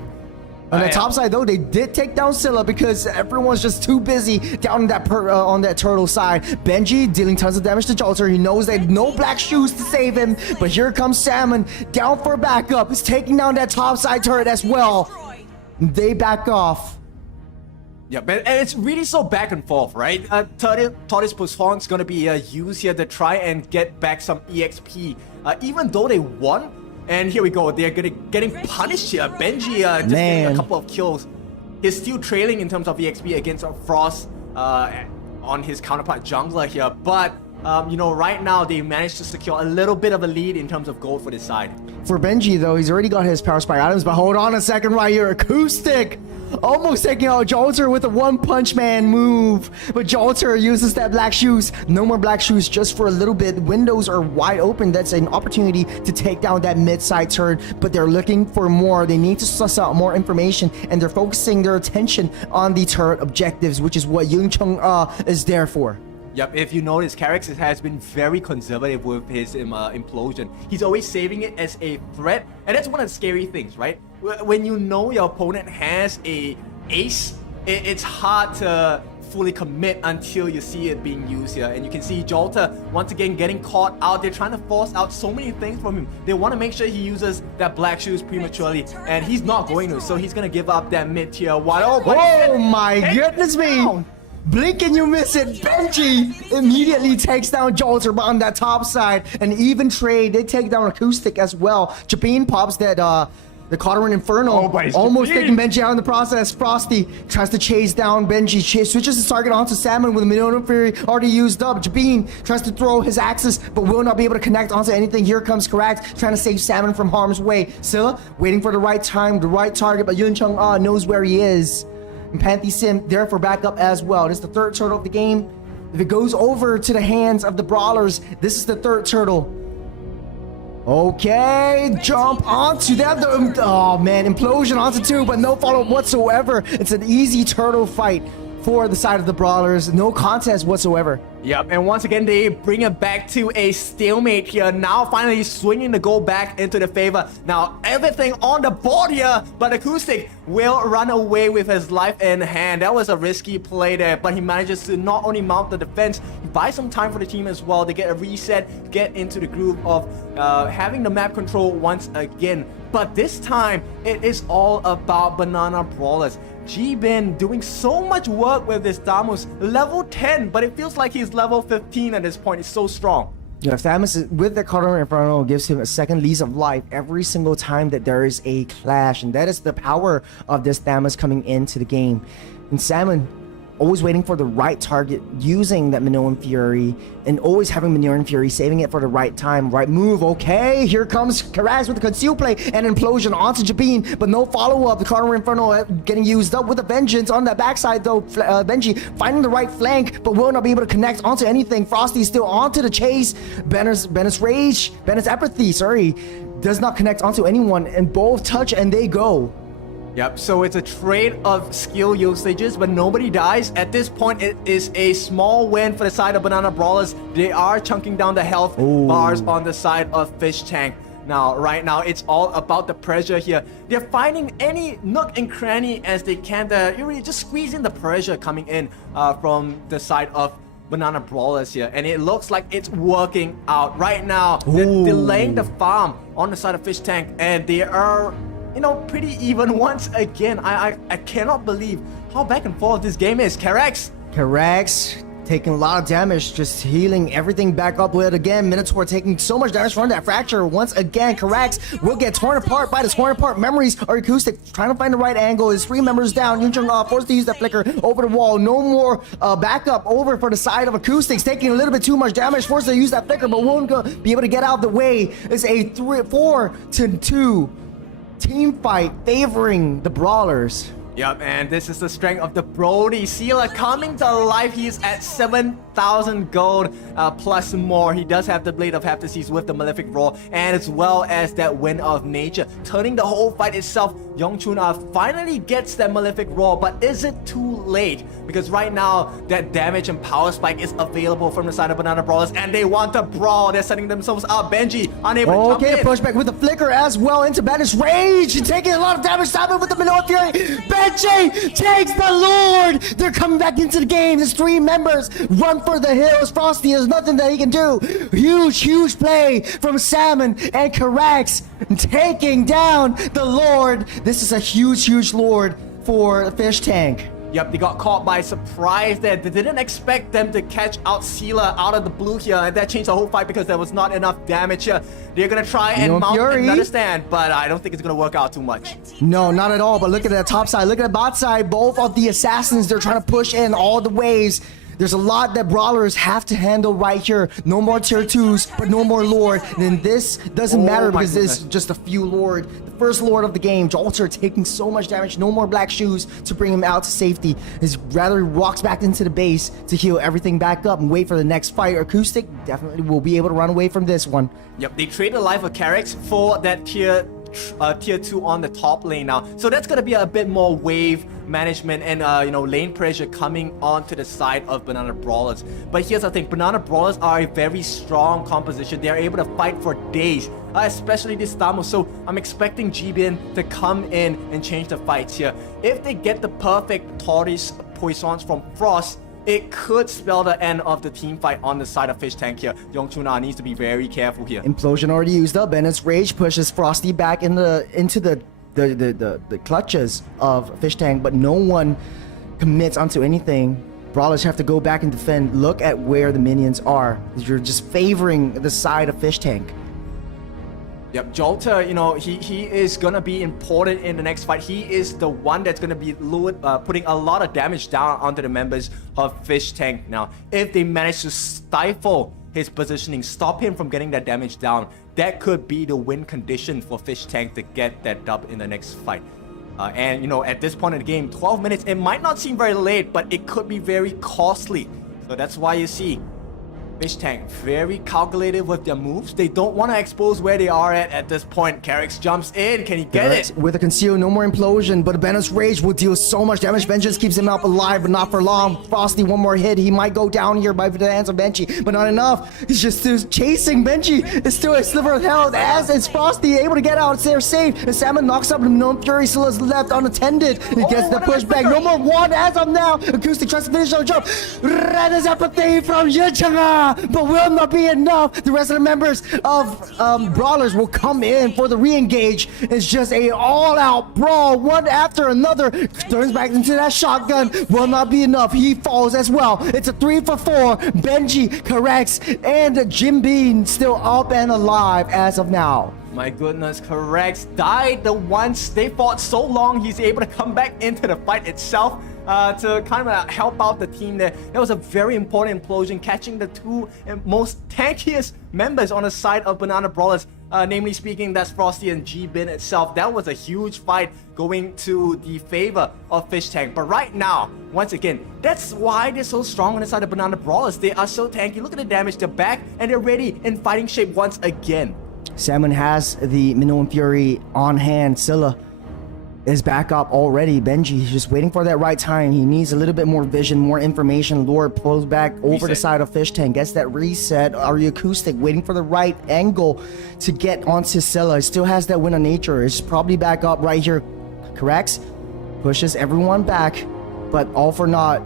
On the top side, though, they did take down Scylla because everyone's just too busy down on that turtle side. Benji dealing tons of damage to Jolter. He knows they had no black shoes to save him, but here comes Salmon down for backup. He's taking down that top side turret as well. They back off. Yeah, but it's really so back and forth, right? Tortoise Poison's gonna be used here to try and get back some EXP. Even though they won, and here we go, they're getting punished here. Benji just getting a couple of kills. He's still trailing in terms of EXP against Frost on his counterpart jungler here. But, you know, right now they managed to secure a little bit of a lead in terms of gold for this side. For Benji, though, he's already got his Power Spike items, but hold on a second right here. Acoustic almost taking out Jolter with a One Punch Man move. But Jolter uses that black shoes. No more black shoes just for a little bit. Windows are wide open. That's an opportunity to take down that mid-side turret, but they're looking for more. They need to suss out more information, and they're focusing their attention on the turret objectives, which is what Yongcheng is there for. Yep, if you notice, Carrick has been very conservative with his implosion. He's always saving it as a threat, and that's one of the scary things, right? When you know your opponent has a ace, it's hard to fully commit until you see it being used here. And you can see Jolter once again getting caught out. They're trying to force out so many things from him. They want to make sure he uses that black shoes prematurely, and he's not going to, so he's going to give up that mid-tier one. Oh my goodness me! Blink and you miss it. Benji immediately takes down Jolter on that top side. And even trade, they take down Acoustic as well. Jabin pops that the Cauterin Inferno, almost taking Benji out in the process. Frosty tries to chase down Benji, switches his target onto Salmon with a Minnow Fury already used up. Jabin tries to throw his axes, but will not be able to connect onto anything. Here comes Correct, trying to save Salmon from harm's way. Scylla waiting for the right time, the right target, but Yuncheng knows where he is. And Panthy Sim there for backup as well. This is the third turtle of the game. If it goes over to the hands of the brawlers, this is the third turtle. Okay, jump onto that. Oh man, implosion onto two, but no follow-up whatsoever. It's an easy turtle fight for the side of the brawlers. No contest whatsoever. Yep, and once again, they bring it back to a stalemate here. Now, finally swinging the goal back into the favor. Now, everything on the board here, but Acoustic will run away with his life in hand. That was a risky play there, but he manages to not only mount the defense, buy some time for the team as well to get a reset, get into the groove of having the map control once again. But this time, it is all about Banana Brawlers. G-Bin doing so much work with this Damus, level 10, but it feels like he's level 15 at this point. It's so strong. Yeah, Thamus with the Cauterin Inferno gives him a second lease of life every single time that there is a clash, and that is the power of this Thamus coming into the game. And Salmon always waiting for the right target, using that Minoan Fury, and always having Minoan Fury, saving it for the right time, right move. Okay, here comes Karax with the conceal play and implosion onto Jabin, but no follow-up. The Carter Inferno getting used up with a vengeance on that backside though. Benji finding the right flank, but will not be able to connect onto anything. Frosty still onto the chase. Bennet's apathy, does not connect onto anyone, and both touch and they go. Yep, so it's a trade of skill usages, but nobody dies. At this point, it is a small win for the side of Banana Brawlers. They are chunking down the health bars on the side of Fish Tank. Now, right now, it's all about the pressure here. They're finding any nook and cranny as they can to really just squeeze in the pressure coming in from the side of Banana Brawlers here, and it looks like it's working out right now. They're delaying the farm on the side of Fish Tank, and they are, you know, pretty even once again. I cannot believe how back and forth this game is. Karax taking a lot of damage, just healing everything back up with it again. Minotaur taking so much damage from that fracture. Once again, Karax will get torn apart by the torn apart memories. Or Acoustic trying to find the right angle. His 3 members down. Yuncheng forced to use that flicker over the wall. No more backup over for the side of Acoustics, taking a little bit too much damage. Forced to use that flicker, but won't be able to get out of the way. It's a 4-2 team fight favoring the Brawlers. Yep, and this is the strength of the Brody. Sealer coming to life. He's at 7,000 gold plus more. He does have the Blade of Heptases with the Malefic Roar, and as well as that Wind of Nature, turning the whole fight itself. Yongchun finally gets that Malefic Roar, but is it too late? Because right now, that damage and power spike is available from the side of Banana Brawlers, and they want to brawl. They're setting themselves up. Benji unable to jump in. Pushback with the flicker as well into Banish Rage, taking a lot of damage. Simon with the Minoan Fury. Benji takes the Lord. They're coming back into the game. There's 3 members. Run for the hills. Frosty, there's nothing that he can do. Huge play from Salmon and Karax, taking down the Lord. This is a huge Lord for Fish Tank. Yep, they got caught by surprise there. They didn't expect them to catch out Sealer out of the blue here, and that changed the whole fight because there was not enough damage here. They're gonna try and mount another stand, but I don't think it's gonna work out too much. No, not at all. But look at the top side. Look at the bot side. Both of the assassins, they're trying to push in all the ways. There's a lot that Brawlers have to handle right here. No more tier 2s, but no more Lord. And this doesn't matter because it's just a few Lord. The first Lord of the game, Jolter taking so much damage. No more black shoes to bring him out to safety. His rather walks back into the base to heal everything back up and wait for the next fight. Acoustic definitely will be able to run away from this one. Yep, they traded life of Karax for that tier 2 on the top lane now. So that's going to be a bit more wave management and lane pressure coming onto the side of Banana Brawlers. But here's the thing, Banana Brawlers are a very strong composition. They are able to fight for days, especially this Stamos. So I'm expecting Jibin to come in and change the fights here. If they get the perfect Tortoise Poissons from Frost, it could spell the end of the team fight on the side of Fish Tank here. Yongchun needs to be very careful here. Implosion already used up, and its rage pushes Frosty back into the clutches of Fish Tank, but no one commits onto anything. Brawlers have to go back and defend. Look at where the minions are. You're just favoring the side of Fish Tank. Yep, Jolter, he is gonna be important in the next fight. He is the one that's gonna be putting a lot of damage down onto the members of Fish Tank. Now, if they manage to stifle his positioning, stop him from getting that damage down, that could be the win condition for Fish Tank to get that dub in the next fight. And at this point in the game, 12 minutes, it might not seem very late, but it could be very costly. So that's why you see Fish Tank very calculated with their moves. They don't want to expose where they are at this point. Karax jumps in. Can he get it? With a conceal, no more implosion, but Ben's rage will deal so much damage. Vengeance keeps him up alive, but not for long. Frosty, one more hit. He might go down here by the hands of Benji, but not enough. He's just still chasing Benji. It's still a sliver of health, as is Frosty able to get out. They're safe. And Salmon knocks up the Minoan Fury, still is left unattended. He gets the pushback. No more one as of now. Acoustic tries to finish on the jump. Red is apathy from Yuncheng, but will not be enough. The rest of the members of Brawlers will come in for the re-engage. It's just a all-out brawl, one after another. Turns back into that shotgun. Will not be enough. He falls as well. It's a 3 for 4. Benji, Karax, and Jim Bean still up and alive as of now. My goodness, Karax died the once they fought so long. He's able to come back into the fight itself. to kind of help out the team there. That was a very important implosion, catching the two most tankiest members on the side of Banana Brawlers. Namely speaking, that's Frosty and G-Bin itself. That was a huge fight going to the favor of Fish Tank. But right now, once again, that's why they're so strong on the side of Banana Brawlers. They are so tanky. Look at the damage. They're back and they're ready in fighting shape once again. Salmon has the Minoan Fury on hand. Scylla is back up already. Benji is just waiting for that right time. He needs a little bit more vision, more information. Lord pulls back over the side of Fish Tank, gets that reset. Ari Acoustic waiting for the right angle to get onto Scylla. Still has that win of nature. Is probably back up right here. Corrects, pushes everyone back, but all for naught.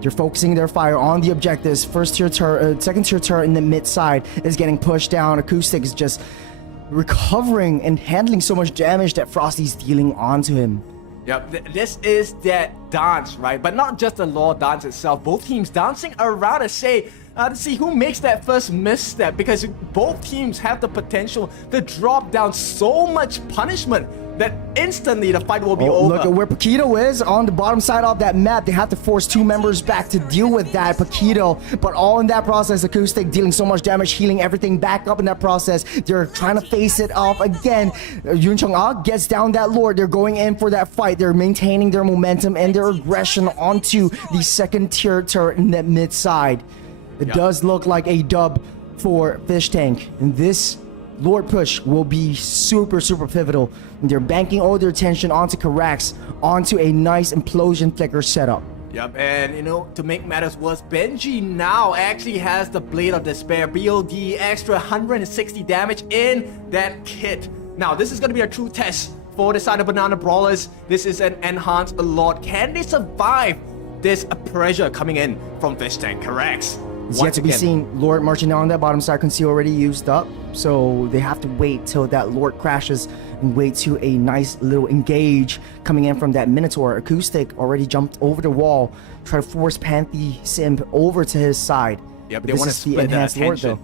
You're focusing their fire on the objectives. First tier turret, second tier turret in the mid side is getting pushed down. Acoustic is just recovering and handling so much damage that Frosty's dealing onto him. Yep, this is that dance, right? But not just the law dance itself. Both teams dancing around to see who makes that first misstep, because both teams have the potential to drop down so much punishment that instantly the fight will be over. Look at where Paquito is on the bottom side of that map. They have to force two members back to deal with that Paquito, but all in that process, Acoustic dealing so much damage, healing everything back up in that process. They're trying to face it off again. Yun Chang-ah gets down that Lord. They're going in for that fight. They're maintaining their momentum and their aggression onto the second tier turret in that mid side. It does look like a dub for Fish Tank, and this Lord push will be super pivotal. They're banking all their attention onto Carax, onto a nice implosion flicker setup. Yep, and you know, to make matters worse, Benji now actually has the Blade of Despair, BOD, extra 160 damage in that kit. Now, this is going to be a true test for the side of Banana Brawlers. This is an enhanced Lord. Can they survive this pressure coming in from Fish Tank? Carax. It's yet to be seen. Lord marching down on that bottom side, Conceal already used up, so they have to wait till that Lord crashes and wait to a nice little engage coming in from that Minotaur. Acoustic already jumped over the wall, try to force Panthy Sim over to his side. Yep, they want to split the attention.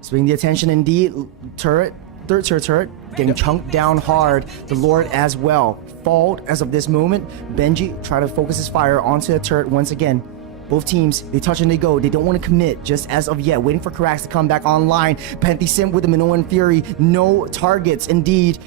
Splitting the attention indeed. Turret, third tier turret, getting chunked down hard. The Lord as well. Fault as of this moment. Benji try to focus his fire onto the turret once again. Both teams, they touch and they go. They don't want to commit just as of yet. Waiting for Carax to come back online. Panthy Sim with the Minoan Fury. No targets, indeed.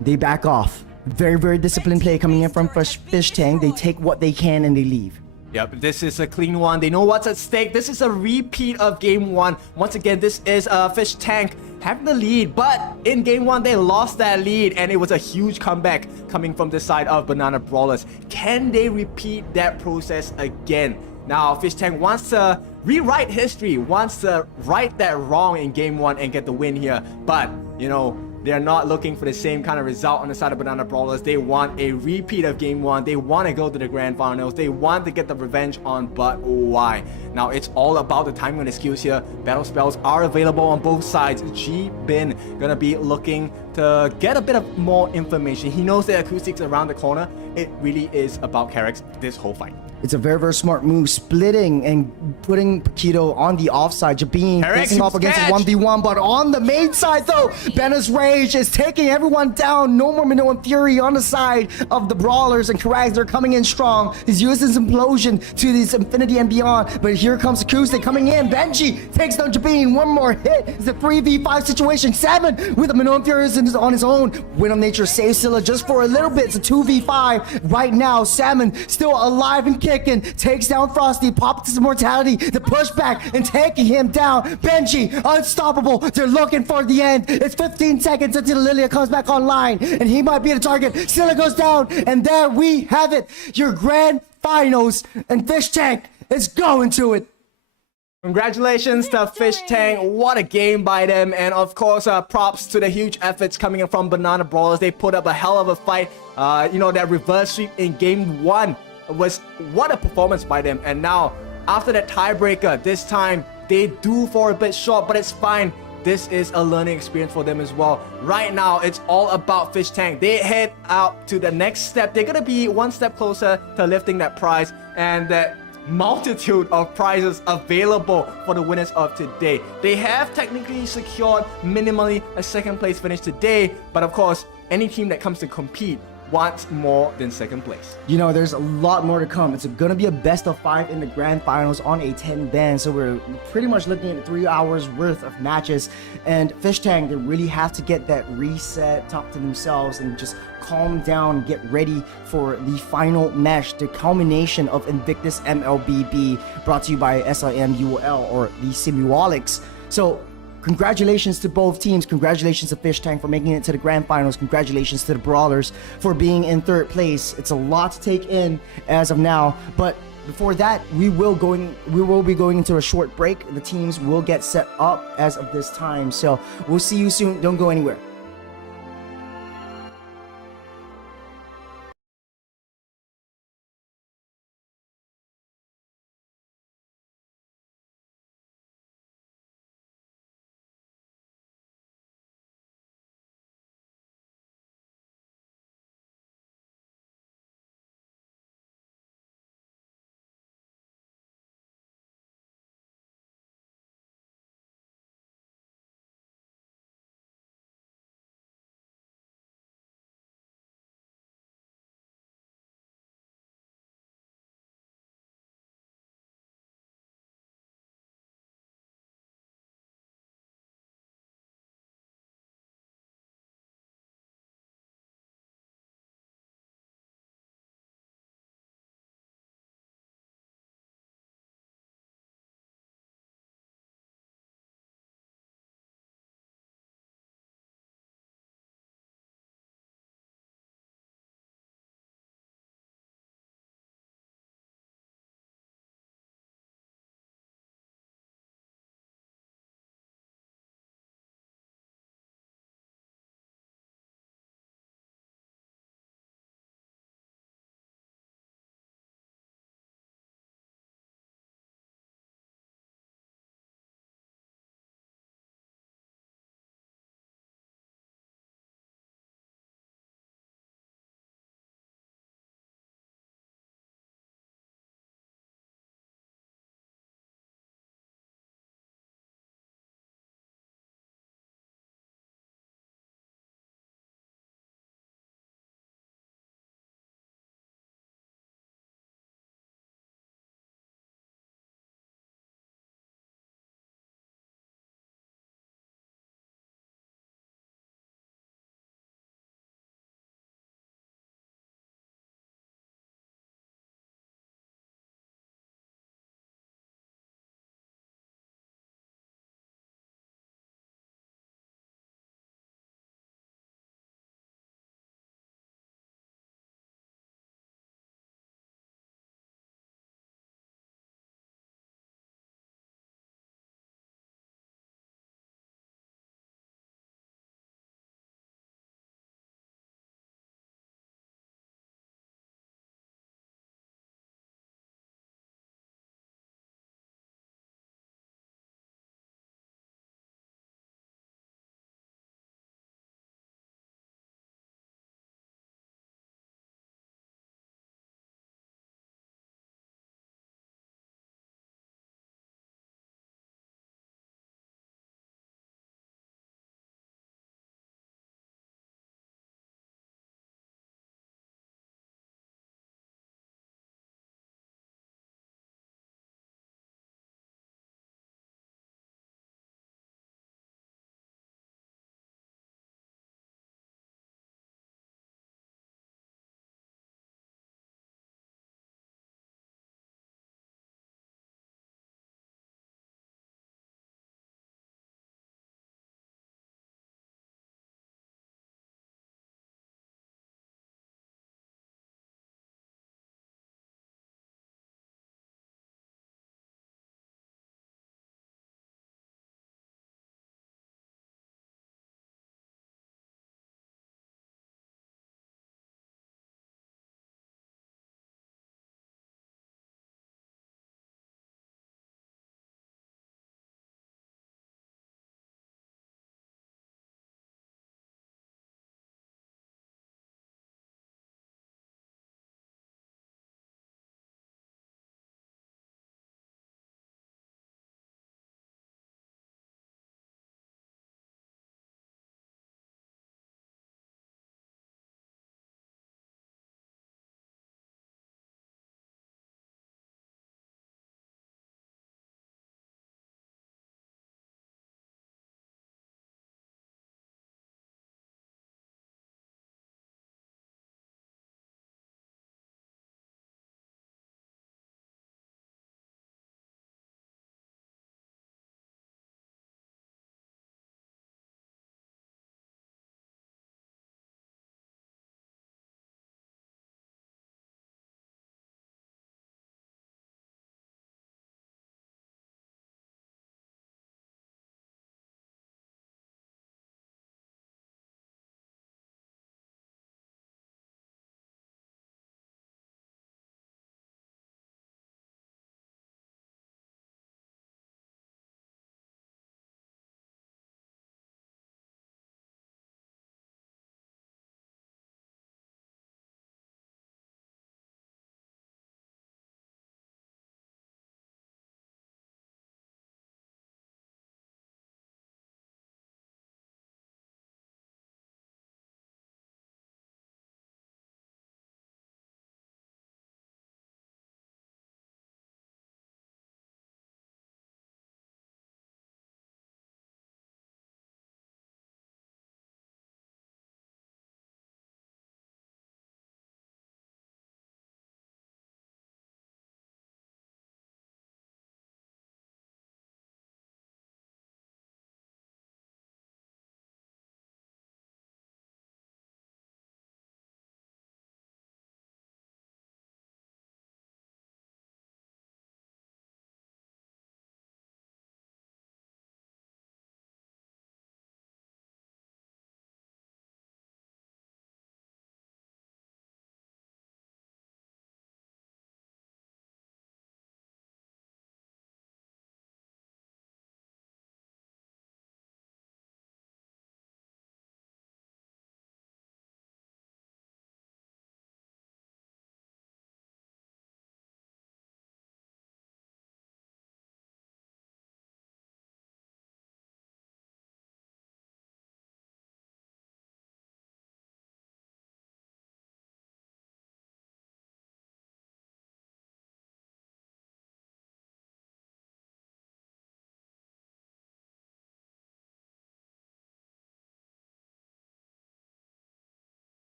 They back off. Very disciplined play coming in from Fish Tank. They take what they can and they leave. Yep, this is a clean one. They know what's at stake. This is a repeat of game one. Once again, this is Fish Tank having the lead, but in game one, they lost that lead, and it was a huge comeback coming from the side of Banana Brawlers. Can they repeat that process again? Now, Fish Tank wants to rewrite history, wants to right that wrong in game one and get the win here, but, you know, they're not looking for the same kind of result on the side of Banana Brawlers. They want a repeat of game one. They want to go to the grand finals. They want to get the revenge on, but why? Now, it's all about the timing and the skills here. Battle spells are available on both sides. G-Bin gonna be looking to get a bit of more information. He knows the acoustics around the corner. It really is about Carax this whole fight. It's a very smart move, splitting and putting Paquito on the offside. Jabin facing off against a 1v1, but on the main side though, Benna's Rage is taking everyone down. No more Minoan Fury on the side of the Brawlers, and Carax, they're coming in strong. He's using his implosion to this infinity and beyond, but here comes Acoustic coming in. Benji takes down Jabin. One more hit. It's a 3v5 situation. Salmon with the Minoan Fury on his own. Win of Nature saves Scylla just for a little bit. It's a 2v5 right now. Salmon still alive and kicking, takes down Frosty, pops his immortality, the pushback and taking him down. Benji, unstoppable. They're looking for the end. It's 15 seconds until Lilia comes back online, and he might be the target. Scylla goes down, and there we have it. Your grand finals, and Fish Tank is going to it. Congratulations to Fish Tank. What a game by them. And of course, props to the huge efforts coming in from Banana Brawlers. They put up a hell of a fight. You know, that reverse sweep in game one was what a performance by them. And now, after that tiebreaker, this time they do fall a bit short, but it's fine. This is a learning experience for them as well. Right now, it's all about Fish Tank. They head out to the next step. They're gonna be one step closer to lifting that prize, and that multitude of prizes available for the winners of today. They have technically secured minimally a second place finish today, but of course, any team that comes to compete wants more than second place. You know, there's a lot more to come. It's gonna be a best of 5 in the grand finals on a 10 band. So we're pretty much looking at 3 hours worth of matches. And Fish Tank, they really have to get that reset, talk to themselves, and just calm down, get ready for the final match, the culmination of Invictus Mlbb, brought to you by SIM-UOL, or the SIM-UOLics. So congratulations to both teams. Congratulations to Fish Tank for making it to the grand finals. Congratulations to the Brawlers for being in 3rd place. It's a lot to take in as of now, but before that, we will be going into a short break. The teams will get set up as of this time. So we'll see you soon. Don't go anywhere.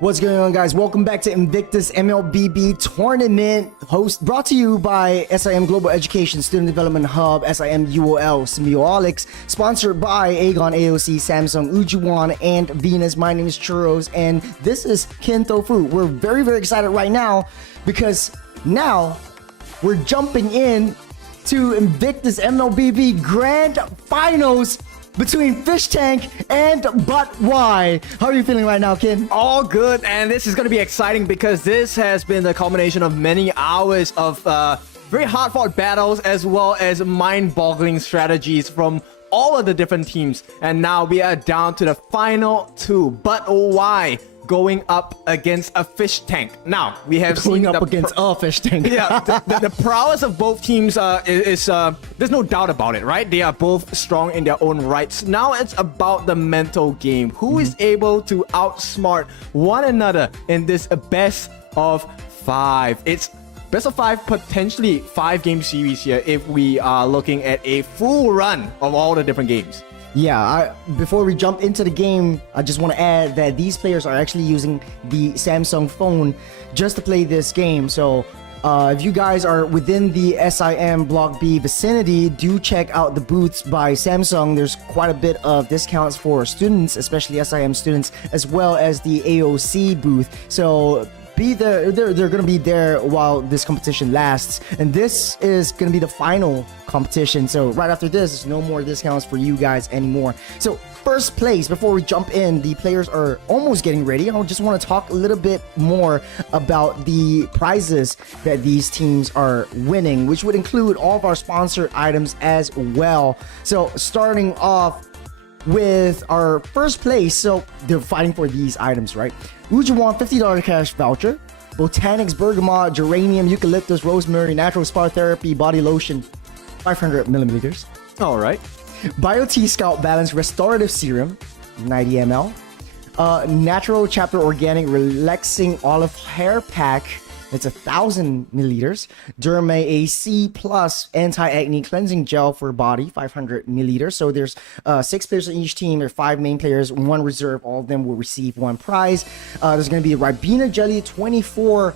What's going on, guys? Welcome back to Invictus Mlbb Tournament, brought to you by SIM Global Education Student Development Hub, SIM-UOL, SIM-UOL, sponsored by Aegon, AOC, Samsung, Ujuwan, and Venus. My name is Churros, and this is Kin Tofu. We're very, very excited right now because now we're jumping in to Invictus Mlbb Grand Finals between Fish Tank and But Why. How are you feeling right now, Kin? All good, and this is going to be exciting because this has been the culmination of many hours of very hard-fought battles as well as mind-boggling strategies from all of the different teams. And now we are down to the final two. But Why going up against a Fish Tank. Now, we have Going up against a Fish Tank. Yeah, the prowess of both teams is there's no doubt about it, right? They are both strong in their own rights. Now it's about the mental game. Who is able to outsmart one another in this best of 5? It's best of 5, potentially 5-game series here if we are looking at a full run of all the different games. Yeah, before we jump into the game, I just want to add that these players are actually using the Samsung phone just to play this game. So if you guys are within the SIM Block B vicinity, do check out the booths by Samsung. There's quite a bit of discounts for students, especially SIM students, as well as the AOC booth. So be there. They're gonna be there while this competition lasts, and this is gonna be the final competition. So right after this, there's no more discounts for you guys anymore. So first place, before we jump in, the players are almost getting ready. I just want to talk a little bit more about the prizes that these teams are winning, which would include all of our sponsored items as well. So starting off with our first place, so they're fighting for these items, right? Ujuwan $50 cash voucher, Botanics Bergamot, Geranium, Eucalyptus, Rosemary, Natural Spa Therapy Body Lotion, 500 milliliters. All right. BioT Scout Balance Restorative Serum, 90 ml. Natural Chapter Organic Relaxing Olive Hair Pack, it's 1,000 milliliters. Derma AC Plus Anti-Acne Cleansing Gel for Body, 500 milliliters. So there's 6 players on each team. There are 5 main players, 1 reserve. All of them will receive 1 prize. There's going to be a Ribena Jelly, 24.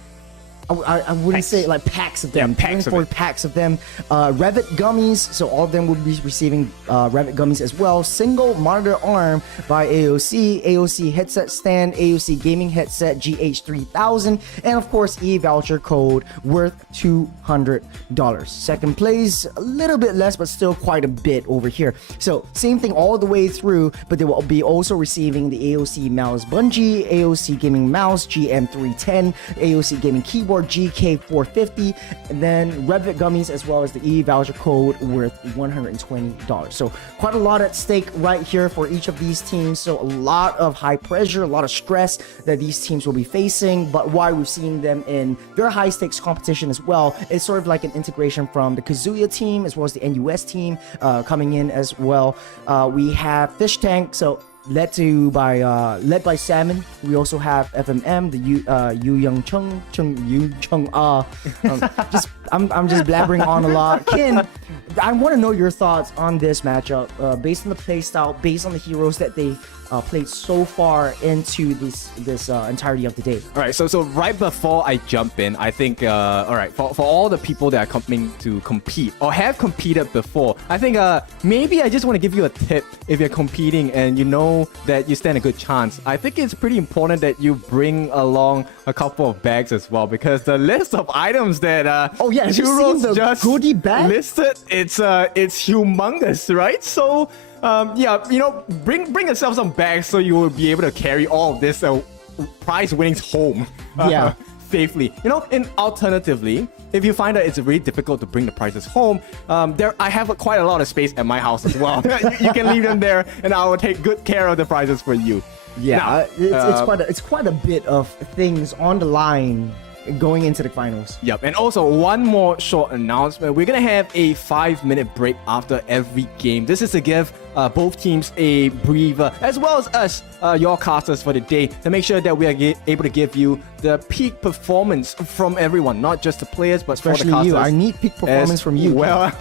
I wouldn't say like packs of them. Yeah, packs of them. Revit gummies, so all of them would be receiving Revit gummies as well. Single monitor arm by AOC, AOC headset stand, AOC gaming headset GH3000, and of course e-voucher code worth $200. Second place, a little bit less, but still quite a bit over here. So same thing all the way through, but they will be also receiving the AOC mouse bungee, AOC gaming mouse GM310, AOC gaming keyboard GK450, and then Revit gummies as well as the e-voucher code worth $120. So quite a lot at stake right here for each of these teams. So a lot of high pressure, a lot of stress that these teams will be facing. But why we've seen them in very high stakes competition as well, it's sort of like an integration from the Kazuya team as well as the NUS team coming in as well. We have Fish Tank, so led by Salmon. We also have FMM, the Yu Young Chung. I'm just blabbering on a lot. Kin, I want to know your thoughts on this matchup, based on the playstyle, based on the heroes that they played so far into this entirety of the day. All right, so right before I jump in, I think, all right, for all the people that are coming to compete or have competed before, I think maybe I just want to give you a tip if you're competing and you know that you stand a good chance. I think it's pretty important that you bring along a couple of bags as well, because the list of items that Churros just goodie bag listed, it's humongous, right? So yeah, you know, bring yourself some bags so you will be able to carry all of this prize winnings home safely. You know, and alternatively, if you find that it's really difficult to bring the prizes home, I have quite a lot of space at my house as well. You can leave them there, and I will take good care of the prizes for you. Yeah, now, it's quite a bit of things on the line going into the finals. Yep, and also one more short announcement. We're gonna have a 5-minute break after every game. This is to give both teams a breather, as well as us, your casters, for the day, to make sure that we are able to give you the peak performance from everyone, not just the players, but especially for the casters. You. I need peak performance from you. Well,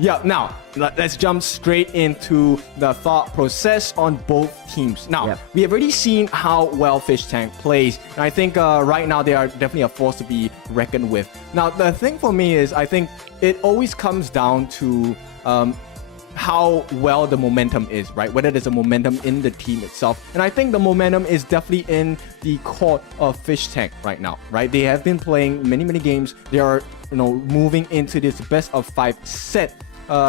Yeah, now let's jump straight into the thought process on both teams. Now, we have already seen how well Fish Tank plays, and I think right now they are definitely a force to be reckoned with. Now, the thing for me is I think it always comes down to how well the momentum is, right? Whether there's a momentum in the team itself. And I think the momentum is definitely in the court of Fish Tank right now, right? They have been playing many games. They are, moving into this best of 5 set,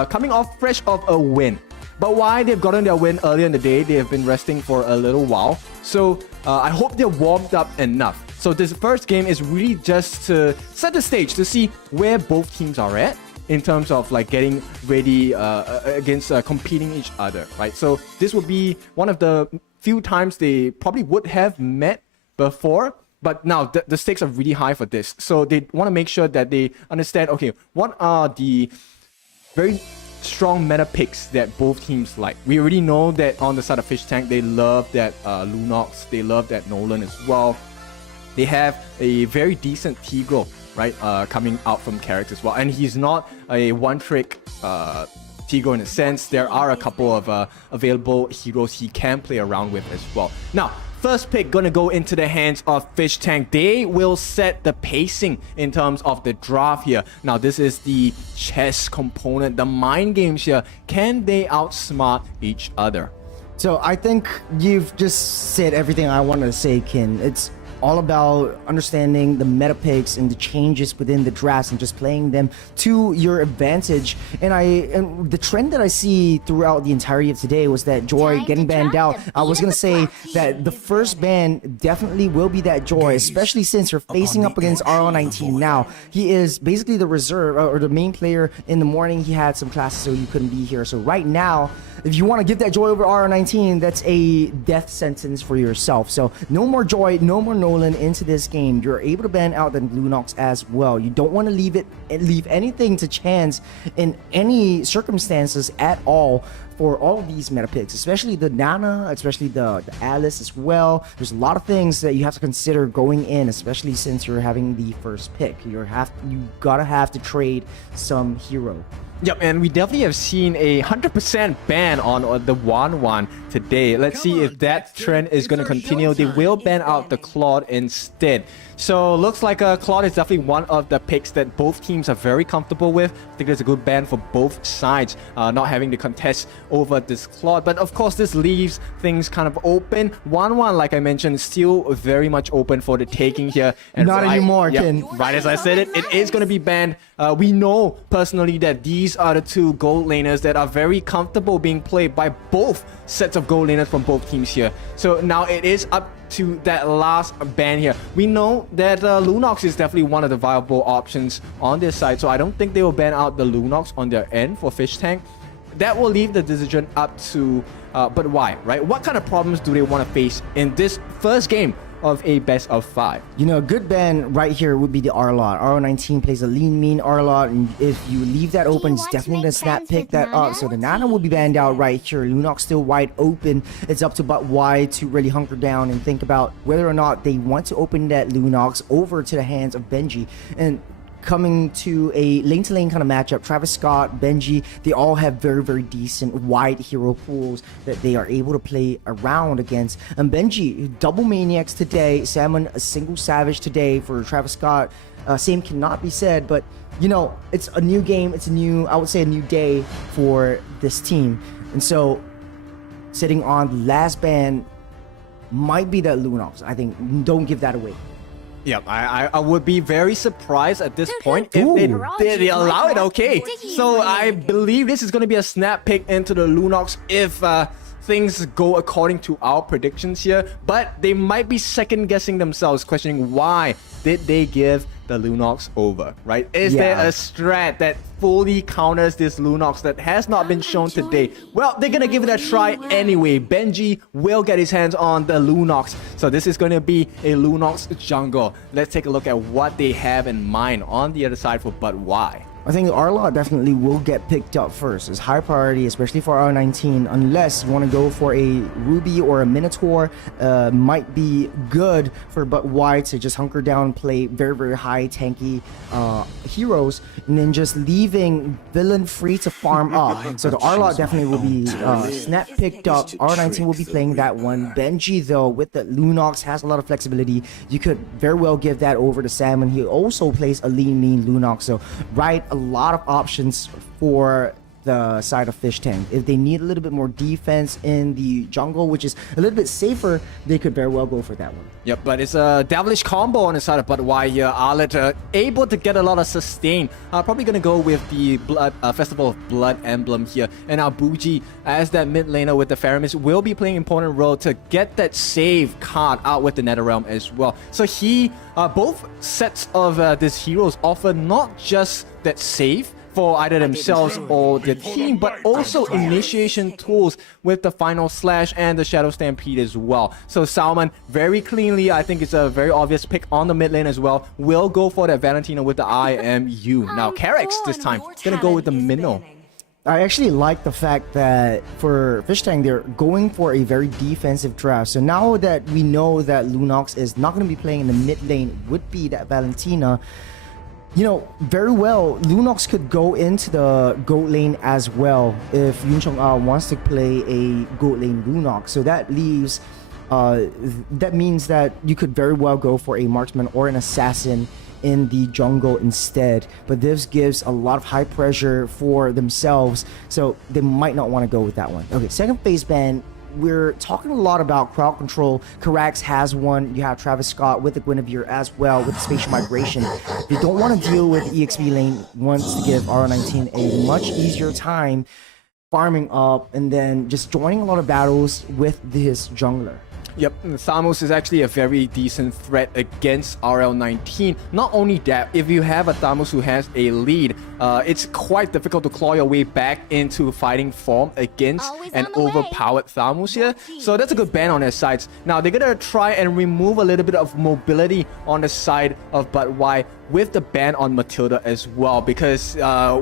coming off fresh of a win. But why they've gotten their win earlier in the day, they have been resting for a little while. So I hope they're warmed up enough. So this first game is really just to set the stage to see where both teams are at in terms of like getting ready against competing each other, right? So this would be one of the few times they probably would have met before, but now the stakes are really high for this. So they want to make sure that they understand, okay, what are the very strong meta picks that both teams like. We already know that on the side of Fish Tank, they love that Lunox, they love that Nolan as well. They have a very decent Tigro, right, coming out from Carrick as well, and he's not a one-trick Tigro in a sense. There are a couple of available heroes he can play around with as well. Now, first pick gonna go into the hands of Fish Tank. They will set the pacing in terms of the draft here. Now, this is the chess component, the mind games here. Can they outsmart each other? So I think you've just said everything I wanted to say, Kin. It's all about understanding the meta picks and the changes within the drafts and just playing them to your advantage. And the trend that I see throughout the entirety of today was that Joy getting banned out. I was gonna say that the first ban definitely will be that Joy, especially since you're facing up against RL19 now. He is basically the reserve or the main player. In the morning he had some classes, so you couldn't be here. So right now, if you want to give that Joy over RL19, that's a death sentence for yourself. So no more Joy, no more Nolan into this game. You're able to ban out the Lunox as well. You don't want to leave anything to chance in any circumstances at all for all of these meta picks, especially the Nana, especially the Alice as well. There's a lot of things that you have to consider going in, especially since you're having the first pick. You gotta have to trade some hero. Yep, and we definitely have seen a 100% ban on the 1-1 today. Let's see if that trend is going to continue. They will ban out the Claude instead. So looks like Claude is definitely one of the picks that both teams are very comfortable with. I think there's a good ban for both sides, not having to contest over this Claude. But of course, this leaves things kind of open. 1-1, like I mentioned, still very much open for the taking here. And not anymore, yep, Ken. Right as I said it is going to be banned. We know personally that these are the two gold laners that are very comfortable being played by both sets of gold laners from both teams here. So now it is up to that last ban here. We know that Lunox is definitely one of the viable options on this side, so I don't think they will ban out the Lunox on their end for Fish Tank. That will leave the decision up to but why, right? What kind of problems do they want to face in this first game of a best of 5? You know, a good ban right here would be the Arlot. RO19 plays a lean, mean Arlot, and if you leave that open, it's definitely gonna snap pick that up. So the Nana will be banned out right here. Lunox still wide open. It's up to but why to really hunker down and think about whether or not they want to open that Lunox over to the hands of Benji. And coming to a lane-to-lane kind of matchup, Travis Scott, Benji, they all have very decent wide hero pools that they are able to play around against. And Benji, double Maniacs today, Salmon, a single Savage today for Travis Scott. Same cannot be said, but you know, it's a new game, it's a new, I would say a new day for this team. And so, sitting on the last ban might be that Lunox. I think, don't give that away. Yeah, I would be very surprised at this point if they allow it, okay. So I believe this is going to be a snap pick into the Lunox if things go according to our predictions here. But they might be second guessing themselves, questioning why did they give the Lunox over, right? Is there a strat that fully counters this Lunox that has not been shown today? Well, they're gonna give it a try anyway. Benji will get his hands on the Lunox. So this is gonna be a Lunox jungle. Let's take a look at what they have in mind on the other side for but why. I think Arlot definitely will get picked up first. It's high priority, especially for R19, unless you want to go for a Ruby or a Minotaur. Might be good for But Y to just hunker down, play very, very high tanky heroes, and then just leaving Villain free to farm up. So the Arlot definitely will be snap picked up. R19 will be playing that one. Benji, though, with the Lunox, has a lot of flexibility. You could very well give that over to Salmon. He also plays a lean Lunox, so right, a lot of options for the side of Fish Tank. If they need a little bit more defense in the jungle, which is a little bit safer, they could very well go for that one. Yep, but it's a devilish combo on the side of But Y here. Arlott able to get a lot of sustain. Probably gonna go with the Festival of Blood emblem here. And our Bougie, as that mid laner with the Faramis, will be playing an important role to get that save card out with the Netherrealm as well. So both sets of these heroes offer not just that save for either themselves or the team, but also initiation tools with the Final Slash and the Shadow Stampede as well. So Salmon, very cleanly, I think it's a very obvious pick on the mid lane as well, will go for that Valentino with the IMU. Now Carex this time, gonna go with the Minnow. I actually like the fact that for Fish Tank, they're going for a very defensive draft. So now that we know that Lunox is not going to be playing in the mid lane, would be that Valentina, you know, very well, Lunox could go into the goat lane as well if Yun Chong wants to play a goat lane Lunox. So that leaves, that means that you could very well go for a marksman or an assassin in the jungle instead. But this gives a lot of high pressure for themselves, so they might not want to go with that one. Okay, second phase ban. We're talking a lot about crowd control. Karax has one. You have Travis Scott with the Guinevere as well with the spatial migration. If you don't want to deal with EXP lane, wants to give R19 a much easier time farming up and then just joining a lot of battles with his jungler. Yep, Thamos is actually a very decent threat against RL19. Not only that, if you have a Thamos who has a lead, it's quite difficult to claw your way back into fighting form against an overpowered Thamos here. So that's a good ban on their sides. Now they're gonna try and remove a little bit of mobility on the side of But Y with the ban on Matilda as well, because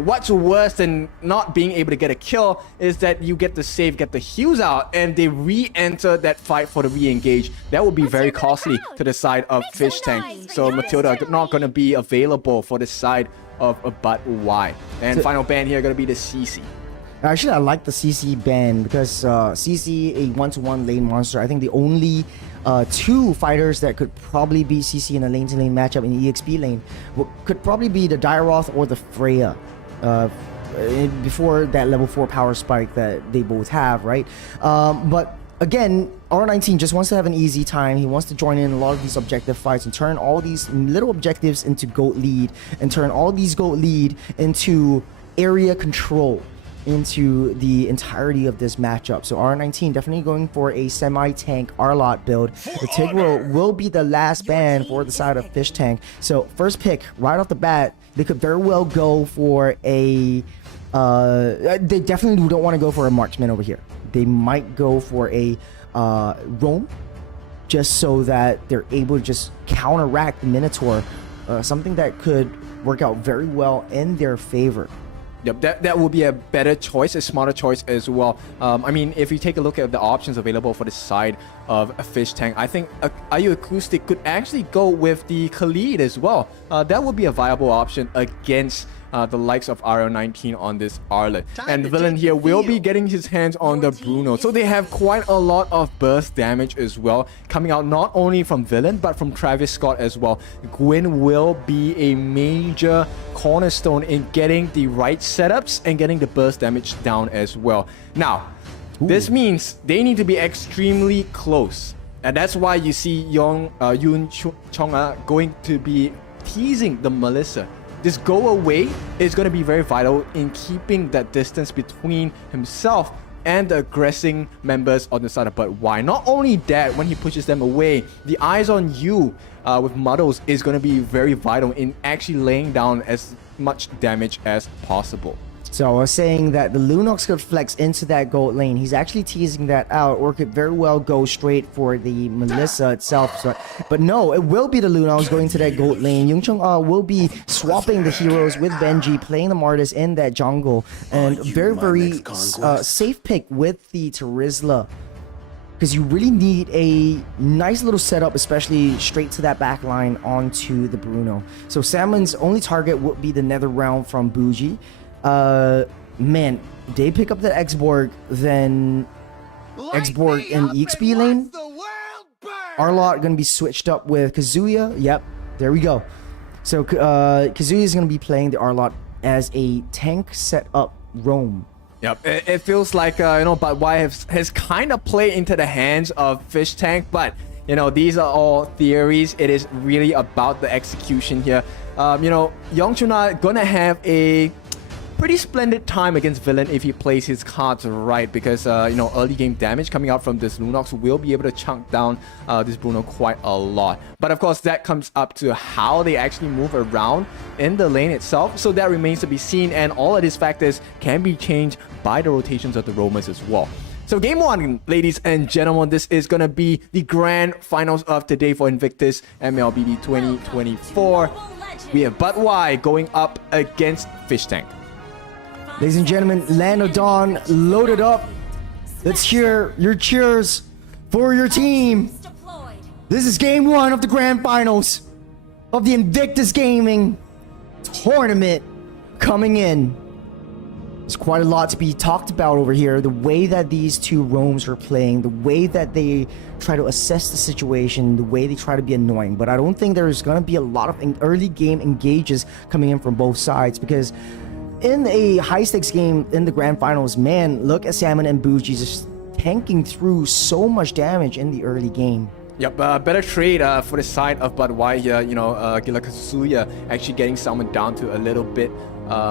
what's worse than not being able to get a kill is that you get the save, get the heals out, and they re-enter that fight for the re-engage. That would be very costly to the side of Fish Tank. So Matilda not going to be available for the side of a But Y. And final ban here going to be the CC. Actually, I like the CC ban because CC, a one-to-one lane monster. I think the only two fighters that could probably beat CC in a lane-to-lane matchup in the EXP lane could probably be the Dairoth or the Freya before that level 4 power spike that they both have, right? But again, R19 just wants to have an easy time. He wants to join in a lot of these objective fights and turn all these little objectives into GOAT lead and turn all these GOAT lead into area control into the entirety of this matchup. So R19 definitely going for a semi-tank Arlot build. The Tigreal will be the last ban for the side of Fish Tank. So first pick right off the bat, they could very well go for a they definitely don't want to go for a marksman over here. They might go for a roam, just so that they're able to just counteract the Minotaur, something that could work out very well in their favor. Yep, that will be a better choice, a smarter choice as well. I mean, if you take a look at the options available for the side of a Fish Tank, I think IU Acoustic could actually go with the Khalid as well. That would be a viable option against the likes of RL19 on this Arlott. And the villain here will be getting his hands on the Bruno. So they have quite a lot of burst damage as well, coming out not only from villain, but from Travis Scott as well. Gwyn will be a major cornerstone in getting the right setups and getting the burst damage down as well. Now, this means they need to be extremely close. And that's why you see Yun Chong going to be teasing the Melissa. This go away is going to be very vital in keeping that distance between himself and the aggressing members on the side of But Y. Not only that, when he pushes them away, the eyes on you with Muddles is going to be very vital in actually laying down as much damage as possible. So I was saying that the Lunox could flex into that gold lane. He's actually teasing that out, or could very well go straight for the Melissa itself. So, but no, it will be the Lunox going to that gold lane. Yungchung will be swapping the heroes with Benji, playing the Martis in that jungle, and very safe pick with the Terizla. Because you really need a nice little setup, especially straight to that back line onto the Bruno. So Salmon's only target would be the Nether Realm from Bougie. Man, they pick up the X-Borg, then X-Borg in EXP lane. Arlott gonna be switched up with Kazuya. Yep, there we go. So Kazuya is gonna be playing the Arlott as a tank setup roam. Yep, it feels like, Bud Y has kind of played into the hands of Fish Tank, but, these are all theories. It is really about the execution here. Yongchuna gonna have a pretty splendid time against Villain if he plays his cards right, because, early game damage coming out from this Lunox will be able to chunk down this Bruno quite a lot. But of course, that comes up to how they actually move around in the lane itself, so that remains to be seen, and all of these factors can be changed by the rotations of the roamers as well. So game 1, ladies and gentlemen, this is going to be the grand finals of today for Invictus Mlbb 2024. We have Bud Y going up against Fish Tank. Ladies and gentlemen, Land of Dawn loaded up. Let's hear your cheers for your team. This is game 1 of the grand finals of the Invictus Gaming tournament coming in. There's quite a lot to be talked about over here. The way that these two roams are playing, the way that they try to assess the situation, the way they try to be annoying. But I don't think there's going to be a lot of early game engages coming in from both sides, because in a high-stakes game in the grand finals, man, look at Salmon and Bougie just tanking through so much damage in the early game. Yep, better trade for the side of Bud Y here. Gila Kazuya actually getting Salmon down to a little bit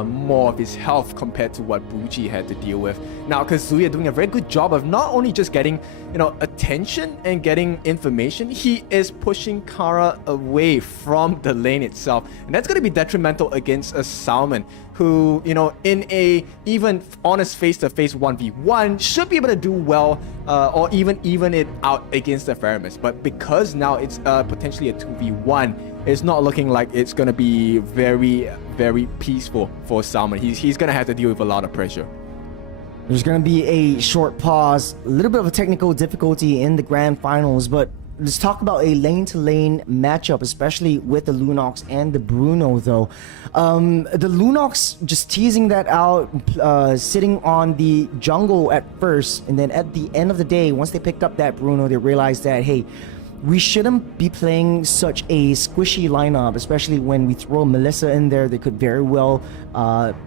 more of his health compared to what Bougie had to deal with. Now, Kazuya doing a very good job of not only just getting, attention and getting information, he is pushing Kara away from the lane itself. And that's going to be detrimental against a Salmon who, in a even honest face-to-face 1v1 should be able to do well or even it out against the Faramis. But because now it's potentially a 2v1, it's not looking like it's going to be very, very peaceful for Salmon. He's going to have to deal with a lot of pressure. There's going to be a short pause, a little bit of a technical difficulty in the grand finals, but let's talk about a lane-to-lane matchup, especially with the Lunox and the Bruno, though. The Lunox just teasing that out, sitting on the jungle at first, and then at the end of the day, once they picked up that Bruno, they realized that, hey, we shouldn't be playing such a squishy lineup, especially when we throw Melissa in there. They could very well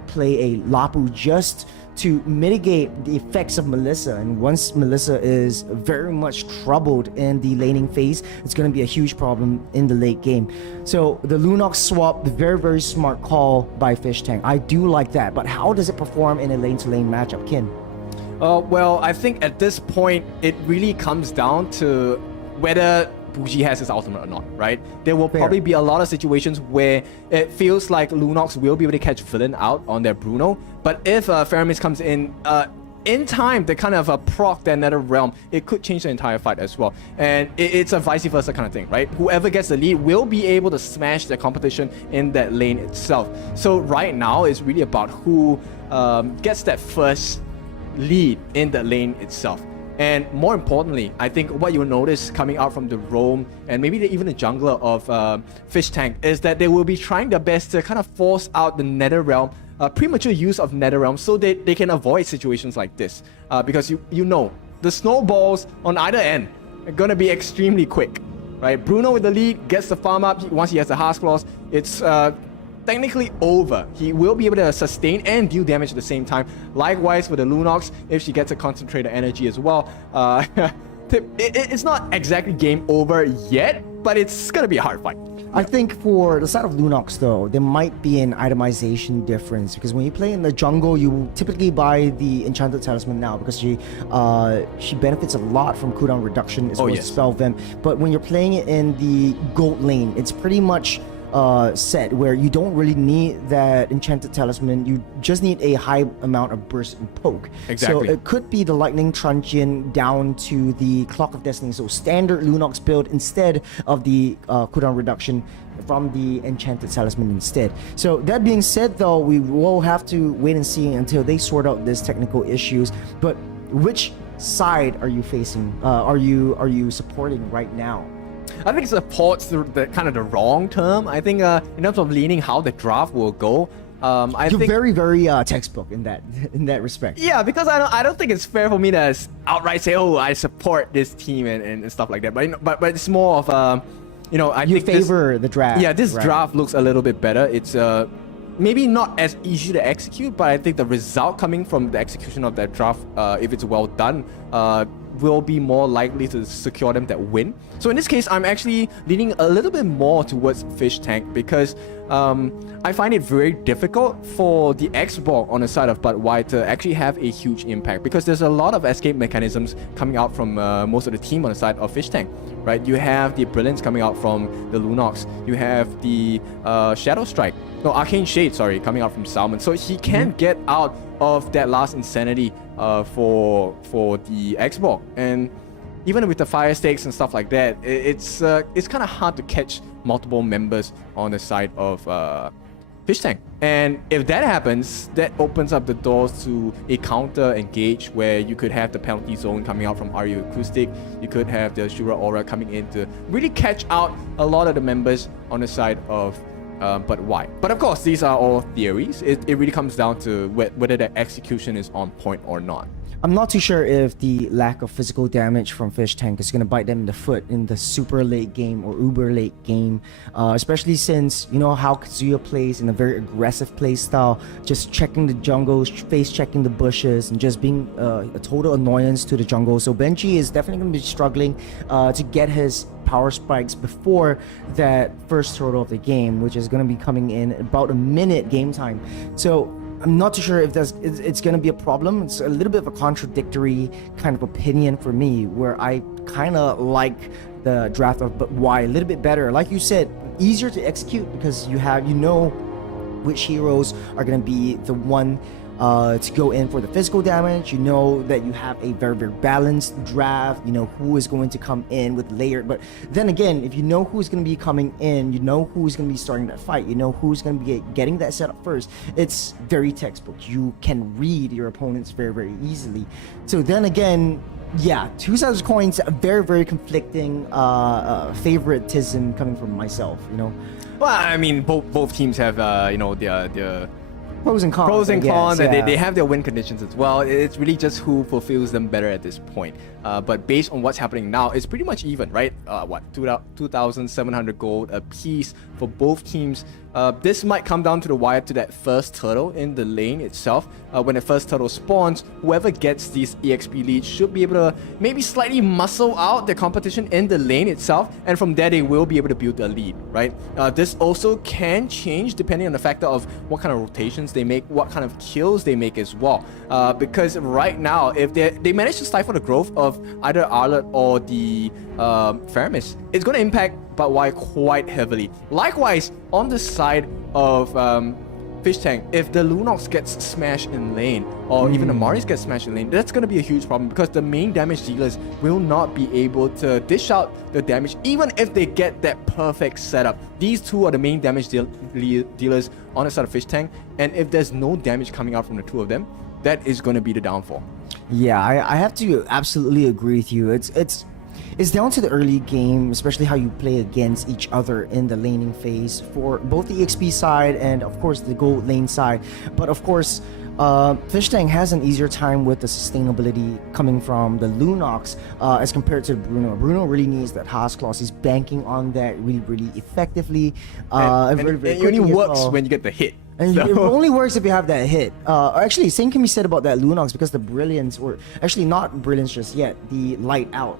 play a Lapu just to mitigate the effects of Melissa. And once Melissa is very much troubled in the laning phase, it's going to be a huge problem in the late game. So the Lunox swap, very, very smart call by Fish Tank. I do like that. But how does it perform in a lane-to-lane matchup, Kin? Well, I think at this point, it really comes down to whether Bougie has his ultimate or not, right? There will probably be a lot of situations where it feels like Lunox will be able to catch Villain out on their Bruno, but if Faramis comes in time to kind of proc their Nether Realm, it could change the entire fight as well. And it's a vice versa kind of thing, right? Whoever gets the lead will be able to smash the competition in that lane itself. So right now, it's really about who gets that first lead in the lane itself. And more importantly, I think what you'll notice coming out from the roam and maybe even the jungler of Fish Tank is that they will be trying their best to kind of force out the Nether Realm, premature use of Nether Realm, so that they can avoid situations like this. Because the snowballs on either end are going to be extremely quick, right? Bruno with the lead gets the farm up. Once he has the Hearth Claws, it's technically over. He will be able to sustain and deal damage at the same time. Likewise with the Lunox, if she gets a concentrated energy as well. It's not exactly game over yet, but it's gonna be a hard fight. I think for the side of Lunox, though, there might be an itemization difference, because when you play in the jungle, you typically buy the Enchanted Talisman now because she benefits a lot from cooldown reduction as well as spell vamp. But when you're playing it in the gold lane, it's pretty much set where you don't really need that enchanted talisman. You just need a high amount of burst and poke. Exactly. So it could be the lightning truncheon down to the clock of destiny. So standard Lunox build instead of the cooldown reduction from the enchanted talisman instead. So that being said, though, we will have to wait and see until they sort out these technical issues. But which side are you facing? Are you supporting right now? I think support's the kind of the wrong term. I think in terms of leaning how the draft will go, You're very, very textbook in that respect. Yeah, because I don't think it's fair for me to outright say, oh, I support this team and stuff like that. But it's more of I You think favor the draft. Yeah, this right? draft looks a little bit better. It's maybe not as easy to execute, but I think the result coming from the execution of that draft, if it's well done, will be more likely to secure them that win. So in this case, I'm actually leaning a little bit more towards Fish Tank because I find it very difficult for the X-Borg on the side of But Why to actually have a huge impact because there's a lot of escape mechanisms coming out from most of the team on the side of Fish Tank, right? You have the Brilliance coming out from the Lunox. You have the Shadow Strike. No, Arcane Shade, sorry, coming out from Salmon. So he can get out of that last Insanity for the X-Borg. And even with the fire stakes and stuff like that, it's kind of hard to catch multiple members on the side of Fish Tank. And if that happens, that opens up the doors to a counter engage where you could have the penalty zone coming out from RU Acoustic. You could have the Shura Aura coming in to really catch out a lot of the members on the side of But Why. But of course, these are all theories. It really comes down to whether the execution is on point or not. I'm not too sure if the lack of physical damage from Fish Tank is going to bite them in the foot in the super late game or uber late game, especially since you know how Kazuya plays in a very aggressive play style, just checking the jungles, face checking the bushes, and just being a total annoyance to the jungle. So Benji is definitely going to be struggling to get his power spikes before that first turtle of the game, which is going to be coming in about a minute game time. So I'm not too sure if it's going to be a problem. It's a little bit of a contradictory kind of opinion for me, where I kind of like the draft of But Why a little bit better. Like you said, easier to execute because you know which heroes are going to be the one to go in for the physical damage. You know that you have a very, very balanced draft. You know who is going to come in with layered. But then again, if you know who's going to be coming in, you know who's going to be starting that fight, you know who's going to be getting that setup first, it's very textbook. You can read your opponents very, very easily. So then again, yeah, two sides of coins, very, very conflicting favoritism coming from myself, you know. Well, I mean, both teams have their pros and cons. Pros and cons, yeah. and they have their win conditions as well. It's really just who fulfills them better at this point. But based on what's happening now, it's pretty much even, right? 2,700 gold a piece for both teams. This might come down to the wire to that first turtle in the lane itself. When the first turtle spawns, whoever gets these EXP leads should be able to maybe slightly muscle out the competition in the lane itself, and from there they will be able to build a lead, right? This also can change depending on the factor of what kind of rotations they make, what kind of kills they make as well. Because right now, if they manage to stifle the growth of either Arlet or the Faramis, it's going to impact But Why quite heavily. Likewise, on the side of Fish Tank, if the Lunox gets smashed in lane, or even the Maris gets smashed in lane, that's going to be a huge problem because the main damage dealers will not be able to dish out the damage even if they get that perfect setup. These two are the main damage dealers on the side of Fish Tank, and if there's no damage coming out from the two of them, that is going to be the downfall. Yeah, I have to absolutely agree with you. It's down to the early game, especially how you play against each other in the laning phase for both the EXP side and of course the gold lane side. But of course, Fish Tank has an easier time with the sustainability coming from the Lunox as compared to Bruno. Bruno really needs that Haas clause. He's banking on that really, really effectively. And it only works when you get the hit. And it only works if you have that hit. Actually, same can be said about that Lunox because the Brilliance, or actually not Brilliance just yet, the Light Out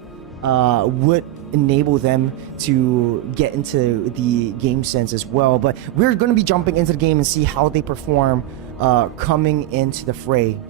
would enable them to get into the game sense as well. But we're going to be jumping into the game and see how they perform coming into the fray.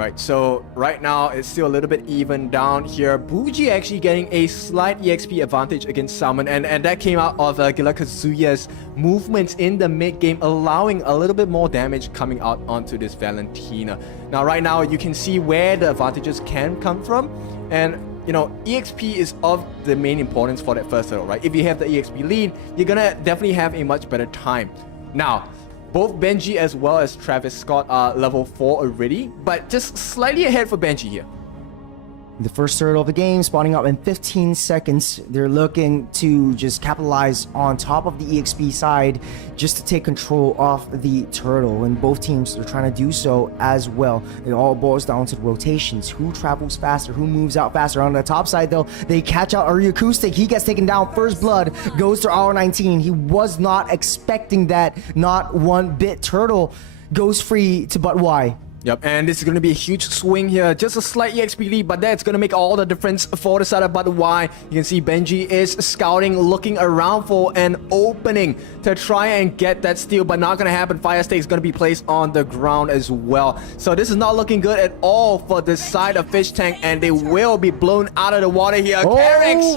right? So right now it's still a little bit even down here. Bougie actually getting a slight EXP advantage against Salmon, and that came out of Gila Kazuya's movements in the mid game, allowing a little bit more damage coming out onto this Valentina. Now right now you can see where the advantages can come from, and you know, EXP is of the main importance for that first turtle, right? If you have the EXP lead, you're gonna definitely have a much better time. Now, both Benji as well as Travis Scott are level 4 already, but just slightly ahead for Benji here. The first turtle of the game spawning up in 15 seconds. They're looking to just capitalize on top of the EXP side just to take control of the turtle, and both teams are trying to do so as well. It all boils down to the rotations. Who travels faster? Who moves out faster? On the top side though, they catch out Acoustic. He gets taken down. First blood goes to R19. He was not expecting that. Not one bit. Turtle goes free to But Why. Yep, and this is going to be a huge swing here. Just a slight EXP lead, but that's going to make all the difference for the side of But Why. You can see Benji is scouting, looking around for an opening to try and get that steal, but not going to happen. Fire Stake is going to be placed on the ground as well. So this is not looking good at all for this side of Fish Tank, and they will be blown out of the water here. Oh,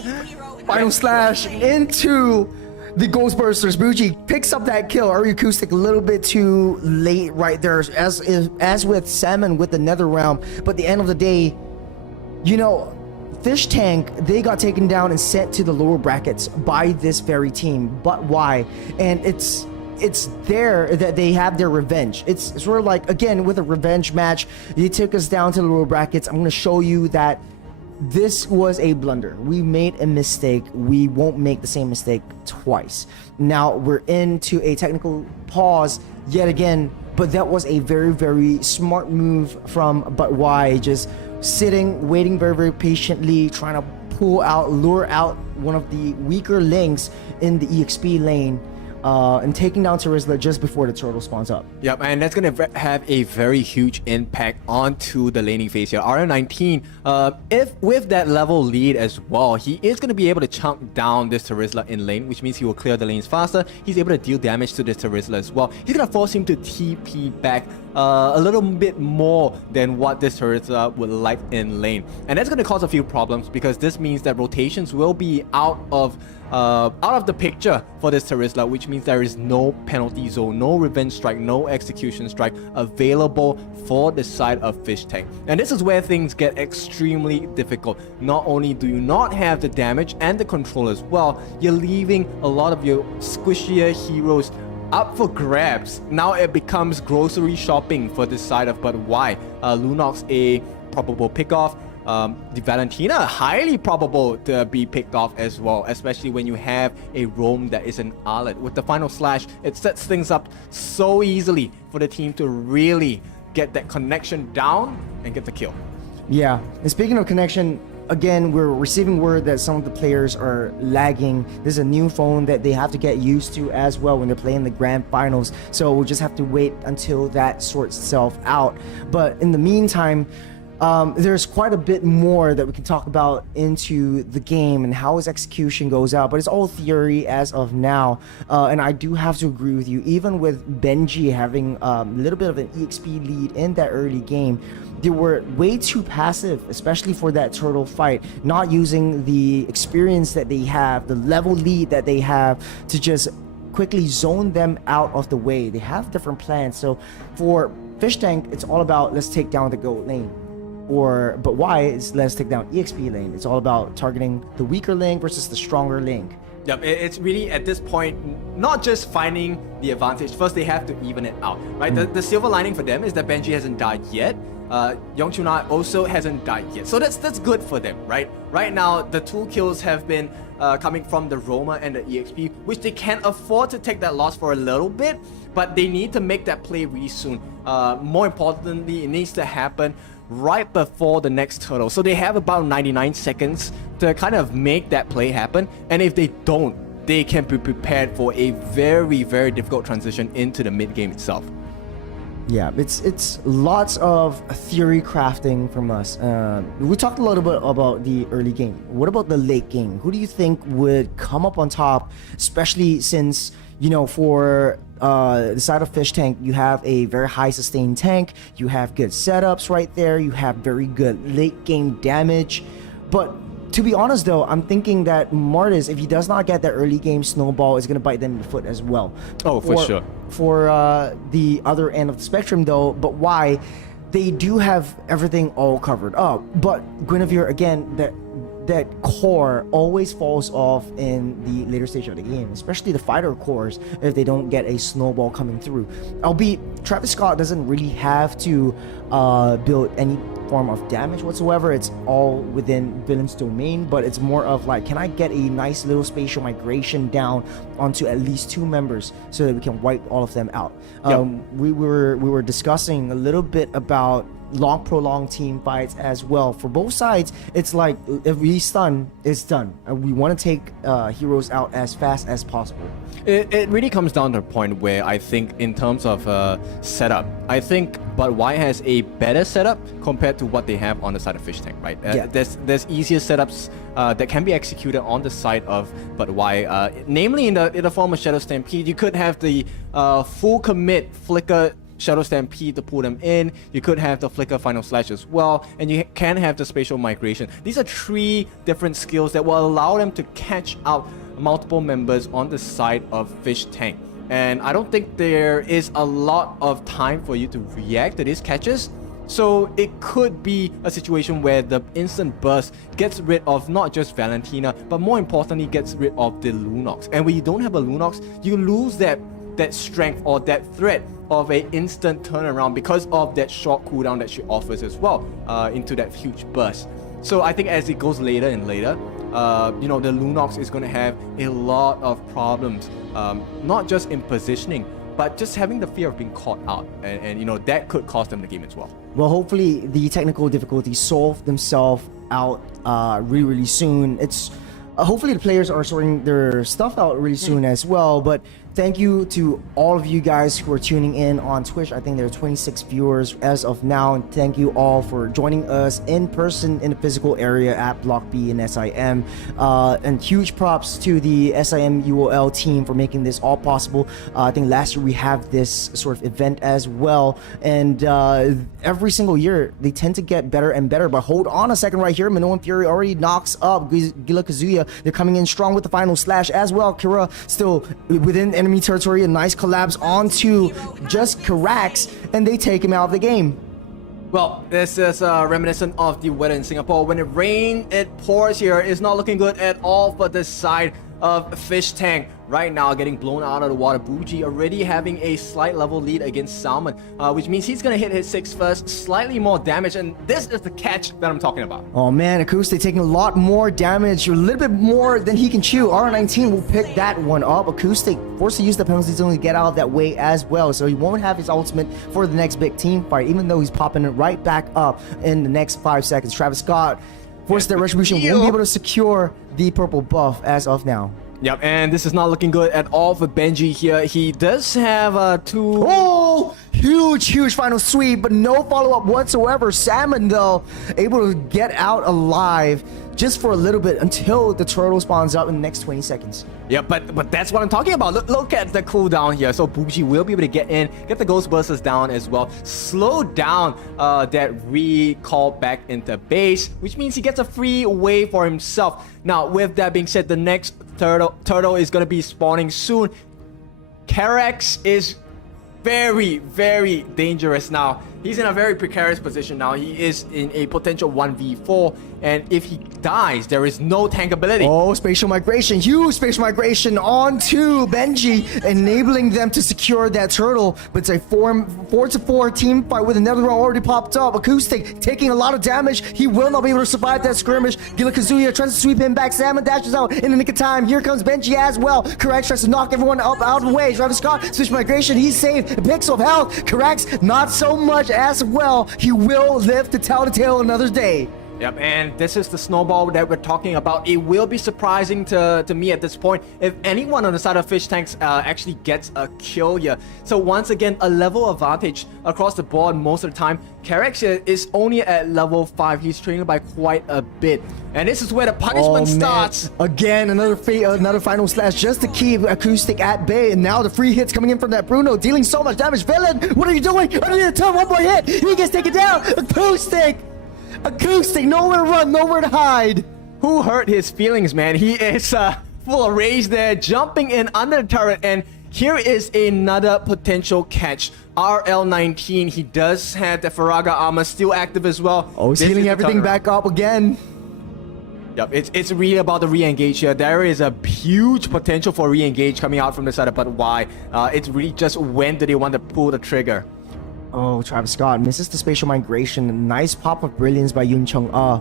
final slash into the Ghostbusters. Bougie picks up that kill. Acoustic a little bit too late right there, as with Salmon with the Nether Realm. But at the end of the day, you know, Fish Tank, they got taken down and sent to the lower brackets by this very team. But why? And it's there that they have their revenge. It's sort of like, again, with a revenge match, they took us down to the lower brackets. I'm going to show you that this was a blunder. We made a mistake. We won't make the same mistake twice. Now we're into a technical pause yet again, but that was a very, very smart move from But Why. Just sitting, waiting very, very patiently, trying to lure out one of the weaker links in the EXP lane. And taking down Terizla just before the turtle spawns up. Yep, and that's going to have a very huge impact onto the laning phase here. RM19, if with that level lead as well, he is going to be able to chunk down this Terizla in lane, which means he will clear the lanes faster. He's able to deal damage to this Terizla as well. He's going to force him to TP back a little bit more than what this Terizla would like in lane. And that's going to cause a few problems, because this means that rotations will be out of the picture for this Terizla, which means there is no penalty zone, no revenge strike, no execution strike available for the side of Fish Tank. And this is where things get extremely difficult. Not only do you not have the damage and the control as well, you're leaving a lot of your squishier heroes up for grabs. Now it becomes grocery shopping for this side of But Why. Lunox a probable pickoff. The Valentina, highly probable to be picked off as well, especially when you have a roam that is an Arlet. With the final slash, it sets things up so easily for the team to really get that connection down and get the kill. Yeah, and speaking of connection, again, we're receiving word that some of the players are lagging. This is a new phone that they have to get used to as well when they're playing the grand finals. So we'll just have to wait until that sorts itself out. But in the meantime, there's quite a bit more that we can talk about into the game and how his execution goes out, but it's all theory as of now. And I do have to agree with you, even with Benji having a little bit of an EXP lead in that early game, they were way too passive, especially for that turtle fight, not using the experience that they have, the level lead that they have to just quickly zone them out of the way. They have different plans. So for Fish Tank, it's all about let's take down the gold lane. But why is let's take down EXP lane. It's all about targeting the weaker link versus the stronger link. Yep, it's really at this point not just finding the advantage. First, they have to even it out, right? The silver lining for them is that Benji hasn't died yet. Yongchuna also hasn't died yet, so that's good for them, right? Right now, the 2 kills have been coming from the Roma and the EXP, which they can afford to take that loss for a little bit, but they need to make that play really soon. More importantly, it needs to happen right before the next turtle. So they have about 99 seconds to kind of make that play happen. And if they don't, they can be prepared for a very, very difficult transition into the mid game itself. Yeah, it's lots of theory crafting from us. We talked a little bit about the early game. What about the late game? Who do you think would come up on top, especially since, you know, for the side of Fish Tank, you have a very high sustained tank, you have good setups right there, you have very good late game damage. But to be honest though, I'm thinking that Martis, if he does not get that early game snowball, is going to bite them in the foot as well. Oh, for sure. For the other end of the spectrum though, but why? They do have everything all covered up. But Guinevere, again, that core always falls off in the later stage of the game, especially the fighter cores, if they don't get a snowball coming through. Albeit, Travis Scott doesn't really have to build any form of damage whatsoever. It's all within villain's domain, but it's more of like, can I get a nice little spatial migration down onto at least 2 members so that we can wipe all of them out. Yep. We were discussing a little bit about prolonged team fights as well. For both sides, it's like if we stun, it's done. We want to take heroes out as fast as possible. It really comes down to a point where I think in terms of setup, I think But Y has a better setup compared to what they have on the side of Fish Tank, right? Yeah. There's easier setups that can be executed on the side of But Y, namely in the form of Shadow Stampede. You could have the full commit flicker Shadow Stampede to pull them in. You could have the Flicker Final Slash as well, and you can have the Spatial Migration. These are 3 different skills that will allow them to catch out multiple members on the side of Fish Tank. And I don't think there is a lot of time for you to react to these catches. So it could be a situation where the instant burst gets rid of not just Valentina, but more importantly gets rid of the Lunox. And when you don't have a Lunox, you lose that strength or that threat of an instant turnaround because of that short cooldown that she offers as well into that huge burst. So I think as it goes later and later, you know, the Lunox is going to have a lot of problems, not just in positioning, but just having the fear of being caught out, and you know, that could cost them the game as well. Well, hopefully the technical difficulties solve themselves out really soon. It's hopefully the players are sorting their stuff out really soon as well. But thank you to all of you guys who are tuning in on Twitch. I think there are 26 viewers as of now, and thank you all for joining us in person in the physical area at Block B and SIM. And huge props to the SIM-UOL team for making this all possible. I think last year we have this sort of event as well, and every single year they tend to get better and better. But hold on a second right here, Minoan Fury already knocks up Gila Kazuya. They're coming in strong with the final slash as well. Kira still within enemy territory, a nice collapse onto just Karax, and they take him out of the game. Well, this is reminiscent of the weather in Singapore. When it rains, it pours here. It's not looking good at all for this side of Fish Tank. Right now, getting blown out of the water. Bougie already having a slight level lead against Salmon, which means he's going to hit his 6 first, slightly more damage, and this is the catch that I'm talking about. Oh man, Acoustic taking a lot more damage, a little bit more than he can chew. R19 will pick that one up. Acoustic forced to use the penalty zone to get out of that way as well, so he won't have his ultimate for the next big team fight, even though he's popping it right back up in the next 5 seconds. Travis Scott forced that retribution, won't be able to secure the purple buff as of now. Yep, and this is not looking good at all for Benji here. He does have 2... Oh! Huge final sweep, but no follow-up whatsoever. Salmon, though, able to get out alive just for a little bit until the turtle spawns up in the next 20 seconds. Yeah, but that's what I'm talking about. Look at the cooldown here. So Bougie will be able to get in, get the Ghost Bursters down as well, slow down that recall back into base, which means he gets a free wave for himself. Now, with that being said, the next turtle is going to be spawning soon. Karax is very dangerous now. He's in a very precarious position now. He is in a potential 1v4, and if he dies, there is no tank ability. Oh, spatial migration, huge spatial migration onto Benji, enabling them to secure that turtle. But it's a 4-4 team fight with another one already popped up. Acoustic taking a lot of damage. He will not be able to survive that skirmish. Gila Kazuya tries to sweep him back. Salmon dashes out in the nick of time. Here comes Benji as well. Karax tries to knock everyone up out of the way. Travis Scott, spatial migration, he's saved. A pixel of health. Karax, not so much as well. He will live to tell the tale another day. Yep, and this is the snowball that we're talking about. It will be surprising to me at this point if anyone on the side of Fish Tanks actually gets a kill here. So once again, a level advantage across the board most of the time. Karex here is only at level 5. He's trailing by quite a bit. And this is where the punishment starts. Again, another final slash just to keep Acoustic at bay. And now the free hits coming in from that Bruno, dealing so much damage. Villain, what are you doing? Under the turn, one more hit. He gets taken down. Acoustic, nowhere to run, nowhere to hide. Who hurt his feelings, man? He is full of rage there, jumping in under the turret. And here is another potential catch. RL19, he does have the Faraga armor still active as well. Oh, he's healing everything back up again. Yep, it's really about the re-engage here. There is a huge potential for re-engage coming out from the side, but why? It's really just when do they want to pull the trigger. Oh, Travis Scott misses the spatial migration. Nice pop of brilliance by Yoon Chung-ah.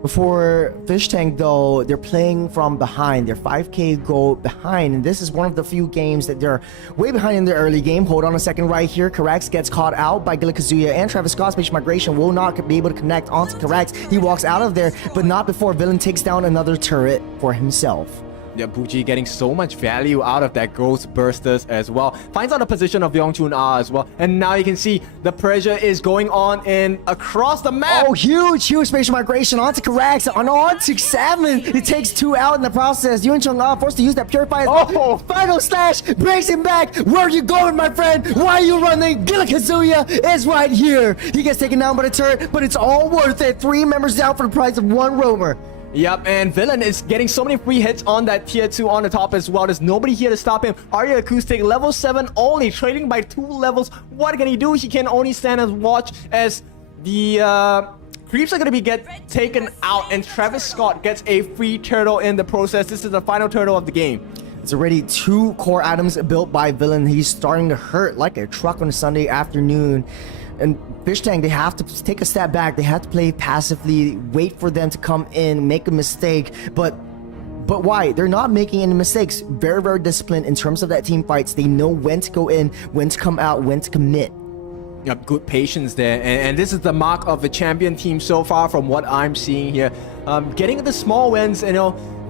Before Fish Tank, though, they're playing from behind. They're 5k goal behind, and this is one of the few games that they're way behind in the early game. Hold on a second right here. Karax gets caught out by Gila Kazuya, and Travis Scott's spatial migration will not be able to connect onto Karax. He walks out of there, but not before Villain takes down another turret for himself. Yeah, Buji getting so much value out of that Ghost Bursters as well. Finds out the position of Yongchun-ah as well. And now you can see the pressure is going on in across the map. Oh, huge spatial migration onto Karax, onto 7. He takes 2 out in the process. Yongchun-ah forced to use that Purify as well. Oh. Final slash breaks him back. Where are you going, my friend? Why are you running? Gila Kazuya is right here. He gets taken down by the turret, but it's all worth it. 3 members down for the price of 1 roamer. Yep, and Villain is getting so many free hits on that tier 2 on the top as well. There's nobody here to stop him. Arya Acoustic, level 7 only, trading by 2 levels. What can he do? He can only stand and watch as the creeps are going to get taken out, and Travis Scott gets a free turtle in the process. This is the final turtle of the game. It's already 2 core items built by Villain. He's starting to hurt like a truck on a Sunday afternoon. And Fish Tank, they have to take a step back. They have to play passively, wait for them to come in, make a mistake. But why? They're not making any mistakes. Very, very disciplined in terms of that team fights. They know when to go in, when to come out, when to commit. Yep, good patience there. And this is the mark of the champion team so far from what I'm seeing here. Getting the small wins,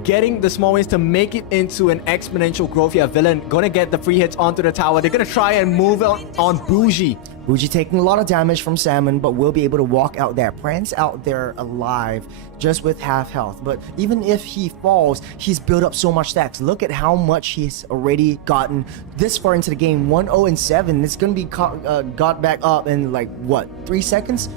getting the small wins to make it into an exponential growth here. Villain gonna get the free hits onto the tower. They're gonna try and move on Bougie. Bougie taking a lot of damage from Salmon, but will be able to walk out there. Prance out there alive, just with half health. But even if he falls, he's built up so much stacks. Look at how much he's already gotten this far into the game. 1-0-7. It's gonna be got back up in like what, 3 seconds?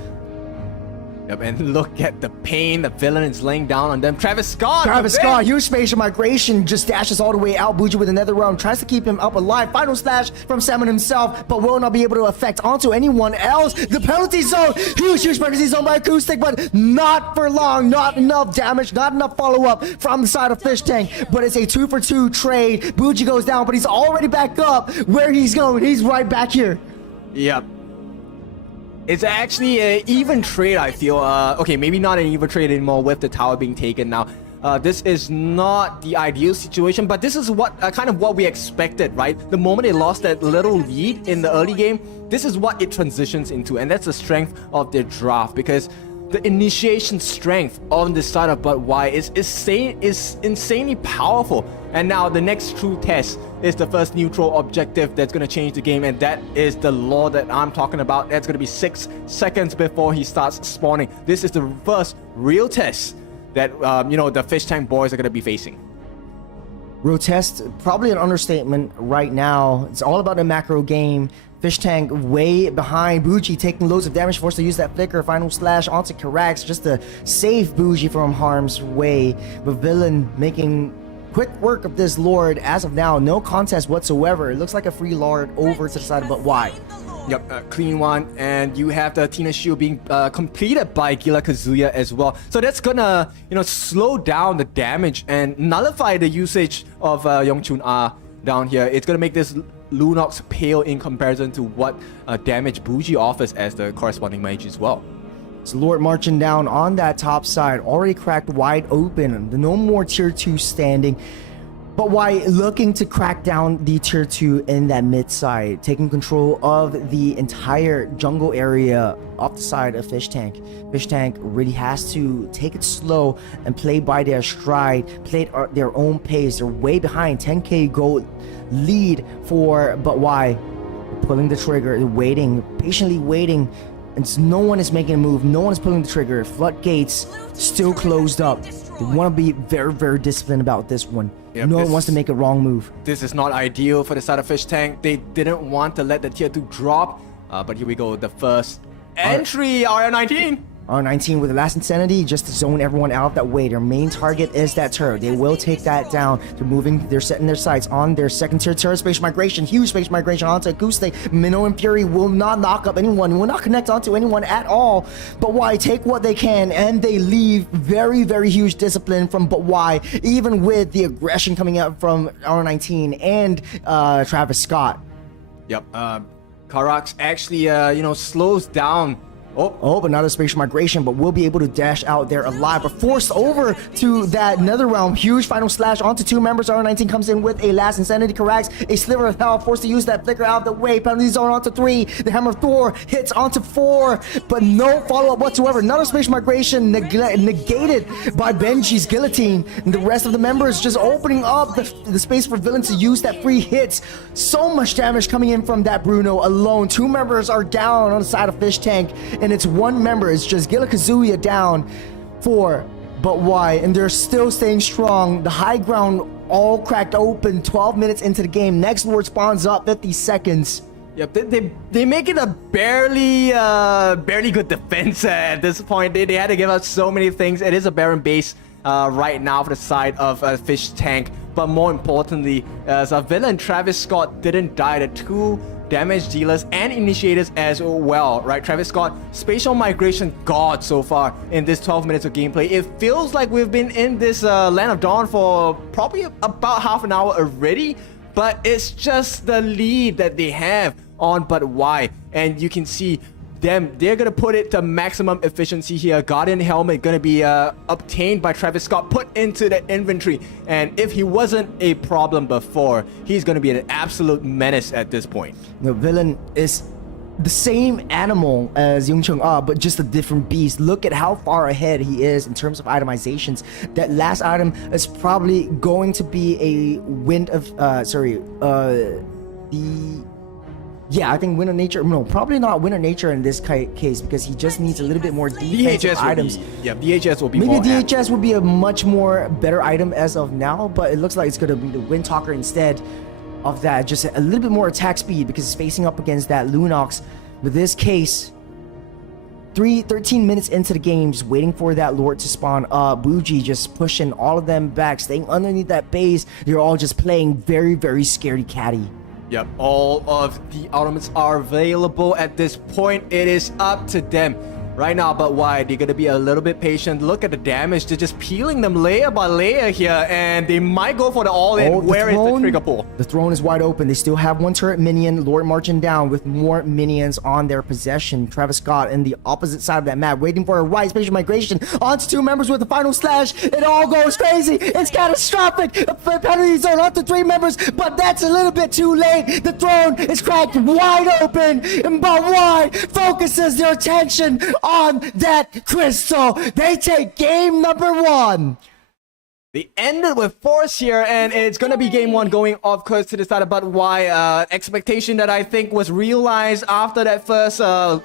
Yep, and look at the pain the Villain is laying down on them. Travis Scott, huge spatial migration, just dashes all the way out. Bougie with another round, tries to keep him up alive. Final slash from Salmon himself, but will not be able to affect onto anyone else. The penalty zone, huge penalty zone by Acoustic, but not for long. Not enough damage, not enough follow-up from the side of Fish Tank, but it's a 2-for-2 trade. Bougie goes down, but he's already back up. Where he's going, he's right back here. Yep. It's actually an even trade, I feel. Okay, maybe not an even trade anymore with the tower being taken now. This is not the ideal situation, but this is what kind of what we expected, right? The moment they lost that little lead in the early game, this is what it transitions into, and that's the strength of their draft, because the initiation strength on this side of But Why is insanely powerful. And now the next true test is the first neutral objective that's going to change the game, and that is the law that I'm talking about. That's going to be 6 seconds before he starts spawning. This is the first real test that the Fish Tank boys are going to be facing. Real test, probably an understatement right now. It's all about the macro game. Fish Tank way behind. Bougie taking loads of damage, forced to use that flicker. Final slash onto Karax just to save Bougie from harm's way. But Villain making quick work of this Lord. As of now, no contest whatsoever. It looks like a free Lord over to the side, but why? Yep, clean one, and you have the Tina Shield being completed by Gila Kazuya as well. So that's gonna, slow down the damage and nullify the usage of Yongchun-ah down here. It's gonna make this Lunox pale in comparison to what damage Bougie offers as the corresponding mage as well. So Lord marching down on that top side, already cracked wide open. No more tier 2 standing. But why looking to crack down the tier 2 in that mid side, taking control of the entire jungle area off the side of Fish Tank. Fish Tank really has to take it slow and play by their stride, play at their own pace. They're way behind, 10k gold lead for, but why? Pulling the trigger, waiting, patiently waiting, and no one is making a move, no one is pulling the trigger. Floodgates still closed up. They want to be very, very disciplined about this one. Yep, no one wants to make a wrong move. This is not ideal for the side of Fish Tank. They didn't want to let the tier 2 drop. But here we go, the first entry, RL19. R19 with the last insanity, just to zone everyone out that way. Their main target is that turret. They will take that down. They're setting their sights on their second tier turret. Spatial migration, huge spatial migration onto Acoustic. Minnow and Fury will not knock up anyone, will not connect onto anyone at all. But why? Take what they can, and they leave very, very huge discipline from But why? Even with the aggression coming out from R19 and Travis Scott. Yep, Karax actually, slows down. Oh, but not a spatial migration, but will be able to dash out there alive, but forced over to that nether realm. Huge final slash onto 2 members. R19 comes in with a last insanity. Karax, a sliver of health, forced to use that flicker out of the way. Penalty zone onto 3. The hammer of Thor hits onto 4, but no follow-up whatsoever. Another spatial migration negated by Benji's guillotine. And the rest of the members just opening up the space for villains to use that free hits. So much damage coming in from that Bruno alone. 2 members are down on the side of Fish Tank, and it's 1 member. It's just Gila Kazuya down for But why? And they're still staying strong. The high ground all cracked open 12 minutes into the game. Next Lord spawns up 50 seconds. Yep, they make it a barely good defense at this point. They had to give us so many things. It is a Baron base right now for the side of Fish Tank. But more importantly, as a villain, Travis Scott didn't die. The 2 damage dealers and initiators as well, right? Travis Scott, spatial migration god so far in this 12 minutes of gameplay. It feels like we've been in this Land of Dawn for probably about half an hour already, but it's just the lead that they have on But Why. And you can see them, they're gonna put it to maximum efficiency here. Guardian helmet gonna be obtained by Travis Scott, put into the inventory, and if he wasn't a problem before, he's gonna be an absolute menace at this point. The villain is the same animal as Yung Chung Ah, but just a different beast. Look at how far ahead he is in terms of itemizations. That last item is probably going to be a wind of I think Winter Nature. No, probably not Winter Nature in this case, because he just needs a little bit more defensive items. DHS will be maybe more DHS would be a much more better item as of now, but it looks like it's going to be the Wind Talker instead of that. Just a little bit more attack speed because it's facing up against that Lunox. With this case, 13 minutes into the game, just waiting for that Lord to spawn up. Bougie just pushing all of them back, staying underneath that base. They're all just playing very, very scaredy catty. Yep, all of the ultimates are available at this point. It is up to them right now. But why? They're gonna be a little bit patient. Look at the damage. They're just peeling them layer by layer here, and they might go for the all-in. Where is the trigger pull? The throne is wide open. They still have 1 turret minion. Lord marching down with more minions on their possession. Travis Scott in the opposite side of that map, waiting for a right spatial migration onto 2 members with the final slash. It all goes crazy. It's catastrophic. Penalty zone onto 3 members, but that's a little bit too late. The throne is cracked wide open, but why focuses their attention on that crystal? They take game number 1. They ended with force here, and it's gonna be game 1 going off course to the side of But Why. Expectation that I think was realized after that first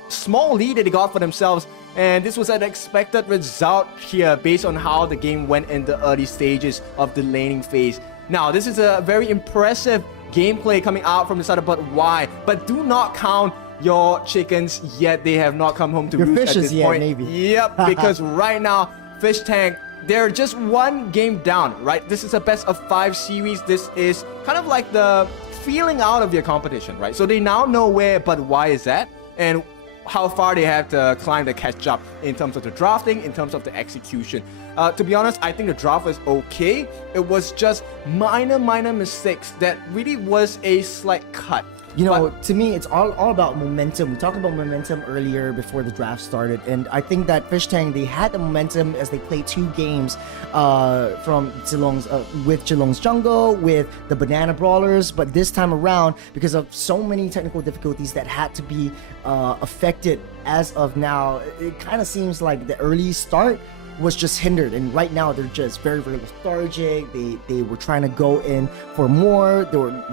small lead that they got for themselves, and this was an expected result here based on how the game went in the early stages of the laning phase. Now, this is a very impressive gameplay coming out from the side of But Why, but do not count your chickens yet. They have not come home to roost at this point. Navy. Yep, because right now, Fish Tank, they're just 1 game down, right? This is a best of 5 series. This is kind of like the feeling out of their competition, right? So they now know where But Why is at and how far they have to climb to catch up in terms of the drafting, in terms of the execution. To be honest, I think the draft was okay. It was just minor mistakes that really was a slight cut You know, But- to me, it's all about momentum. We talked about momentum earlier before the draft started, and I think that Fish Tank, they had the momentum as they played 2 games from Geelong's with Geelong's Jungle, with the Banana Brawlers, but this time around, because of so many technical difficulties that had to be affected as of now, it kind of seems like the early start was just hindered, and right now they're just very, very lethargic. They were trying to go in for more.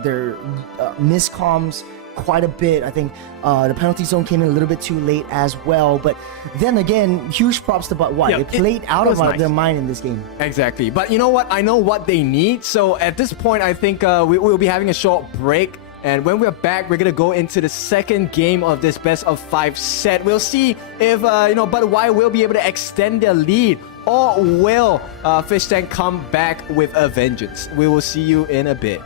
Their miscoms quite a bit. I think the penalty zone came in a little bit too late as well. But then again, huge props to But White. Yeah, They played out was of nice. their mind in this game. Exactly. But you know what? I know what they need. So at this point, I think we'll be having a short break. And when we're back, we're going to go into the second game of this best of 5 set. We'll see if, But White will be able to extend their lead, or will Fish Tank come back with a vengeance. We will see you in a bit.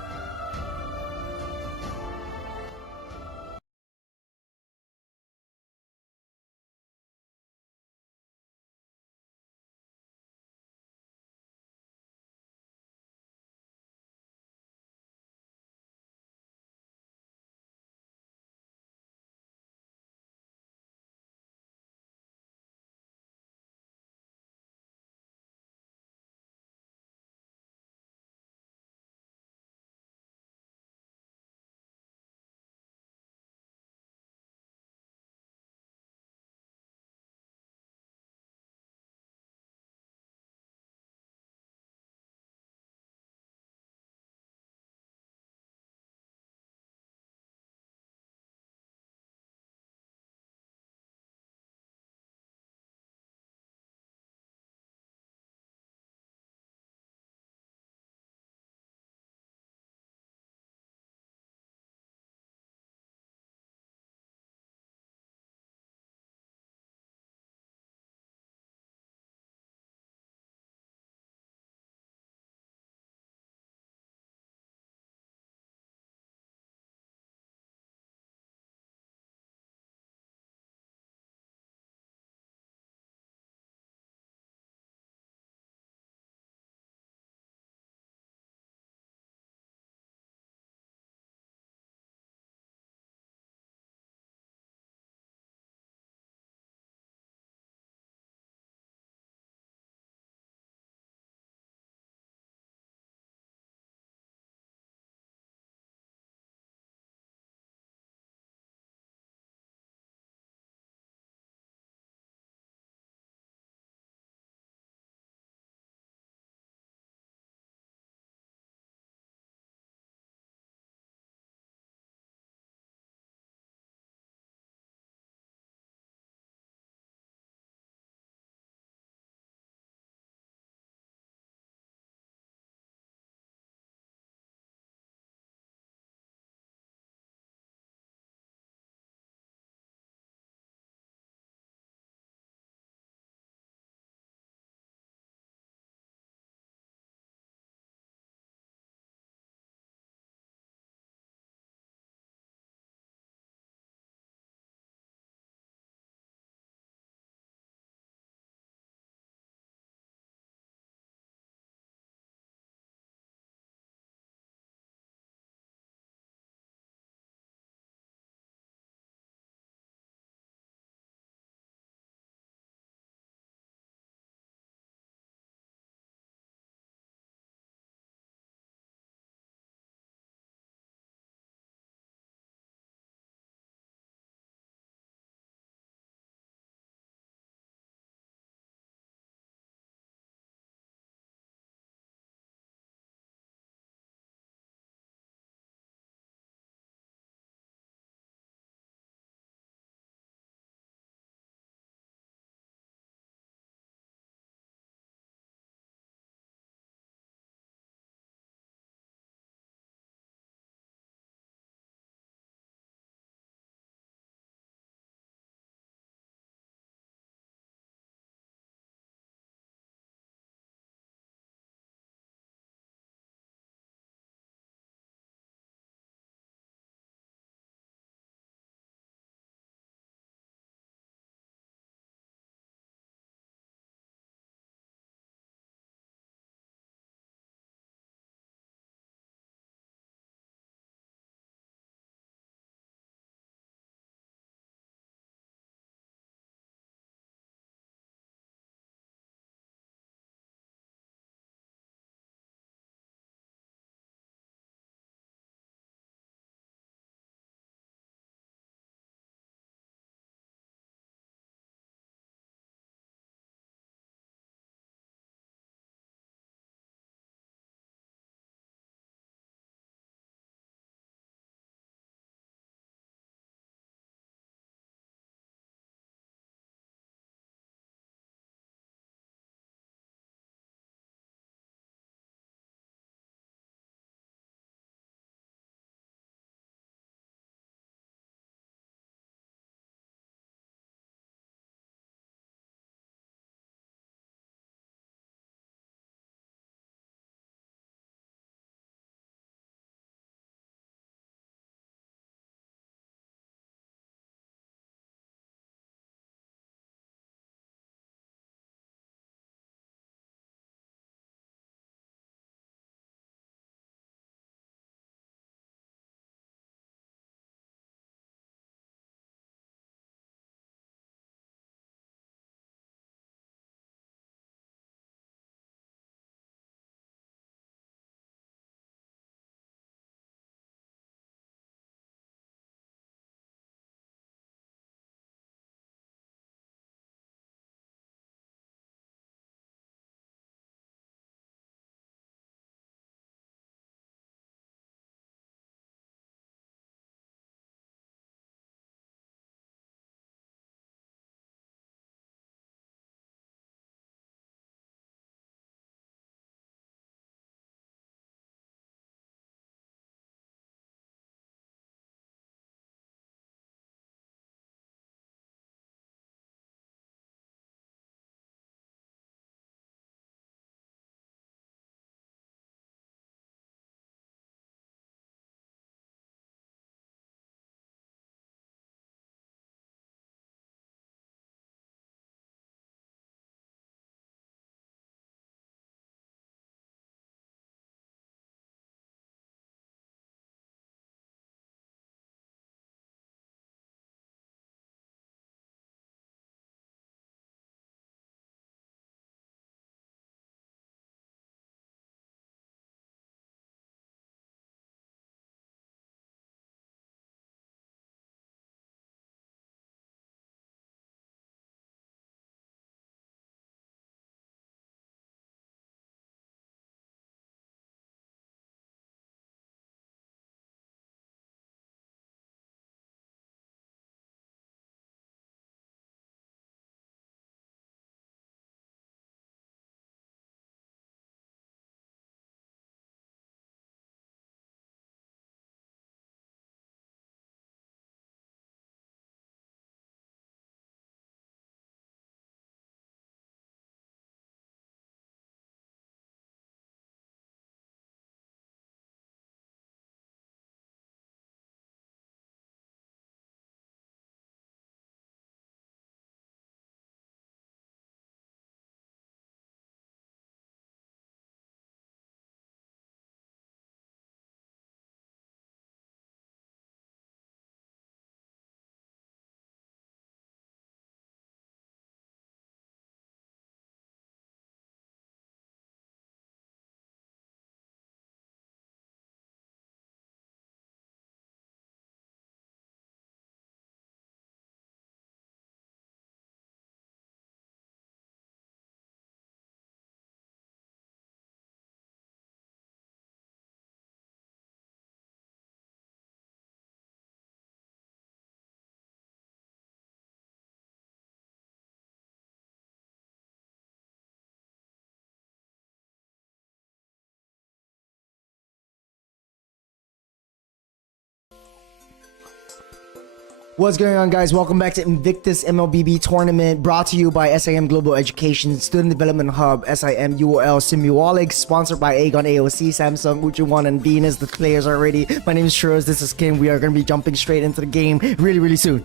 What's going on, guys? Welcome back to Invictus Mlbb tournament, brought to you by SIM Global Education, Student Development Hub, SIM-UOL, SIM-UOL, sponsored by Aegon AOC, Samsung, Uchu1, and Venus. The players are ready. My name is Shurz. This is Kim. We are going to be jumping straight into the game really soon.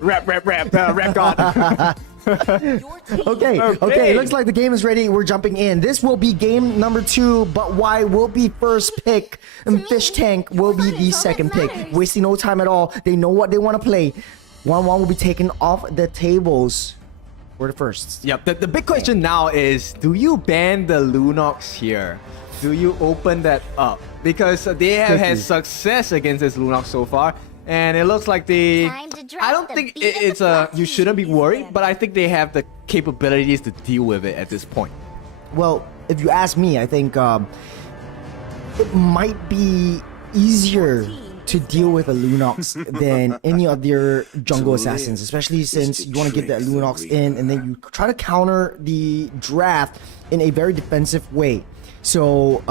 Rap God. Okay. Looks like the game is ready. We're jumping in. This will be game number 2, but Y will be first pick, and Fish Tank will be the second pick. Wasting no time at all. They know what they want to play. 1-1 will be taken off the tables. We're the first. Yep. The big question now is, do you ban the Lunox here? Do you open that up? Because they have had success against this Lunox so far. And it looks like they... I don't think it's a... You shouldn't be worried, but I think they have the capabilities to deal with it at this point. Well, if you ask me, I think it might be easier to deal with a Lunox than any other jungle assassins, especially since you want to get that Lunox in and then you try to counter the draft in a very defensive way. So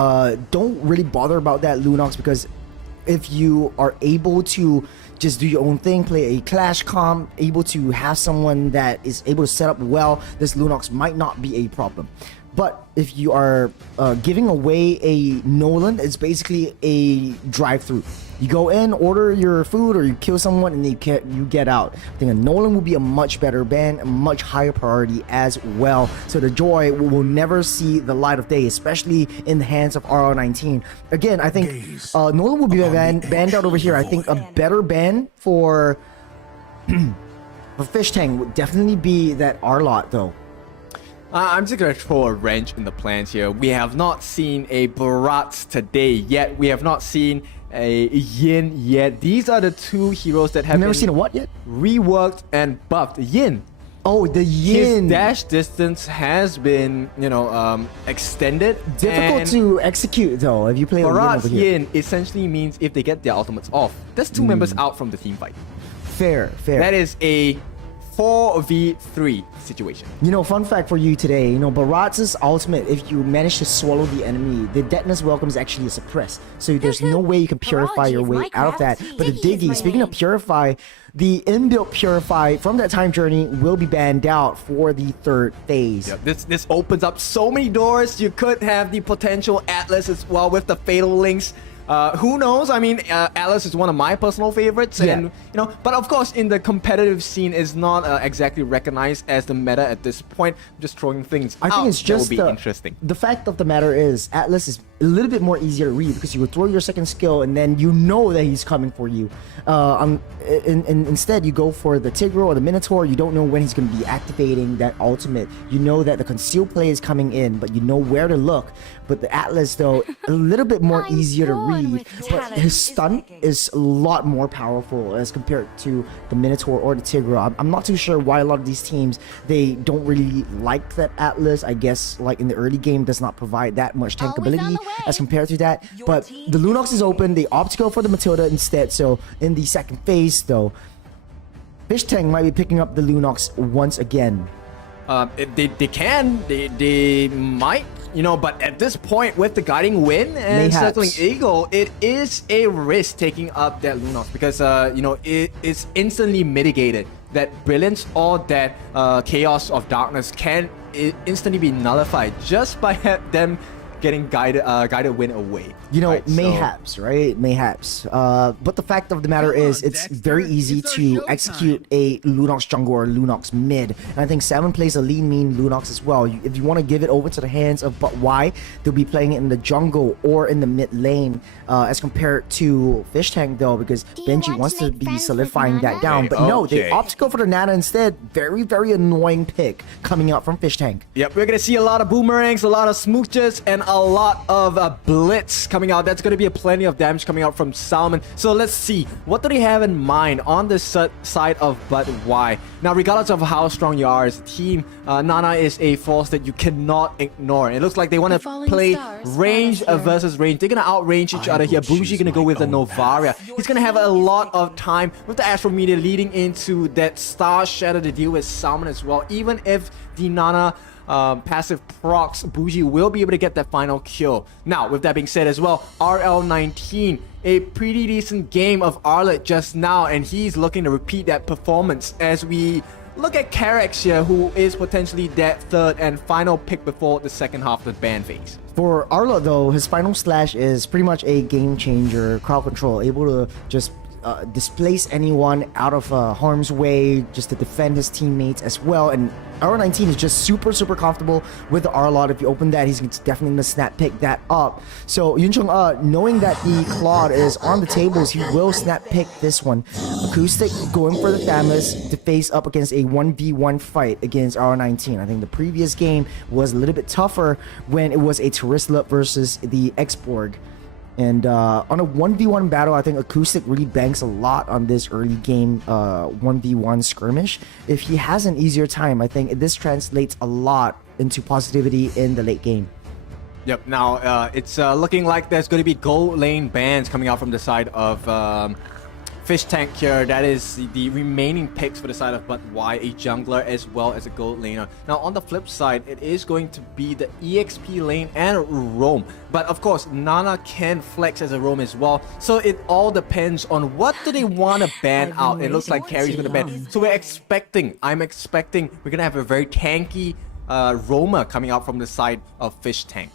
don't really bother about that Lunox, because if you are able to just do your own thing, play a clash comp, able to have someone that is able to set up well, this Lunox might not be a problem. But if you are giving away a Nolan, it's basically a drive-through. You go in, order your food, or you kill someone, and you get out. I think a Nolan will be a much better ban, a much higher priority as well. So the Joy will never see the light of day, especially in the hands of RL19. Again, I think Nolan will be banned out over here. I think a better ban for Fish Tank would definitely be that R-Lot, though. I'm just going to throw a wrench in the plans here. We have not seen a Barats today yet. We have not seen a Yin yet. These are the two heroes that have never seen a what yet? Reworked and buffed. Yin. Oh, the Yin. His dash distance has been, extended. Difficult to execute, though, if you play Barats Yin over here. Yin essentially means if they get their ultimates off, that's 2 members out from the team fight. Fair. That is a 4v3 situation. Fun fact for you today, Barats' ultimate, if you manage to swallow the enemy, the deadness welcome is actually suppressed. So there's no way you can purify your way out of that. But the Diggy, speaking of purify, the inbuilt purify from that time journey will be banned out for the 3rd phase. Yeah, this opens up so many doors. You could have the potential Atlas as well with the Fatal Links. Who knows? I mean, Atlas is one of my personal favorites, and but of course, in the competitive scene, is not exactly recognized as the meta at this point. I'm just throwing things out. I think it's just that will be interesting. The fact of the matter is, Atlas is a little bit more easier to read because you would throw your second skill and then you know that he's coming for you. Instead, you go for the Tigro or the Minotaur. You don't know when he's going to be activating that ultimate. You know that the concealed play is coming in, but you know where to look. But the Atlas, though, a little bit more easier to read, but his stun is a lot more powerful as compared to the Minotaur or the Tigro. I'm not too sure why a lot of these teams, they don't really like that Atlas. I guess, like in the early game, does not provide that much tankability as compared to that. But the Lunox is open. They opt to go for the Matilda instead. So in the second phase, though, Fish Tank might be picking up the Lunox once again. They might, but at this point with the Guiding Wind and Circling Eagle, it is a risk taking up that Lunox because, it is instantly mitigated. That Brilliance or that Chaos of Darkness can instantly be nullified just by them getting guided wind away. Mayhaps, right? Mayhaps. But the fact of the matter is, it's very easy to execute a Lunox jungle or Lunox mid. And I think 7 plays a lean mean Lunox as well. If you want to give it over to the hands of But Y, they'll be playing it in the jungle or in the mid lane as compared to Fish Tank, though, because Benji wants to be solidifying that down. But no, they opt to go for the Nana instead. Very, very annoying pick coming out from Fish Tank. Yep, we're going to see a lot of boomerangs, a lot of smooches, and a lot of blitz coming out. That's going to be plenty of damage coming out from Salmon. So let's see, what do they have in mind on the side of But Y? Now, regardless of how strong you are as a team, Nana is a force that you cannot ignore. It looks like they want to play range versus range. They're going to outrange each other here. Bougie going to go with the Novaria. He's going to have a lot of time with the Astral Meteor leading into that Star Shadow to deal with Salmon as well. Even if the Nana passive procs, Bougie will be able to get that final kill. Now, with that being said as well, RL19, a pretty decent game of Arlet just now, and he's looking to repeat that performance as we look at Carex here, who is potentially that third and final pick before the second half of the ban phase. For Arlo, though, his final slash is pretty much a game changer. Crowd control, able to just displace anyone out of harm's way, just to defend his teammates as well. And R19 is just super comfortable with the R-Lot. If you open that, he's definitely gonna snap pick that up. So Yuncheng, knowing that the Claude is on the tables, he will snap pick this one. Acoustic going for the Thamus to face up against a 1v1 fight against R19. I think the previous game was a little bit tougher when it was a Terisla versus the X-Borg. And on a 1v1 battle, I think Acoustic really banks a lot on this early game 1v1 skirmish. If he has an easier time, I think this translates a lot into positivity in the late game. Yep, now it's looking like there's going to be gold lane bans coming out from the side of Fish Tank here. That is the remaining picks for the side of But Why, a jungler as well as a gold laner. Now on the flip side, it is going to be the EXP lane and Roam. But of course, Nana can flex as a Roam as well. So it all depends on what do they want to ban out. It looks like Carry's going to ban. So I'm expecting we're going to have a very tanky Roamer coming out from the side of Fish Tank.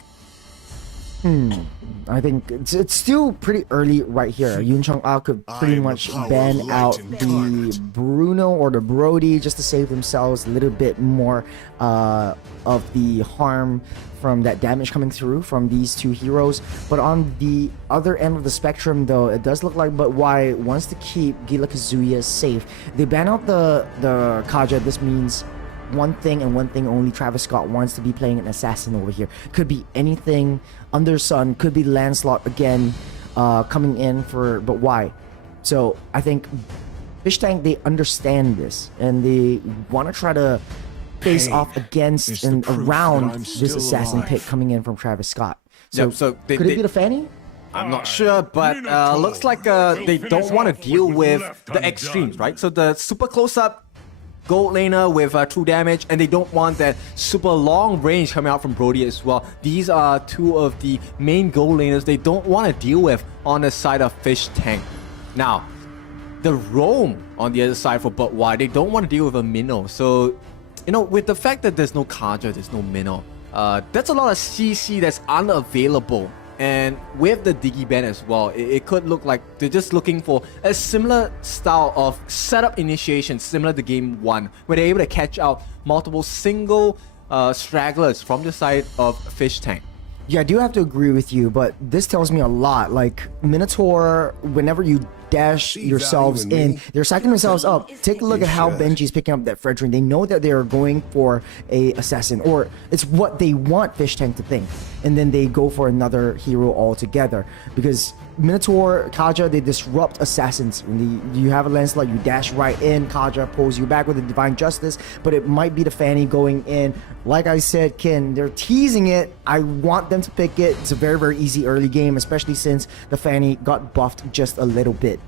I think it's still pretty early right here. Yuncheng could pretty much ban out the Bruno or the Brody just to save themselves a little bit more of the harm from that damage coming through from these two heroes. But on the other end of the spectrum, though, it does look like But Why wants to keep Gila Kazuya safe. They ban out the Kaja. This means one thing and one thing only. Travis Scott wants to be playing an assassin over here. Could be anything under sun. Could be Lancelot again coming in for But Why. So I think Fish Tank, they understand this and they want to try to face off against and around this assassin pick coming in from Travis Scott. So, could it be the Fanny? I'm not sure, but looks like they don't want to deal with the extremes, right? So the super close-up gold laner with true damage, and they don't want that super long range coming out from Brody as well. These are two of the main gold laners they don't want to deal with on the side of Fish Tank. Now, the Roam on the other side for But Why, they don't want to deal with a Minnow. So, you know, with the fact that there's no Kaja, there's no Minnow, that's a lot of CC that's unavailable. And with the Diggy ban as well, it could look like they're just looking for a similar style of setup initiation, similar to game 1, where they're able to catch out multiple single stragglers from the side of Fish Tank. Yeah, I do have to agree with you, but this tells me a lot. Like, Minotaur, whenever you dash yourselves in, they're stacking themselves up. Take a look at how Benji's picking up that Fredrin. They know that they are going for a assassin, or it's what they want Fish Tank to think. And then they go for another hero altogether. Because Minotaur, Kaja, they disrupt assassins. When you have a Lancelot, you dash right in, Kaja pulls you back with a Divine Justice, but it might be the Fanny going in. Like I said, Ken, they're teasing it. I want them to pick it. It's a very easy early game, especially since the Fanny got buffed just a little bit.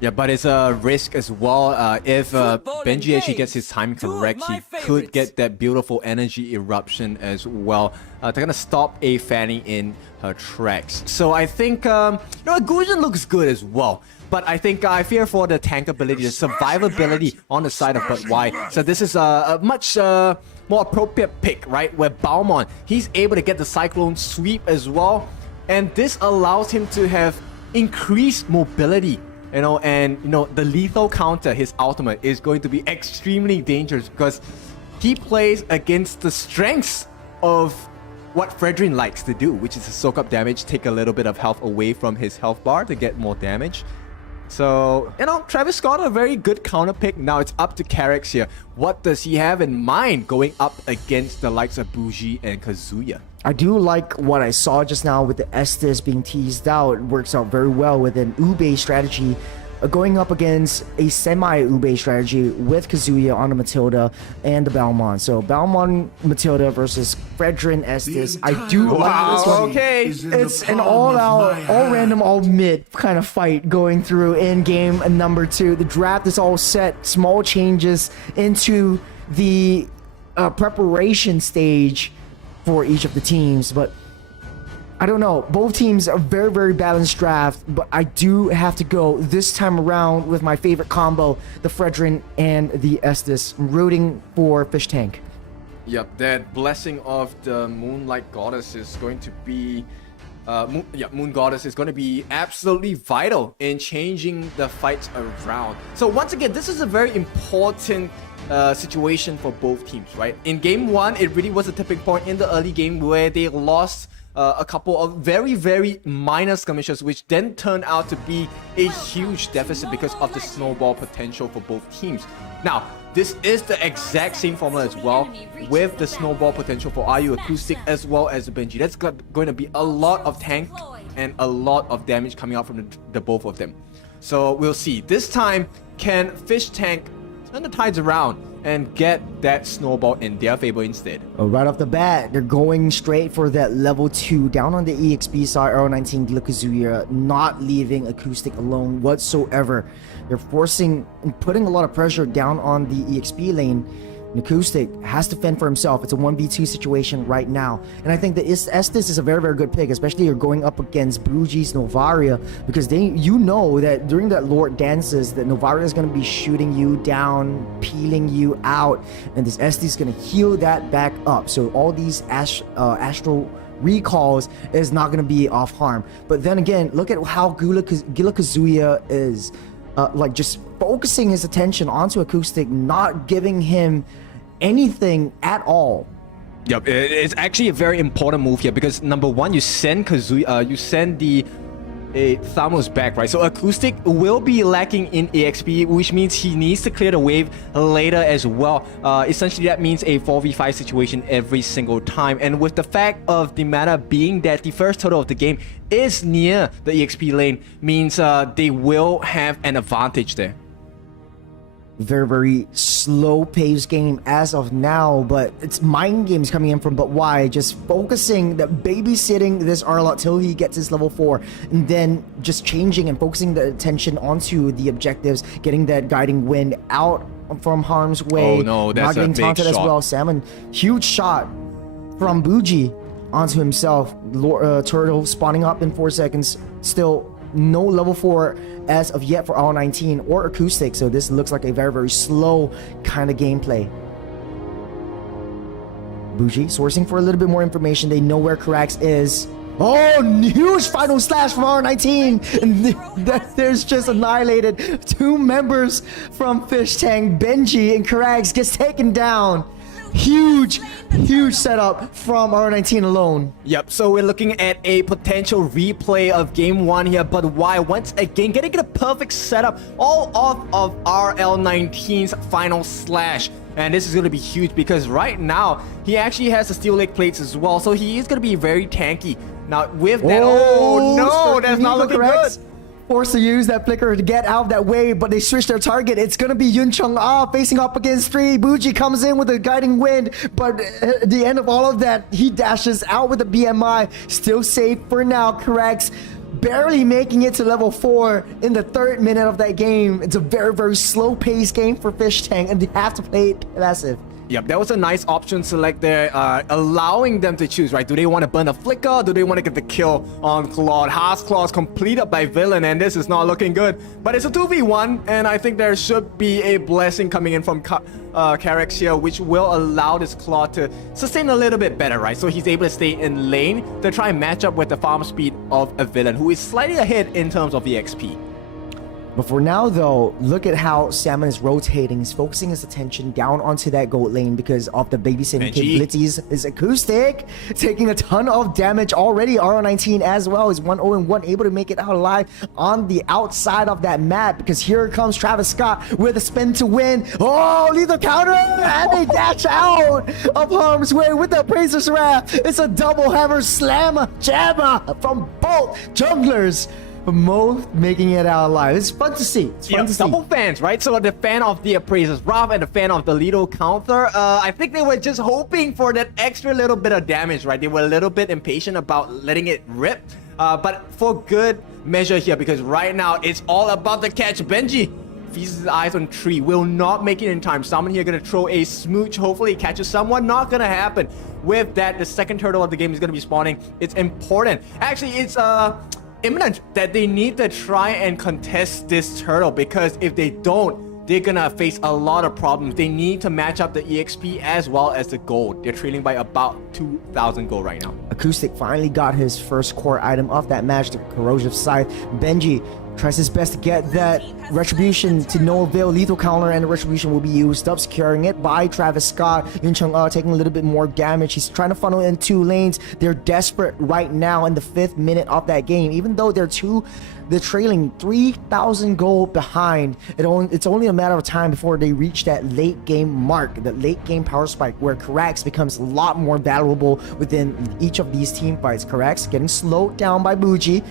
Yeah, but it's a risk as well. If Benji actually gets his time correct, he could get that beautiful energy eruption as well. They're gonna stop a Fanny in her tracks. So I think, you know, Gusion looks good as well. But I think I fear for the tankability, the survivability on the side of But Why. So this is a much more appropriate pick, right? Where Balmon, he's able to get the Cyclone Sweep as well. And this allows him to have increased mobility. You know, and you know, the lethal counter, his ultimate, is going to be extremely dangerous because he plays against the strengths of what Fredrin likes to do, which is to soak up damage, take a little bit of health away from his health bar to get more damage. So, you know, Travis Scott, a very good counter pick. Now it's up to Carex here. What does he have in mind going up against the likes of Bougie and Kazuya? I do like what I saw just now with the Estes being teased out. It works out very well with an Ube strategy going up against a semi-Ube strategy with Kazuya on the Matilda and the Balmon. So Balmon, Matilda versus Fredrin Estes. I do like this one. Okay. It's an all-out, all-random, all-mid kind of fight going through in game number 2. The draft is all set. Small changes into the preparation stage for each of the teams, but I don't know. Both teams are very, very balanced draft, but I do have to go this time around with my favorite combo, the Fredrin and the Estes. I'm rooting for Fish Tank. Yep, that blessing of the Moonlight Goddess is going to be... Moon Goddess is going to be absolutely vital in changing the fights around. So once again, this is a very important situation for both teams, right? In game 1, it really was a tipping point in the early game where they lost a couple of very, very minor skirmishes, which then turned out to be a huge deficit because of the snowball potential for both teams. Now, this is the exact same formula as well, with the snowball potential for RU Acoustic as well as the Benji. That's going to be a lot of tank and a lot of damage coming out from the both of them. So we'll see. This time, can Fish Tank turn the tides around and get that snowball in their favor instead? Right off the bat, they're going straight for that level 2 down on the EXP side. Arrow 19 Glykazuya not leaving Acoustic alone whatsoever. They're forcing and putting a lot of pressure down on the EXP lane. And Acoustic has to fend for himself. It's a 1v2 situation right now. And I think that Estes is a very, very good pick, especially you're going up against Buji's Novaria, because you know that during that Lord dances, that Novaria is going to be shooting you down, peeling you out, and this Estes is going to heal that back up. So all these astral recalls is not going to be off harm. But then again, look at how Glykazuya is like just focusing his attention onto Acoustic, not giving him anything at all. Yep, it's actually a very important move here because number one, you send Kazuya, you send the Thanos back, right? So Acoustic will be lacking in EXP, which means he needs to clear the wave later as well. Essentially, that means a 4v5 situation every single time. And with the fact of the meta being that the first turtle of the game is near the EXP lane, means they will have an advantage there. Very, very slow-paced game as of now, but it's mind games coming in from But Why, just focusing, babysitting this Arlot till he gets his level 4, and then just changing and focusing the attention onto the objectives, getting that guiding wind out from harm's way. Oh no, that's not getting a big taunted shot. as well. Salmon, huge shot from Buji onto himself. Turtle spawning up in 4 seconds, still no level 4 as of yet for R19 or Acoustic, so this looks like a very, very slow kind of gameplay. Buji sourcing for a little bit more information. They know where Karax is. Oh, huge final slash from R19, and there's just annihilated 2 members from Fish Tank. Benji and Karax gets taken down. Huge setup from R19 alone. Yep, so we're looking at a potential replay of game 1 here, but why? Once again, getting a perfect setup all off of RL19's final slash. And this is going to be huge because right now, he actually has the steel leg plates as well, so he is going to be very tanky. Now, with that... Oh, no, that's not looking good. Forced to use that flicker to get out of that wave, but they switch their target. It's gonna be Yun Chung Ah facing up against 3. Buji comes in with a guiding wind, but at the end of all of that, he dashes out with the BMI. Still safe for now. Karax barely making it to level 4 in the 3rd minute of that game. It's a very, very slow-paced game for Fish Tank, and they have to play it passive. Yep, that was a nice option select there, allowing them to choose, right? Do they want to burn a flicker? Do they want to get the kill on Claude? Haas Claw's completed by Villain, and this is not looking good. But it's a 2v1, and I think there should be a blessing coming in from Karax here, which will allow this Claude to sustain a little bit better, right? So he's able to stay in lane to try and match up with the farm speed of a Villain, who is slightly ahead in terms of the XP. But for now, though, look at how Salmon is rotating. He's focusing his attention down onto that gold lane because of the babysitting capabilities. His Acoustic taking a ton of damage already. RO19 as well is 1-0-1, able to make it out alive on the outside of that map because here comes Travis Scott with a spin to win. Oh, lethal counter! And they dash out of harm's way with the Appraiser's Wrath. It's a double hammer slammer jammer from both junglers. Both making it out alive. It's fun to see. It's fun to see. Double fans, right? So the fan of the Appraiser's Wrath and the fan of the Lethal Counter. I think they were just hoping for that extra little bit of damage, right? They were a little bit impatient about letting it rip. But for good measure here, because right now it's all about the catch. Benji feasts his eyes on 3, will not make it in time. Someone here gonna throw a smooch, hopefully it catches someone, not gonna happen. With that, the second turtle of the game is gonna be spawning. It's important. Actually, it's imminent that they need to try and contest this turtle, because if they don't, they're gonna face a lot of problems. They need to match up the EXP as well as the gold. They're trailing by about 2,000 gold right now. Acoustic finally got his first core item of that match, the Corrosive Scythe. Benji tries his best to get that Retribution to no avail. Lethal counter and the Retribution will be used up, securing it by Travis Scott. Yun Chang taking a little bit more damage. He's trying to funnel in 2 lanes. They're desperate right now in the 5th minute of that game. Even though they're trailing 3,000 gold behind. It's only a matter of time before they reach that late game mark, the late game power spike, where Karax becomes a lot more valuable within each of these team fights. Karax getting slowed down by Buji,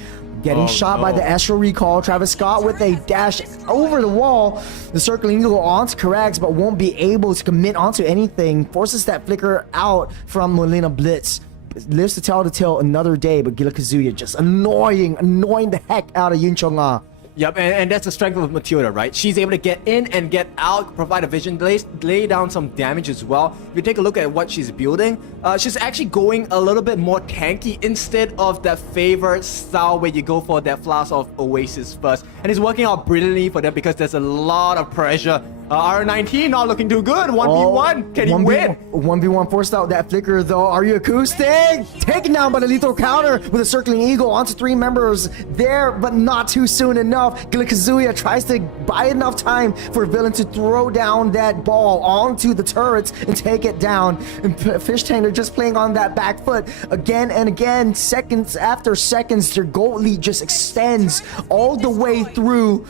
getting shot by the Astral Recall. Travis Scott with a dash over the wall. The Circling Eagle onto Karax, but won't be able to commit onto anything. Forces that flicker out from Molina Blitz. Lives to tell the tale another day, but Gila Kazuya just annoying the heck out of Yun Chong. Yep, and that's the strength of Matilda, right? She's able to get in and get out, provide a vision, lay down some damage as well. If you take a look at what she's building, she's actually going a little bit more tanky instead of that favorite style where you go for that flash of Oasis first. And it's working out brilliantly for them because there's a lot of pressure. R19 not looking too good. 1v1. Can he win? 1v1 forced out that flicker though. Are you Acoustic? Taken down by the lethal counter with a Circling Eagle onto 3 members there, but not too soon enough. Kazuya tries to buy enough time for Villain to throw down that ball onto the turrets and take it down. And Fish Tank, they're just playing on that back foot again and again. Seconds after seconds, their gold lead just extends all the way through.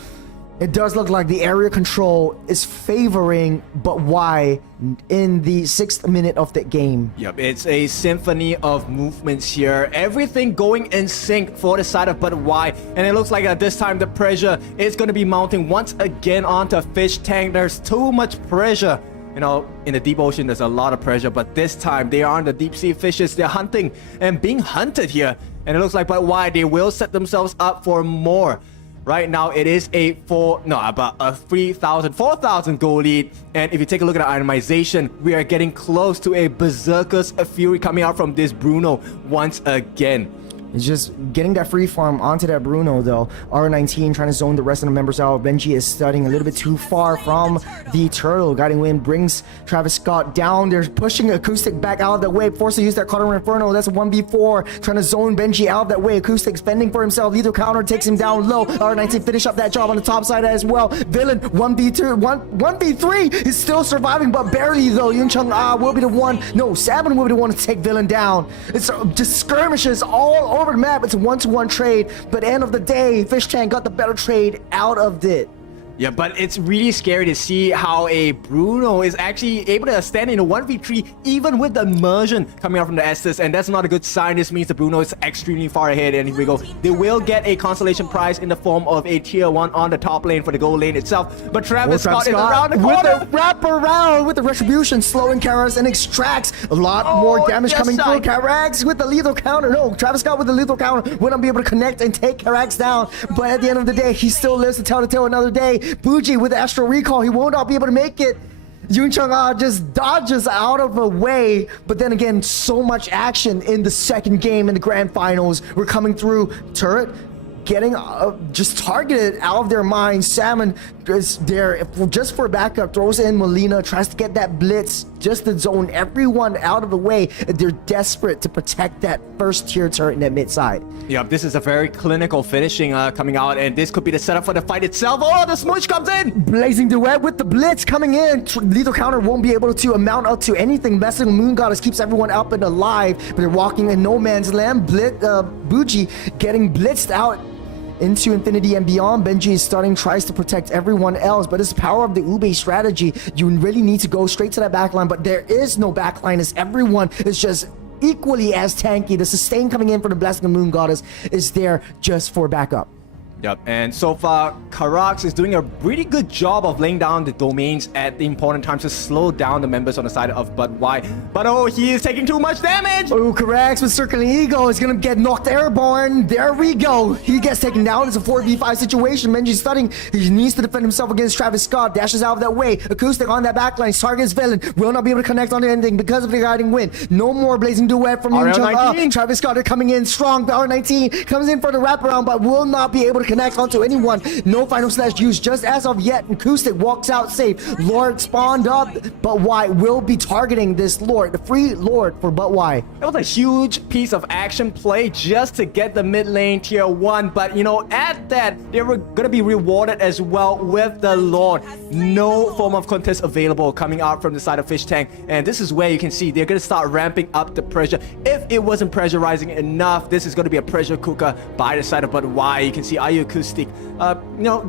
It does look like the area control is favoring, but why in the 6th minute of the game? Yep, it's a symphony of movements here. Everything going in sync for the side of But Why. And it looks like at this time the pressure is going to be mounting once again onto Fish Tank. There's too much pressure. You know, in the deep ocean, there's a lot of pressure, but this time they are on the deep sea fishes. They're hunting and being hunted here. And it looks like But Why, they will set themselves up for more. Right now, it is about a 4,000 gold lead. And if you take a look at the itemization, we are getting close to a Berserker's Fury coming out from this Bruno once again. It's just getting that free farm onto that Bruno though. R19 trying to zone the rest of the members out. Benji is studying a little bit too far from the turtle. Guiding Wind brings Travis Scott down. They're pushing Acoustic back out of the way. Forced to use that Cutter Inferno. That's a 1v4. Trying to zone Benji out of that way. Acoustic spending for himself. Lethal counter takes him down low. R19 finish up that job on the top side as well. Villain 1v2. 1v3 is still surviving, but barely though. Yun Chang will be the one. No, Sabin will be the one to take Villain down. It's just skirmishes all over the map. It's a 1-to-1 trade, but end of the day, Fish Tank got the better trade out of it. Yeah, but it's really scary to see how a Bruno is actually able to stand in a 1v3 even with the immersion coming out from the Estes, and that's not a good sign. This means the Bruno is extremely far ahead, and here we go. They will get a consolation prize in the form of a tier 1 on the top lane for the gold lane itself, but Travis Scott is around the corner. With the wraparound, with the Retribution slowing Karax and extracts a lot more damage coming through. Karax with the lethal counter. No, Travis Scott with the lethal counter wouldn't be able to connect and take Karax down, but at the end of the day, he still lives to tell the tale another day. Buji with the Astral Recall, he won't be able to make it. Yun Chang just dodges out of the way, but then again, so much action in the second game in the grand finals. We're coming through turret, getting just targeted out of their minds. Salmon is there just for backup, throws in Molina, tries to get that blitz just to zone everyone out of the way. They're desperate to protect that first tier turret in that mid side. Yeah, this is a very clinical finishing coming out, and this could be the setup for the fight itself. Oh, the smooch comes in! Blazing the web with the blitz coming in. Lethal counter won't be able to amount up to anything. Blessing Moon Goddess keeps everyone up and alive, but they're walking in no man's land. Buji getting blitzed out into infinity and beyond. Benji is tries to protect everyone else, but it's the power of the Ube strategy. You really need to go straight to that backline, but there is no backline as everyone is just equally as tanky. The sustain coming in for the Blessing of Moon Goddess is there just for backup. Yep, and so far, Karax is doing a really good job of laying down the domains at the important times to slow down the members on the side of But Y. But oh, he is taking too much damage! Oh, Karax with Circling Eagle is gonna get knocked airborne. There we go. He gets taken down. It's a 4v5 situation. Benji's stunning. He needs to defend himself against Travis Scott. Dashes out of that way. Acoustic on that backline. Targets villain. Will not be able to connect on anything because of the guiding wind. No more blazing duet from RL19. Travis Scott coming in strong. The R19 comes in for the wraparound, but will not be able to connect onto anyone. No final slash used just as of yet. Acoustic walks out safe. Lord spawned up. But Y will be targeting this Lord, the free Lord for But Y. That was a huge piece of action play just to get the mid lane tier 1. But you know, at that, they were gonna be rewarded as well with the Lord. No form of contest available coming out from the side of Fish Tank. And this is where you can see they're gonna start ramping up the pressure. If it wasn't pressurizing enough, this is gonna be a pressure cooker by the side of But Y. You can see IU Acoustic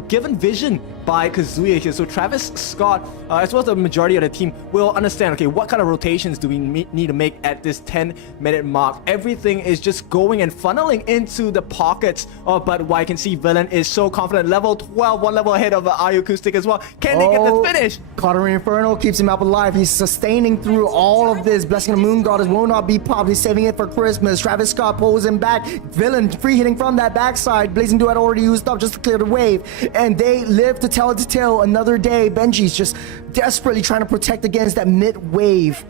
given vision by Kazuya here. So Travis Scott, as well as the majority of the team, will understand, okay, what kind of rotations do we need to make at this 10-minute mark? Everything is just going and funneling into the pockets of But Y. You can see Villain is so confident. Level 12, one level ahead of IU Acoustic as well. Can they get the finish? Cautery Inferno keeps him up alive. He's sustaining through all of this. Blessing of the Moon Goddess will not be popped. He's saving it for Christmas. Travis Scott pulls him back. Villain free hitting from that backside. Blazing Duet already used up just to clear the wave. And they live to tell it to tell another day. Benji's just desperately trying to protect against that mid wave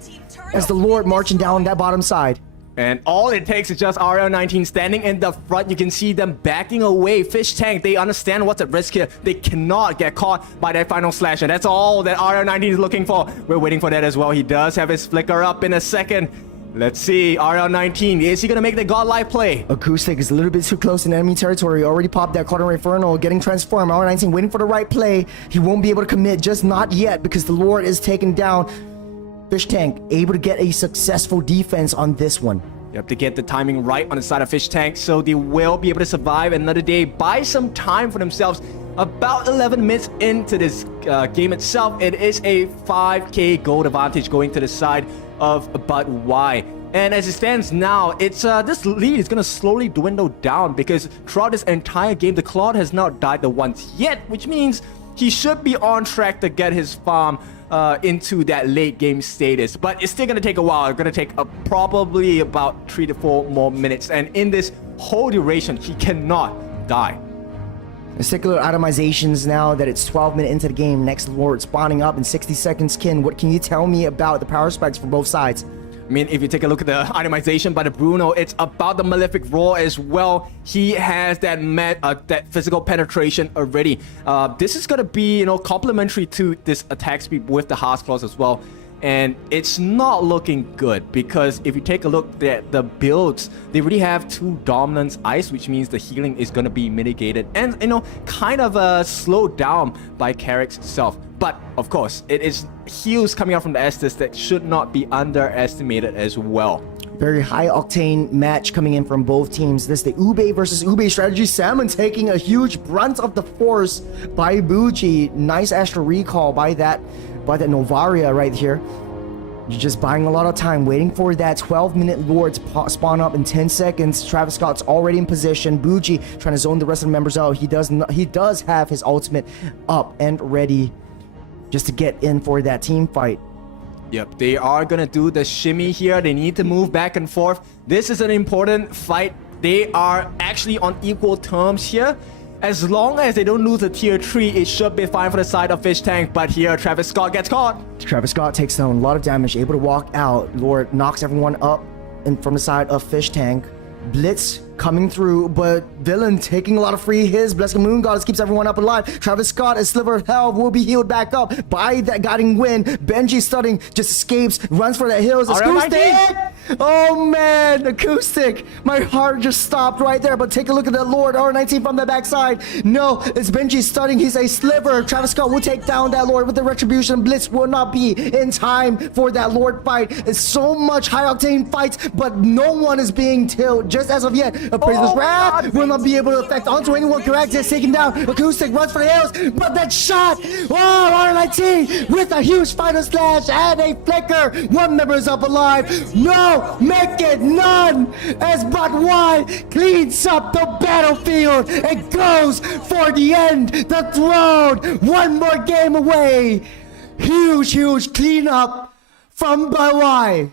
as the Lord marching down that bottom side. And all it takes is just RL19 standing in the front. You can see them backing away. Fish Tank, they understand what's at risk here. They cannot get caught by that final slash. And that's all that RL19 is looking for. We're waiting for that as well. He does have his flicker up in a second. Let's see, RL19, is he gonna make the godlike play? Acoustic is a little bit too close in enemy territory. Already popped that Cautery Inferno, getting transformed. R19 waiting for the right play. He won't be able to commit, just not yet, because the Lord is taken down. Fish Tank able to get a successful defense on this one. You have to get the timing right on the side of Fish Tank, so they will be able to survive another day, buy some time for themselves. About 11 minutes into this game itself, it is a 5k gold advantage going to the side of But Y. And as it stands now, it's this lead is going to slowly dwindle down because throughout this entire game, the Claude has not died the once yet, which means he should be on track to get his farm into that late game status. But it's still going to take a while. It's going to take probably about 3 to 4 more minutes. And in this whole duration, he cannot die. Let's take a look at itemizations now that it's 12 minutes into the game. Next Lord spawning up in 60 seconds. Kin, what can you tell me about the power specs for both sides? I mean, if you take a look at the itemization by the Bruno, it's about the Malefic Roar as well. He has that that physical penetration already. This is going to be, complementary to this attack speed with the Heart's Claws as well. And it's not looking good because if you take a look at the builds, they really have 2 dominance ice, which means the healing is going to be mitigated and, kind of slowed down by Carrick's self. But of course, it is heals coming out from the Estes that should not be underestimated as well. Very high octane match coming in from both teams. This is the Ube versus Ube strategy. Salmon taking a huge brunt of the force by Bucci. Nice Astral Recall by that Novaria right here. You're just buying a lot of time, waiting for that 12-minute Lord to spawn up in 10 seconds. Travis Scott's already in position. Bucci trying to zone the rest of the members out. He does have his ultimate up and ready just to get in for that team fight. Yep, they are gonna do the shimmy here. They need to move back and forth. This is an important fight. They are actually on equal terms here. As long as they don't lose a tier 3, it should be fine for the side of Fish Tank. But here, Travis Scott gets caught. Travis Scott takes down a lot of damage, able to walk out. Lord knocks everyone up and from the side of Fish Tank. Blitz coming through, but Villain taking a lot of free hits. Blessing Moon Goddess keeps everyone up alive. Travis Scott, a sliver of health, will be healed back up by that guiding wind. Benji stunning, just escapes, runs for the hills. Acoustic! Oh man, Acoustic! My heart just stopped right there, but take a look at that Lord. R19 from the backside. No, it's Benji stunning. He's a sliver. Travis Scott will take down that Lord with the Retribution. Blitz will not be in time for that Lord fight. It's so much high octane fights, but no one is being killed just as of yet. Appraiser's Wrath will not be able to affect onto anyone. Correct is taken down. Acoustic runs for the hills, but that shot! Oh, R19 with a huge final slash and a flicker. One member is up alive. No! will make it none as But Why cleans up the battlefield and goes for the end, the throne, one more game away. Huge cleanup from But Why.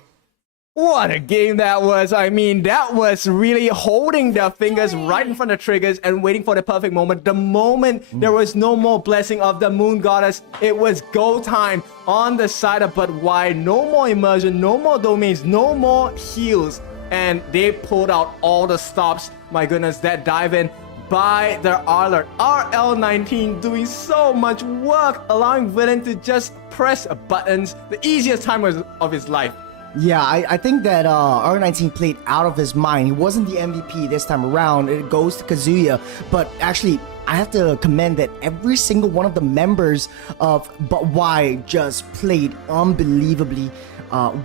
What a game that was. I mean, that was really holding their fingers right in front of triggers and waiting for the perfect moment. The moment there was no more blessing of the moon goddess, it was go time on the side of But Why. No more immersion, no more domains, no more heals. And they pulled out all the stops. My goodness, that dive in by their Arler. RL19 doing so much work, allowing Villain to just press buttons. The easiest time of his life. Yeah, I think that R19 played out of his mind. He wasn't the MVP this time around. It goes to Kazuya. But actually, I have to commend that every single one of the members of But Why just played unbelievably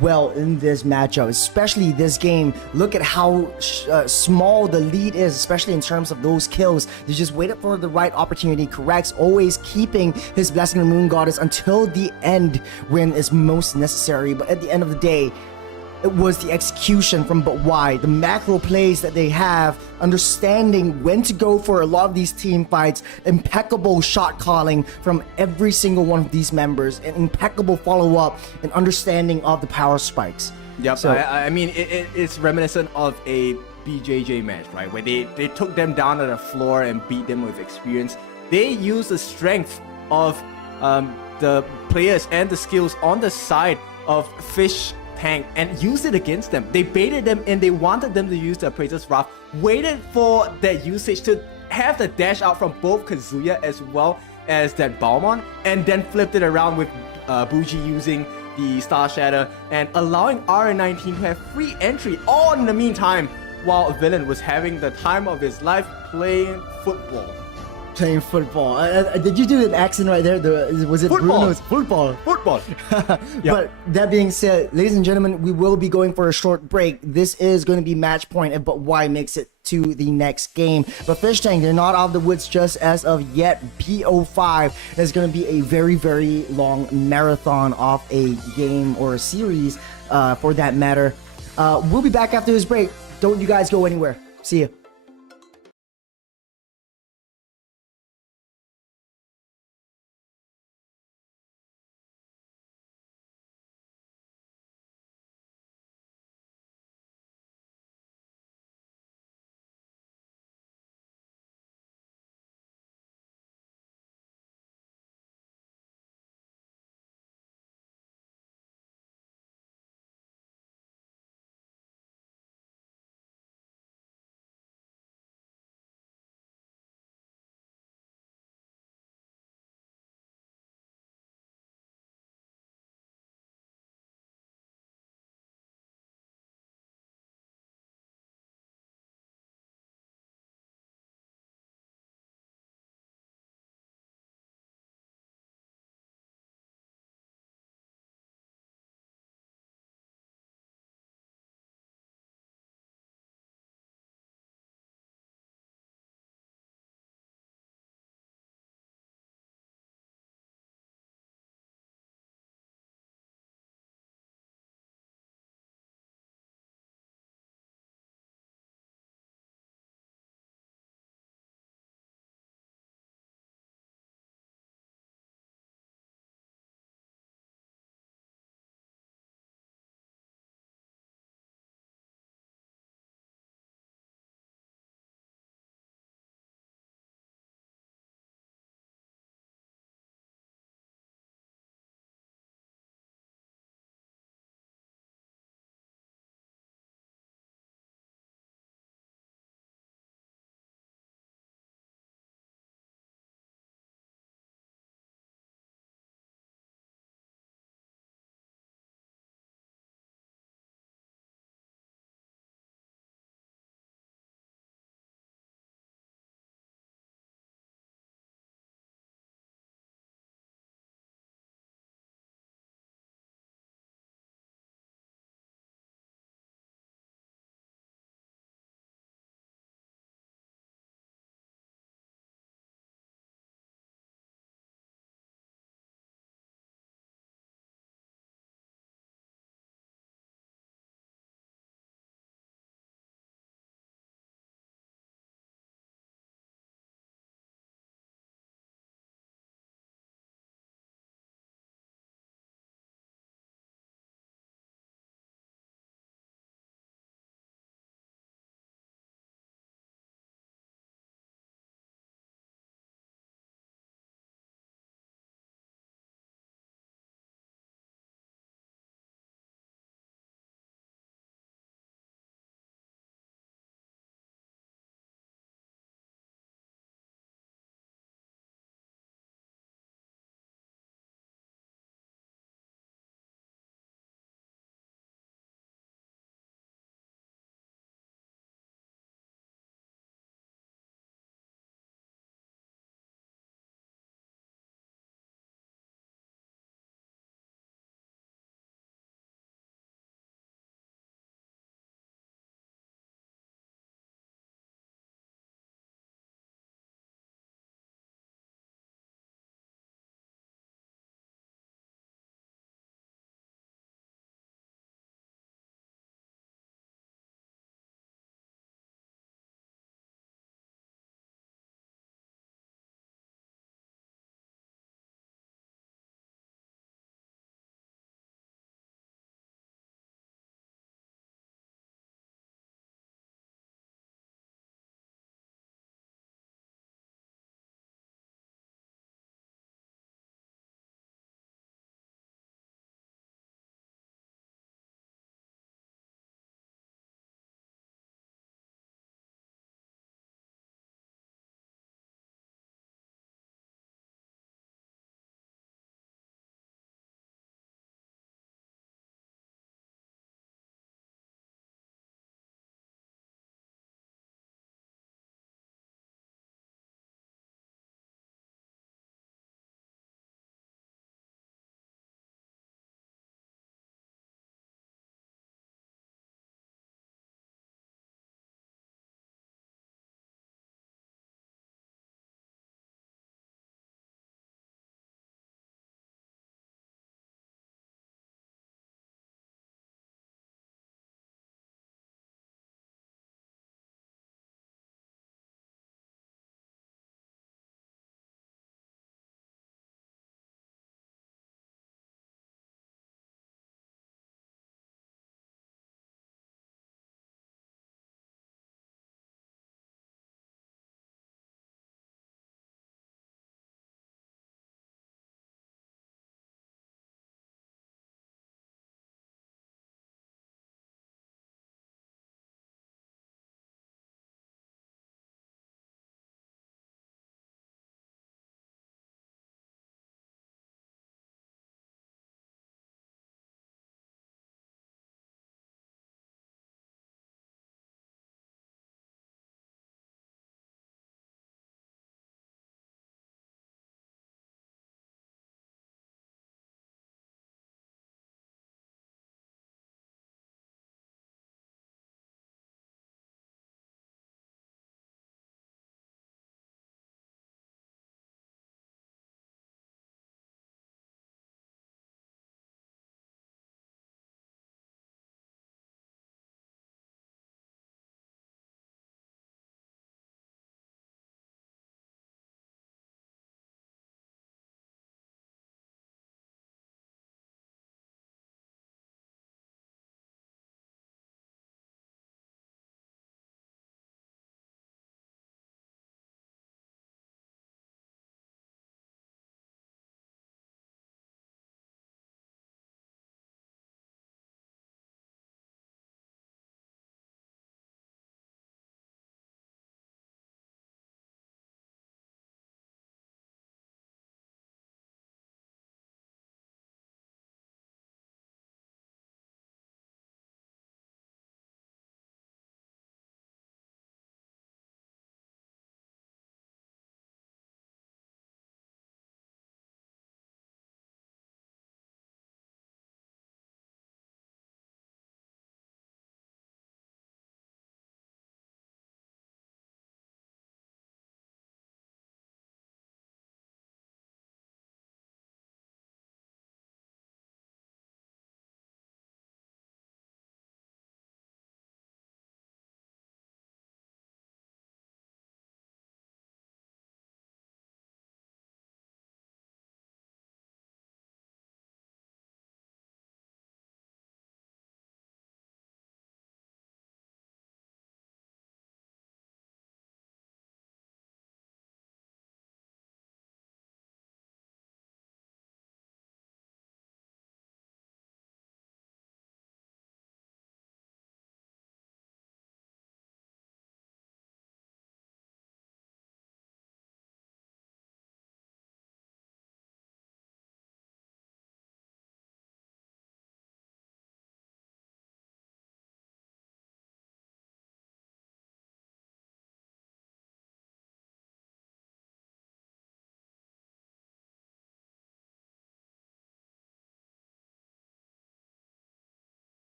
well in this matchup, especially this game. Look at how small the lead is, especially in terms of those kills. He just waited for the right opportunity, corrects, always keeping his Blessing of the Moon Goddess until the end when it's most necessary. But at the end of the day, it was the execution from But Why, the macro plays that they have, understanding when to go for a lot of these team fights, impeccable shot calling from every single one of these members, and impeccable follow-up and understanding of the power spikes. Yep, So, I mean, it's reminiscent of a BJJ match, right? Where they took them down to the floor and beat them with experience. They used the strength of the players and the skills on the side of Fish Tank and used it against them. They baited them and they wanted them to use the Appraiser's Wrath, waited for that usage to have the dash out from both Kazuya as well as that Balmon, and then flipped it around with Bougie using the Star Shatter and allowing R19 to have free entry all in the meantime while Villain was having the time of his life playing football. Playing football. Did you do an accent right there? Was it Football. Bruno's? Football. Football. But that being said, ladies and gentlemen, we will be going for a short break. This is going to be match point, and But Why makes it to the next game. But Fish Tank, they're not out of the woods just as of yet. BO5 is going to be a very long marathon of a game or a series for that matter. We'll be back after this break. Don't you guys go anywhere. See ya.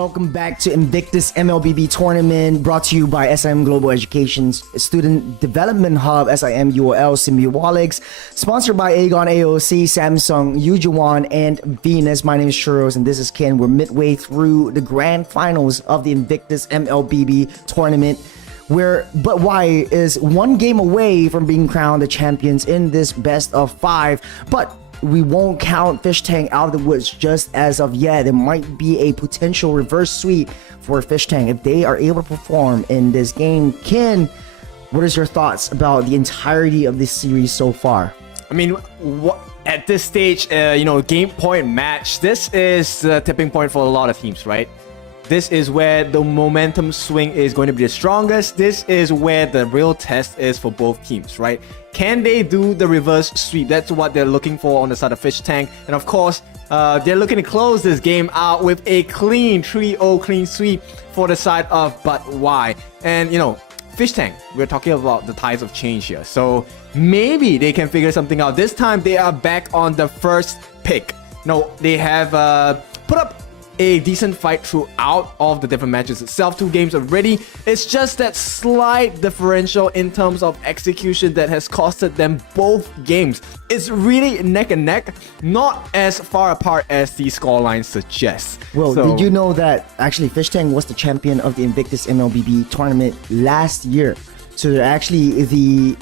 Welcome back to Invictus Mlbb tournament brought to you by SIM Global Education's Student Development Hub, SIM-UOL, SIM-UOL, sponsored by Aegon AOC, Samsung, Yujuan, and Venus. My name is Churros and this is Ken. We're midway through the grand finals of the Invictus Mlbb tournament, where But Why is one game away from being crowned the champions in this best of 5. But we won't count Fish Tank out of the woods just as of yet. There might be a potential reverse sweep for Fish Tank if they are able to perform in this game. Ken, what is your thoughts about the entirety of this series so far? I mean, at this stage, game point match, this is the tipping point for a lot of teams, right? This is where the momentum swing is going to be the strongest. This is where the real test is for both teams, right? Can they do the reverse sweep? That's what they're looking for on the side of Fish Tank. And of course, they're looking to close this game out with a clean 3-0 clean sweep for the side of But Why. And, Fish Tank, we're talking about the tides of change here. So maybe they can figure something out. This time, they are back on the first pick. No, they have put up a decent fight throughout of the different matches itself. 2 games already. It's just that slight differential in terms of execution that has costed them both games. It's really neck and neck, not as far apart as the scoreline suggests. Well, did you know that actually Fish Tank was the champion of the Invictus Mlbb tournament last year? So they're actually the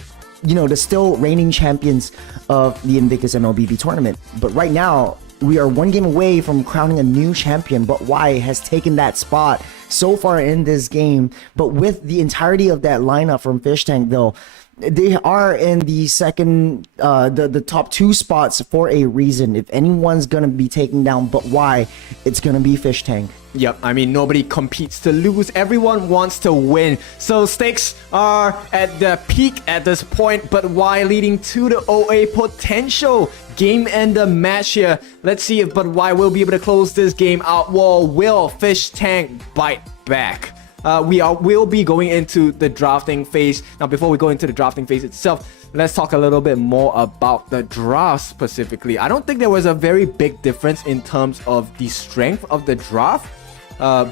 still reigning champions of the Invictus Mlbb tournament. But right now, we are 1 game away from crowning a new champion. But Why has taken that spot so far in this game. But with the entirety of that lineup from Fish Tank, though, they are in the second, the top 2 spots for a reason. If anyone's gonna be taking down But Why, it's gonna be Fish Tank. Yep, I mean, nobody competes to lose. Everyone wants to win. So stakes are at the peak at this point. But Why leading to the OA potential game ender match here. Let's see if But Why will be able to close this game out. Well, will Fish Tank bite back? We'll be going into the drafting phase. Now, before we go into the drafting phase itself, let's talk a little bit more about the draft specifically. I don't think there was a very big difference in terms of the strength of the draft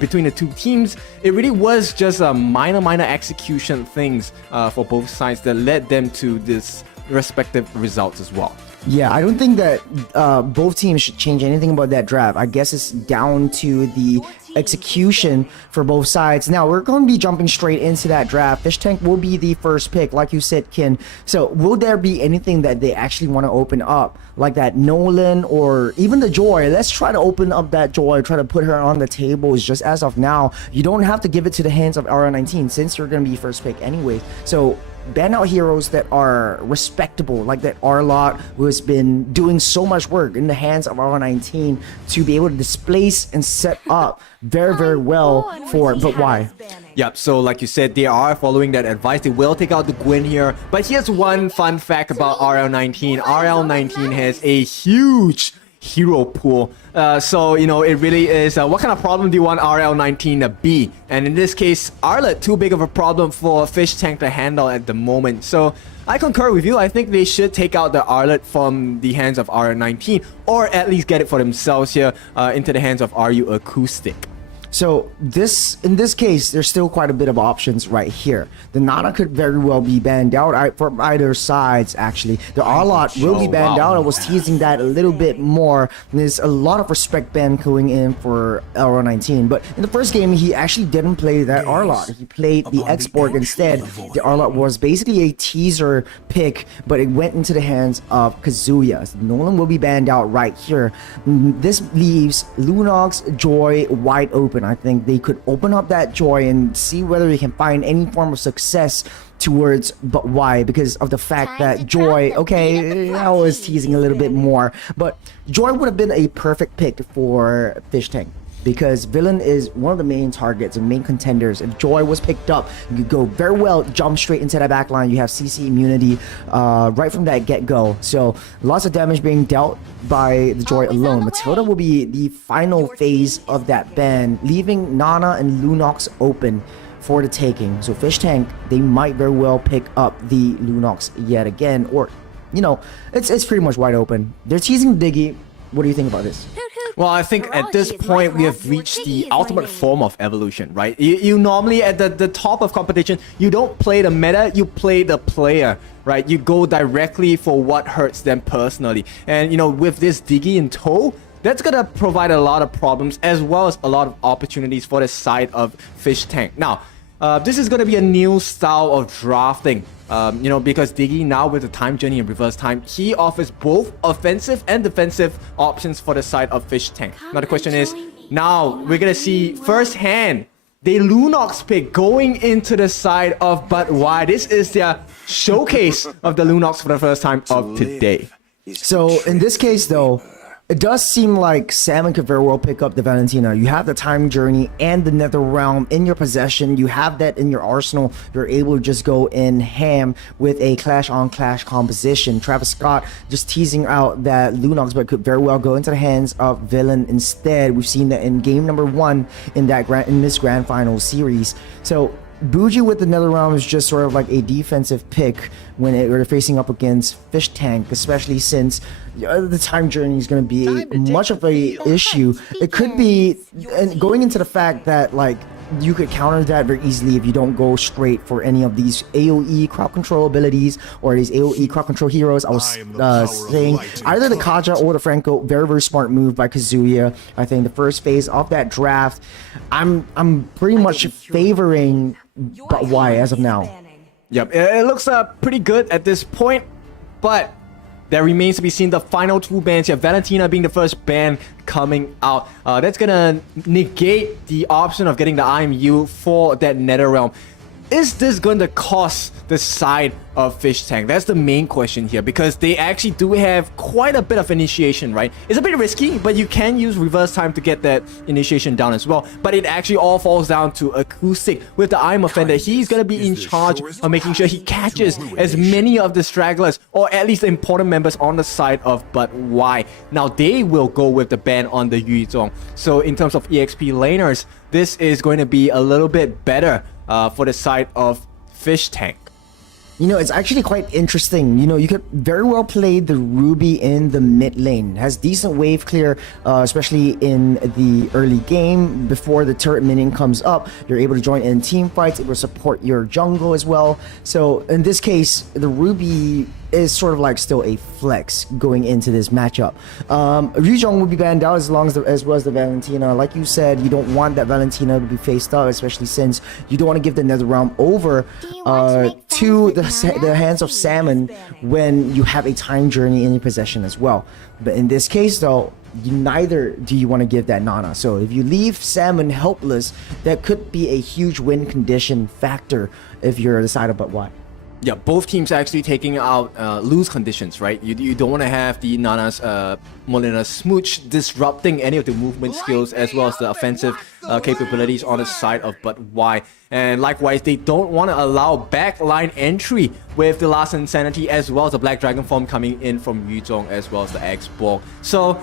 between the 2 teams. It really was just a minor execution things for both sides that led them to this respective results as well. Yeah, I don't think that both teams should change anything about that draft. I guess it's down to the execution for both sides. Now, we're going to be jumping straight into that draft. Fish Tank will be the first pick, like you said, Ken. So, will there be anything that they actually want to open up? Like that Nolan or even the Joy? Let's try to open up that Joy, try to put her on the table. It's just as of now, you don't have to give it to the hands of RL19 since you're going to be first pick anyway. So, ban out heroes that are respectable, like that Arlot, who has been doing so much work in the hands of R19 to be able to displace and set up very well for But Why. Yep, so like you said, they are following that advice. They will take out the Gwyn here. But here's one fun fact about RL19. RL19 has a huge hero pool. It really is what kind of problem do you want RL19 to be? And in this case, Arlet, too big of a problem for Fish Tank to handle at the moment. So I concur with you. I think they should take out the Arlet from the hands of RL19, or at least get it for themselves here into the hands of RU Acoustic. So in this case, there's still quite a bit of options right here. The Nana could very well be banned out from either sides, actually. The Arlot will be banned out. I was teasing that a little bit more. There's a lot of respect ban going in for LR19. But in the first game, he actually didn't play that Arlot. He played the X-Borg instead. The Arlot was basically a teaser pick, but it went into the hands of Kazuya. So Nolan will be banned out right here. This leaves Lunox, Joy wide open. I think they could open up that Joy and see whether they can find any form of success towards But Why, because of the fact that Joy, okay, I was teasing a little bit more, but Joy would have been a perfect pick for Fish Tank, because Villain is one of the main targets and main contenders. If Joy was picked up, you could go very well, jump straight into that backline. You have CC immunity right from that get-go. So lots of damage being dealt by the Joy alone. Matilda will be the final phase of that ban, leaving Nana and Lunox open for the taking. So Fish Tank, they might very well pick up the Lunox yet again, or, it's pretty much wide open. They're teasing Diggy. What do you think about this? Well, I think at this point we have reached the ultimate form of evolution, right? You normally at the top of competition, you don't play the meta, you play the player, right? You go directly for what hurts them personally. And you know, with this Diggy in tow, that's gonna provide a lot of problems as well as a lot of opportunities for the side of Fish Tank. Now, this is gonna be a new style of drafting. You know, because Diggy now with the time journey and reverse time, he offers both offensive and defensive options for the side of Fish Tank. Now the question is, now we're gonna see firsthand the Lunox pick going into the side of But Why. This is their showcase of the Lunox for the first time of today. So in this case though, it does seem like Salmon could very well pick up the Valentina. You have the time journey and the nether realm in your possession. You have that in your arsenal. You're able to just go in ham with a clash on clash composition. Travis Scott just teasing out that Lunox, but could very well go into the hands of Villain instead. We've seen that in game number 1 in this grand final series. So Bougie with the nether realm is just sort of like a defensive pick when they're facing up against Fish Tank, especially since the time journey is going to be much of a issue. It could be, and going into the fact that like you could counter that very easily if you don't go straight for any of these AoE crowd control abilities or these AoE crowd control heroes. I was saying either the Kaja or the Franco. Very, very smart move by Kazuya. I think the first phase of that draft, I'm pretty much favoring But Why as of now. Yep, it looks pretty good at this point, but there remains to be seen the final 2 bans here. Valentina being the first ban coming out. That's gonna negate the option of getting the IMU for that Nether Realm. Is this going to cost the side of Fish Tank? That's the main question here, because they actually do have quite a bit of initiation, right? It's a bit risky, but you can use reverse time to get that initiation down as well. But it actually all falls down to Acoustic. With the I'm Offender, he's going to be in charge of making sure he catches as many of the stragglers, or at least the important members on the side of But Why. Now, they will go with the ban on the Yuzong. So in terms of EXP laners, this is going to be a little bit better for the side of Fish Tank. You know, it's actually quite interesting. You know, you could very well play the Ruby in the mid lane. Has decent wave clear, especially in the early game. Before the turret minion comes up, you're able to join in team fights. It will support your jungle as well. So in this case, the Ruby is sort of like still a flex going into this matchup. Ryujong will be banned out as well as the Valentina. Like you said, you don't want that Valentina to be faced up, especially since you don't want to give the Nether Realm over to the hands of Salmon when you have a time journey in your possession as well. But in this case though, neither do you want to give that Nana. So if you leave Salmon helpless, that could be a huge win condition factor if you're the side of But Why. Yeah, both teams actually taking out lose conditions, right? You don't want to have the Nana's Molina Smooch disrupting any of the movement skills as well as the offensive capabilities on the side of But Why. And likewise, they don't want to allow backline entry with the Last Insanity as well as the Black Dragon form coming in from Yuzong as well as the X-Borg. So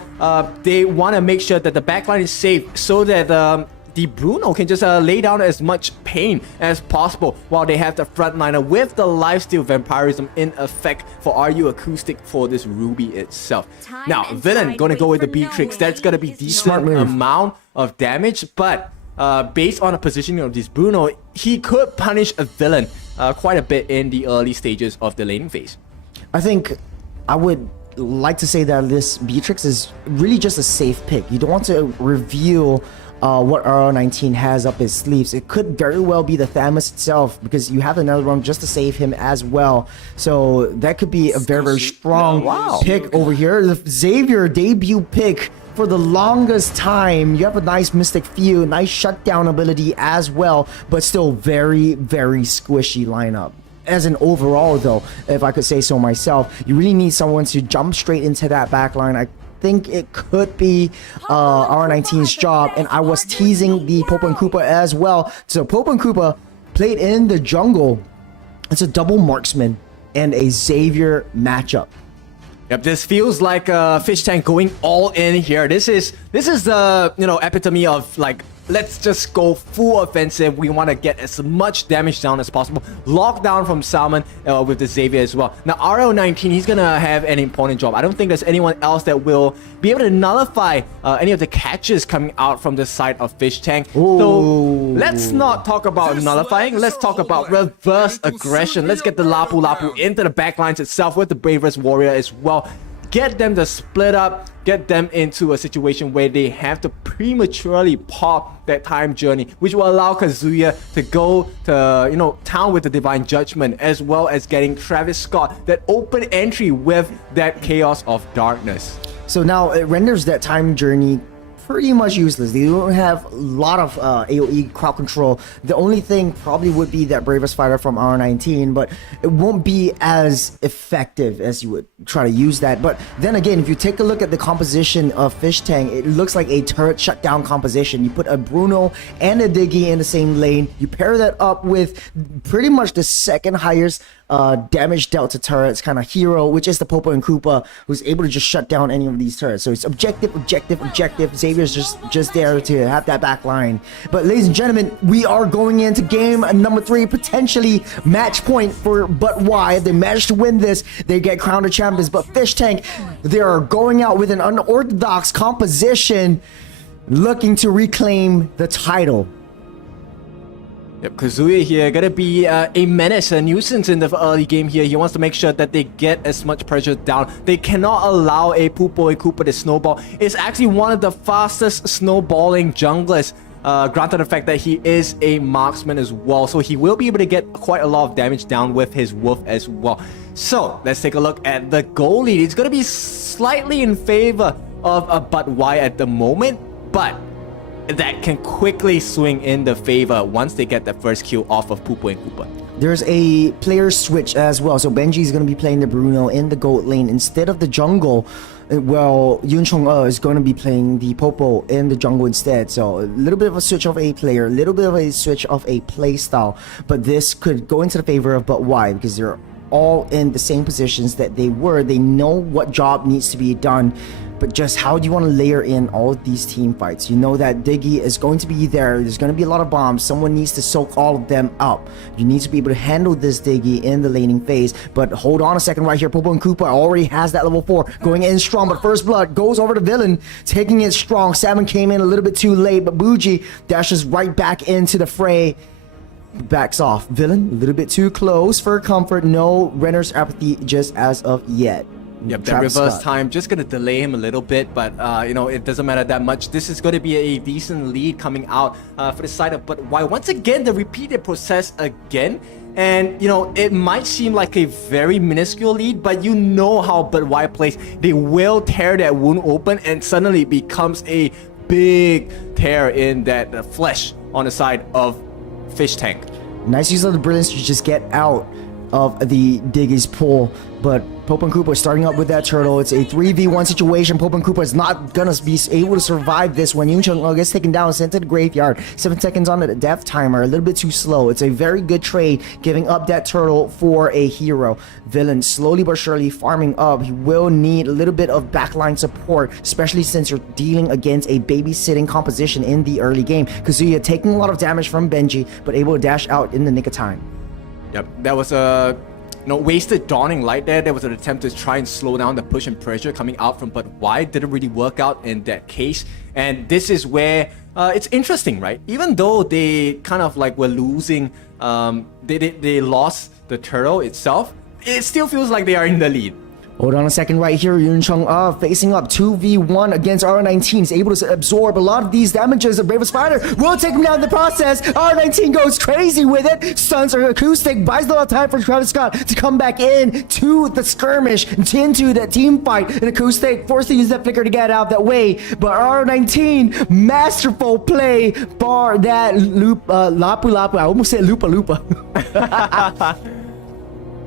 they want to make sure that the backline is safe so that the Bruno can just lay down as much pain as possible while they have the frontliner with the lifesteal vampirism in effect for RU Acoustic for this Ruby itself. Now, Villain gonna go with the Beatrix. That's gonna be decent amount of damage, but based on the positioning of this Bruno, he could punish a Villain quite a bit in the early stages of the laning phase. I think I would like to say that this Beatrix is really just a safe pick. You don't want to reveal what RR19 has up his sleeves. It could very well be the Thamus itself, because you have another one just to save him as well. So that could be a very, very strong pick over here. The Xavier debut pick for the longest time. You have a nice Mystic Field, nice shutdown ability as well, but still very, very squishy lineup. As an overall though, if I could say so myself, you really need someone to jump straight into that backline. I think it could be R19's job, and I was teasing the Pope and Koopa as well. So Pope and Koopa played in the jungle. It's a double marksman and a Xavier matchup. Yep, this feels like Fish Tank going all in here. This is the epitome of like let's just go full offensive. We want to get as much damage down as possible. Lockdown from Salmon with the Xavier as well. Now, RL19, he's going to have an important job. I don't think there's anyone else that will be able to nullify any of the catches coming out from the side of Fish Tank. Ooh. So let's not talk about nullifying. Let's talk about reverse aggression. Let's get the Lapu Lapu into the backlines itself with the Bravest Warrior as well. Get them to split up, get them into a situation where they have to prematurely pop that time journey, which will allow Kazuya to go to, town with the Divine Judgment, as well as getting Travis Scott that open entry with that Chaos of Darkness. So now it renders that time journey pretty much useless. They don't have a lot of AoE crowd control. The only thing probably would be that Bravest Fighter from R19, but it won't be as effective as you would try to use that. But then again, if you take a look at the composition of Fish Tank, it looks like a turret shutdown composition. You put a Bruno and a Diggy in the same lane. You pair that up with pretty much the second highest damage dealt to turrets kind of hero, which is the Popo and Koopa, who's able to just shut down any of these turrets. So it's objective. Xavier's just there to have that back line. But ladies and gentlemen, we are going into game number 3, potentially match point for But Why. If they manage to win this, they get crowned champions. But Fish Tank, they are going out with an unorthodox composition, looking to reclaim the title. Yep, Kazuya here gonna be a menace, a nuisance in the early game here. He wants to make sure that they get as much pressure down. They cannot allow a Poopo and Koopa to snowball. It's actually one of the fastest snowballing junglers. Granted the fact that he is a marksman as well, so he will be able to get quite a lot of damage down with his wolf as well. So let's take a look at the goal lead. It's gonna be slightly in favor of a But Why at the moment, but that can quickly swing in the favor once they get the first kill off of Poopo and Koopa. There's a player switch as well. So Benji is going to be playing the Bruno in the gold lane instead of the jungle. Well, Yun Chong is going to be playing the Popo in the jungle instead. So a little bit of a switch of a player, a little bit of a switch of a play style. But this could go into the favor of But Why, because they're all in the same positions that they were. They know what job needs to be done. But just how do you want to layer in all of these team fights? You know that Diggy is going to be there. There's going to be a lot of bombs. Someone needs to soak all of them up. You need to be able to handle this Diggy in the laning phase. But hold on a second right here. Popo and Koopa already has that level 4 going in strong. But First Blood goes over to Villain, taking it strong. Salmon came in a little bit too late. But Bougie dashes right back into the fray. Backs off. Villain, a little bit too close for comfort. No Renner's apathy just as of yet. Yep, that reverse time just gonna delay him a little bit, but it doesn't matter that much. This is gonna be a decent lead coming out for the side of But Why. Once again, the repeated process again, and it might seem like a very minuscule lead, but you know how But Why plays. They will tear that wound open, and suddenly it becomes a big tear in that flesh on the side of Fish Tank. Nice use of the brilliance to just get out of the Diggy's pull, but Popo and Koopa are starting up with that turtle. It's a 3v1 situation. Popo and Koopa is not gonna be able to survive this when Yun Chung gets taken down and sent to the graveyard. 7 seconds on the death timer, a little bit too slow. It's a very good trade, giving up that turtle for a hero. Villain slowly but surely farming up. He will need a little bit of backline support, especially since you're dealing against a babysitting composition in the early game. Kazuya taking a lot of damage from Benji, but able to dash out in the nick of time. Yep, that was a wasted Dawning Light there. There was an attempt to try and slow down the push and pressure coming out from But Why. Didn't really work out in that case. And this is where it's interesting, right? Even though they kind of like were losing, they lost the turtle itself, it still feels like they are in the lead. Hold on a second right here. Yun Chung facing up 2v1 against R19. Is able to absorb a lot of these damages. The Bravest Fighter will take him down in the process. R19 goes crazy with it. Stuns are acoustic. Buys a lot of time for Travis Scott to come back in to the skirmish, into that team fight. And acoustic forced to use that flicker to get out that way. But R19, masterful play. Bar that loop, Lapu Lapu. I almost said Lupa Lupa.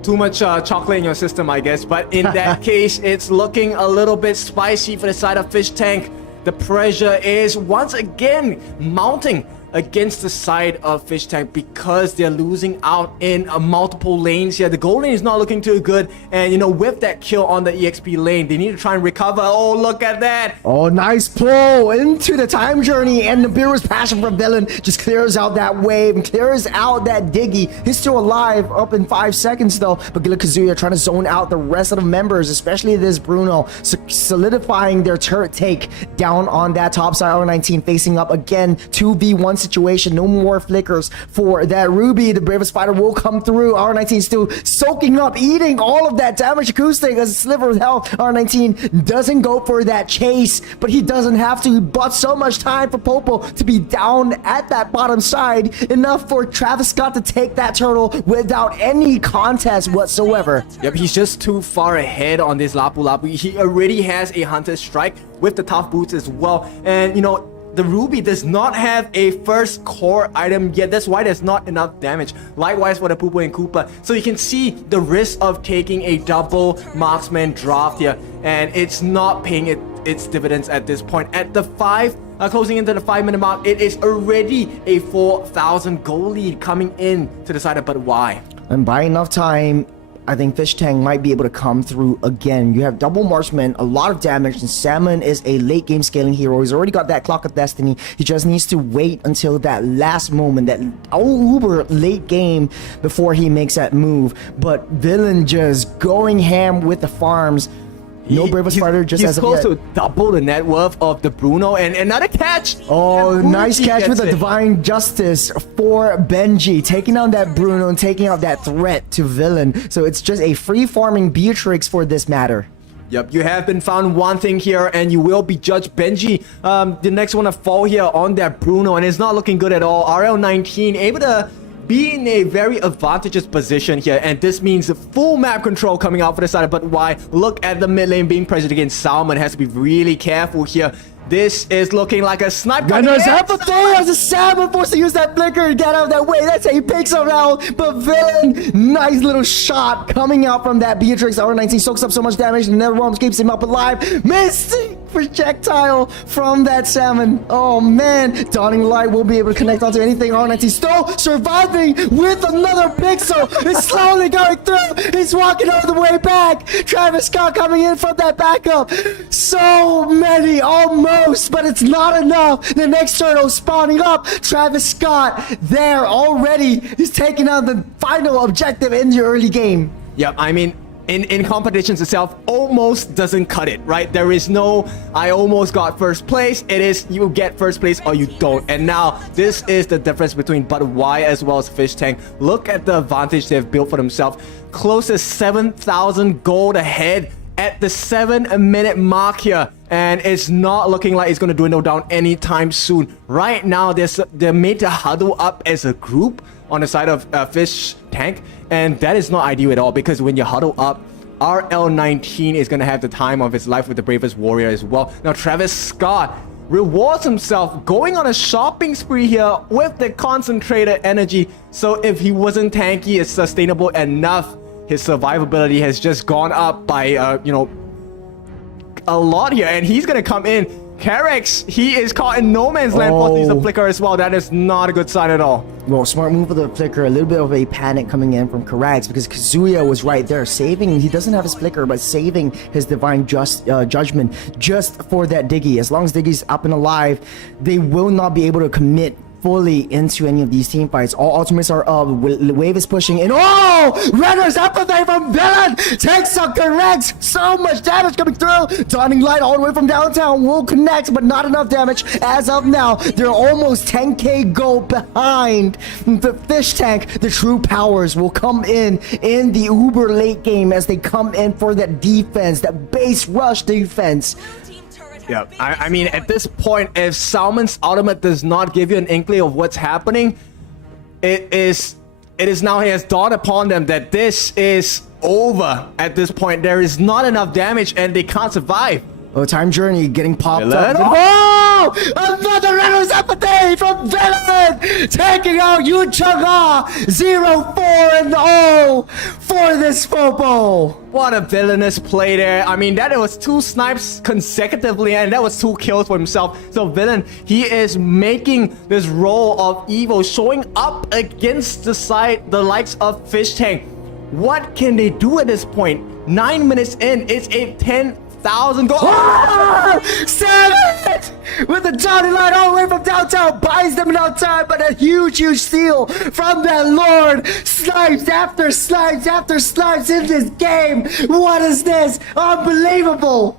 Too much chocolate in your system, I guess. But in that case, it's looking a little bit spicy for the side of Fish Tank. The pressure is once again mounting against the side of Fish Tank because they're losing out in multiple lanes here. The gold lane is not looking too good, and you know, with that kill on the EXP lane, they need to try and recover. Oh, look at that. Oh, nice pull into the time journey, and the Nibiru's passion from Villain just clears out that wave and clears out that Diggy. He's still alive up in 5 seconds though, but Gila Kazuya trying to zone out the rest of the members, especially this Bruno, solidifying their turret take down on that top side. R19 facing up again, 2v1 situation, no more flickers for that Ruby. The bravest fighter will come through. R19 still soaking up, eating all of that damage. Acoustic as a sliver of health. R19 doesn't go for that chase, but he doesn't have to. He bought so much time for Popo to be down at that bottom side, enough for Travis Scott to take that turtle without any contest whatsoever. Yep, he's just too far ahead on this Lapu Lapu. He already has a Hunter Strike with the tough boots as well, and you know, the Ruby does not have a first core item yet. That's why there's not enough damage. Likewise for the Poopo and Koopa. So you can see the risk of taking a double marksman draft here, and it's not paying its dividends at this point. At the closing into the 5-minute mark, it is already a 4,000 gold lead coming in to the side of But Why. And by enough time, I think Fish Tank might be able to come through again. You have double marksman, a lot of damage, and Salmon is a late game scaling hero. He's already got that Clock of Destiny. He just needs to wait until that last moment, that uber late game before he makes that move. But Villain just going ham with the farms. No bravest fighter just as of yet. He's close to double the net worth of the Bruno, and another catch. Oh, nice catch with the Divine Justice for Benji, taking down that Bruno and taking out that threat to Villain. So it's just a free farming Beatrix for this matter. Yep, you have been found wanting here, and you will be judged. Benji, the next one to fall here on that Bruno, and it's not looking good at all. RL19 able to be in a very advantageous position here, and this means full map control coming out for the side. But why? Look at the mid lane being pressured against Salmon. Has to be really careful here. This is looking like a snipe. Gunner's apathy as a Salmon forced to use that flicker to get out of that way. That's how he picks him out. But Villain, nice little shot coming out from that Beatrix. R19 soaks up so much damage and never roams, keeps him up alive. Missing projectile from that Salmon. Oh man, Dawning Light will be able to connect onto anything. R19 still surviving with another pixel. It's slowly going through. He's walking all the way back. Travis Scott coming in from that backup. So many, almost, but it's not enough. The next turtle spawning up. Travis Scott there already. He's taking out the final objective in the early game. Yep, I mean, in competitions itself, almost doesn't cut it, right? There is no, I almost got first place. It is, you get first place or you don't. And now, this is the difference between But Why as well as Fish Tank. Look at the advantage they've built for themselves. Close to 7,000 gold ahead at the 7-minute mark here, and it's not looking like it's going to dwindle down anytime soon. Right now, they're made to huddle up as a group on the side of Fish Tank, and that is not ideal at all, because when you huddle up, RL19 is going to have the time of his life with the bravest warrior as well. Now, Travis Scott rewards himself going on a shopping spree here with the concentrated energy. So if he wasn't tanky, it's sustainable enough. His survivability has just gone up by, you know, a lot here. And he's going to come in. Carex, he is caught in no man's land for the flicker as well. That is not a good sign at all. Well, smart move of the flicker. A little bit of a panic coming in from Karax because Kazuya was right there saving. He doesn't have his flicker, but saving his divine judgment just for that Diggy. As long as Diggy's up and alive, they will not be able to commit fully into any of these team fights. All ultimates are up. Wave is pushing in. Oh! Renner's apathy from Villain takes out Karax. So much damage coming through. Dawning Light all the way from downtown will connect, but not enough damage as of now. They're almost 10k gold behind the Fish Tank. The true powers will come in the uber late game as they come in for that defense, that base rush defense. Yeah, I mean, at this point, if Salmon's ultimate does not give you an inkling of what's happening, it is now, he has dawned upon them that this is over at this point. There is not enough damage and they can't survive. Time Journey getting popped Villain? up. Oh! Another Reynolds empathy from Villain! Taking out Yu Changa! 0-4-0 for this Popo! What a villainous play there. I mean, that was 2 snipes consecutively, and that was 2 kills for himself. So Villain, he is making this role of evil, showing up against the likes of Fish Tank. What can they do at this point? 9 minutes in, it's a 10,000 goal. Oh! Savage! With the Johnny line all the way from downtown, buys them enough time, but a huge steal from that Lord. Snipes after snipes after snipes in this game. What is this? Unbelievable!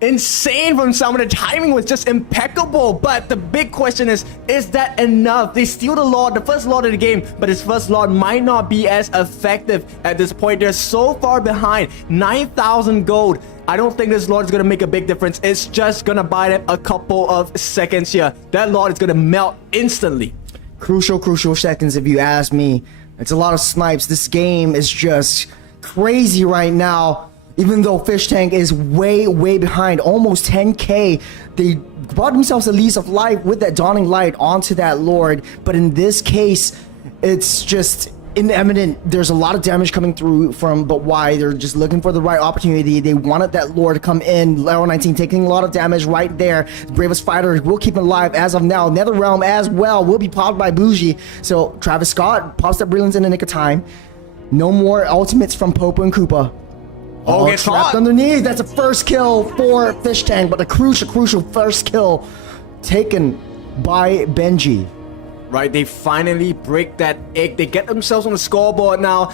Insane from someone. The timing was just impeccable, but the big question is that enough? They steal the Lord, the first Lord of the game, but his first Lord might not be as effective at this point. They're so far behind. 9,000 gold. I don't think this Lord is going to make a big difference. It's just going to buy them a couple of seconds here. That Lord is going to melt instantly. Crucial seconds if you ask me. It's a lot of snipes. This game is just crazy right now. Even though Fish Tank is way behind, almost 10k, they brought themselves a lease of life with that Dawning Light onto that Lord. But in this case, it's just imminent. There's a lot of damage coming through from But Why. They're just looking for the right opportunity. They wanted that Lord to come in. Level 19 taking a lot of damage right there. The bravest fighter will keep him alive as of now. Netherrealm as well will be popped by Bougie. So Travis Scott pops that Brilliance in the nick of time. No more ultimates from Popo and Koopa. Oh, gets trapped caught underneath. That's a first kill for Fish Tank, but a crucial first kill taken by Benji. Right, they finally break that egg. They get themselves on the scoreboard now.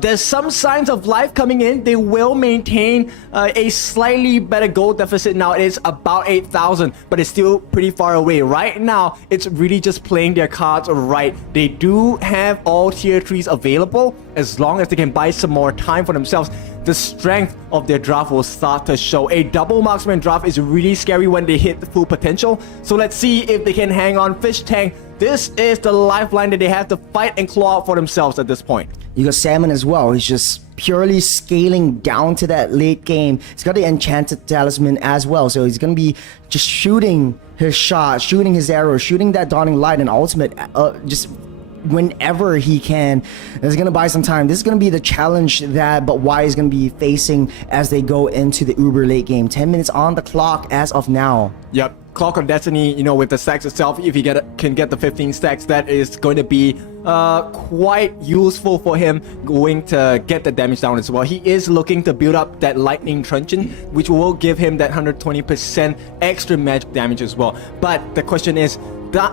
There's some signs of life coming in. They will maintain a slightly better gold deficit now. It is about 8,000, but it's still pretty far away. Right now, it's really just playing their cards right. They do have all tier 3s available as long as they can buy some more time for themselves. The strength of their draft will start to show. A double marksman draft is really scary when they hit the full potential. So let's see if they can hang on. Fish Tank, this is the lifeline that they have to fight and claw out for themselves at this point. You got Salmon as well. He's just purely scaling down to that late game. He's got the Enchanted Talisman as well. So he's going to be just shooting his shot, shooting his arrow, shooting that Dawning Light and ultimate just whenever he can. It's gonna buy some time. This is gonna be the challenge that But Why is gonna be facing as they go into the uber late game. 10 minutes on the clock as of now. Yep, Clock of Destiny, you know, with the stacks itself, if he can get the 15 stacks, that is going to be quite useful for him going to get the damage down as well. He is looking to build up that Lightning Truncheon, which will give him that 120% extra magic damage as well. But the question is,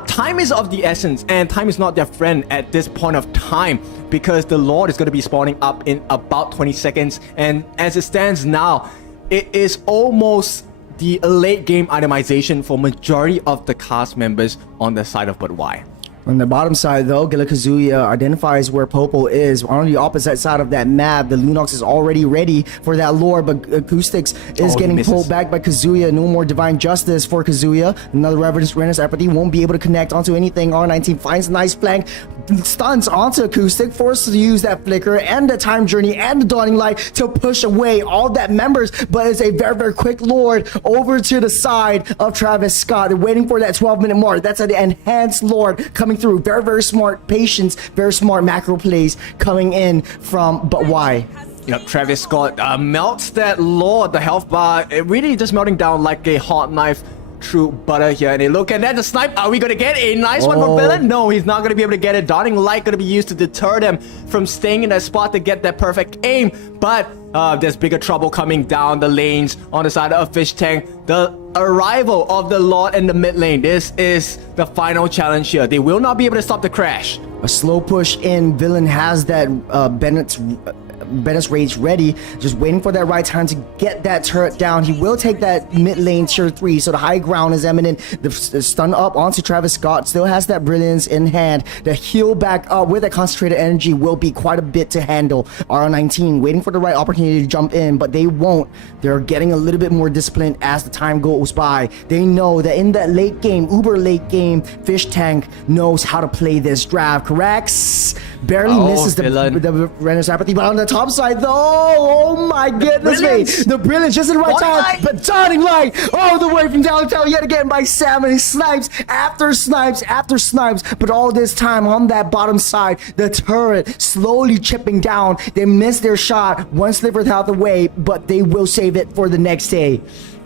time is of the essence, and time is not their friend at this point of time, because the Lord is going to be spawning up in about 20 seconds. And as it stands now, it is almost the late game itemization for majority of the cast members on the side of But Why. On the bottom side, though, Gila-Kazuya identifies where Popo is. On the opposite side of that map, the Lunox is already ready for that Lord, but Acoustics is getting pulled back by Kazuya. No more Divine Justice for Kazuya. Another Reverence Apathy won't be able to connect onto anything. R19 finds a nice flank, stuns onto Acoustic, forced to use that Flicker and the Time Journey and the Dawning Light to push away all that members, but it's a very quick Lord over to the side of Travis Scott. They're waiting for that 12-minute mark. That's an enhanced Lord coming through. Very smart patience, very smart macro plays coming in from But Why. Yep, Travis Scott melts that Lord, the health bar, it really just melting down like a hot knife through butter here. And they look at that, the snipe. Are we going to get a nice one from Villain? No, he's not going to be able to get it. Dawning Light going to be used to deter them from staying in that spot to get that perfect aim. But there's bigger trouble coming down the lanes on the side of Fish Tank. The arrival of the Lord in the mid lane. This is the final challenge here. They will not be able to stop the crash. A slow push in. Villain has that Bennett's Rage ready, just waiting for that right time to get that turret down. He will take that mid lane tier 3, so the high ground is imminent. The stun up onto Travis Scott, still has that Brilliance in hand. The heal back up with that concentrated energy will be quite a bit to handle. R19 waiting for the right opportunity to jump in, but they won't. They're getting a little bit more disciplined as the time goes by. They know that in that late game, uber late game, Fish Tank knows how to play this draft, correct? Barely misses the Renner's Apathy, but on the top side, though, oh my goodness me. The brilliance just in the right time, but Dawning Light all the way from downtown yet again by Salmon. Snipes after snipes after snipes, but all this time on that bottom side, the turret slowly chipping down. They missed their shot, one sliver out the way, but they will save it for the next day.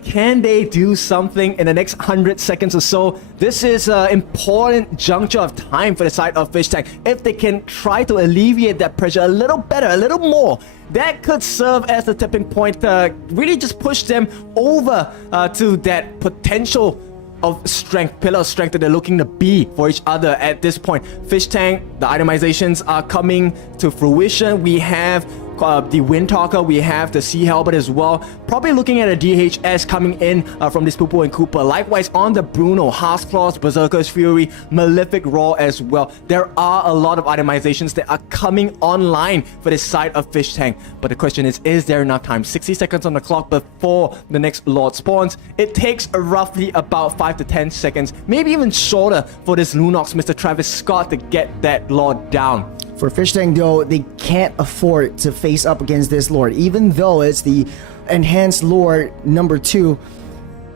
Can they do something in the next 100 seconds or so? This is an important juncture of time for the side of Fish Tank. If they can try to alleviate that pressure a little better, a little more, that could serve as the tipping point to really just push them over to that potential of strength, pillar of strength that they're looking to be for each other at this point. Fish Tank, the itemizations are coming to fruition. We have the Windtalker, we have the Sea Halberd as well. Probably looking at a DHS coming in from this Poopo and Cooper. Likewise on the Bruno, Hearthclaws, Berserker's Fury, Malefic Roar as well. There are a lot of itemizations that are coming online for this side of Fish Tank. But the question is there enough time? 60 seconds on the clock before the next Lord spawns. It takes roughly about 5 to 10 seconds, maybe even shorter for this Lunox, Mr. Travis Scott, to get that Lord down. For Fish Tank, though, they can't afford to face up against this Lord. Even though it's the enhanced Lord number 2,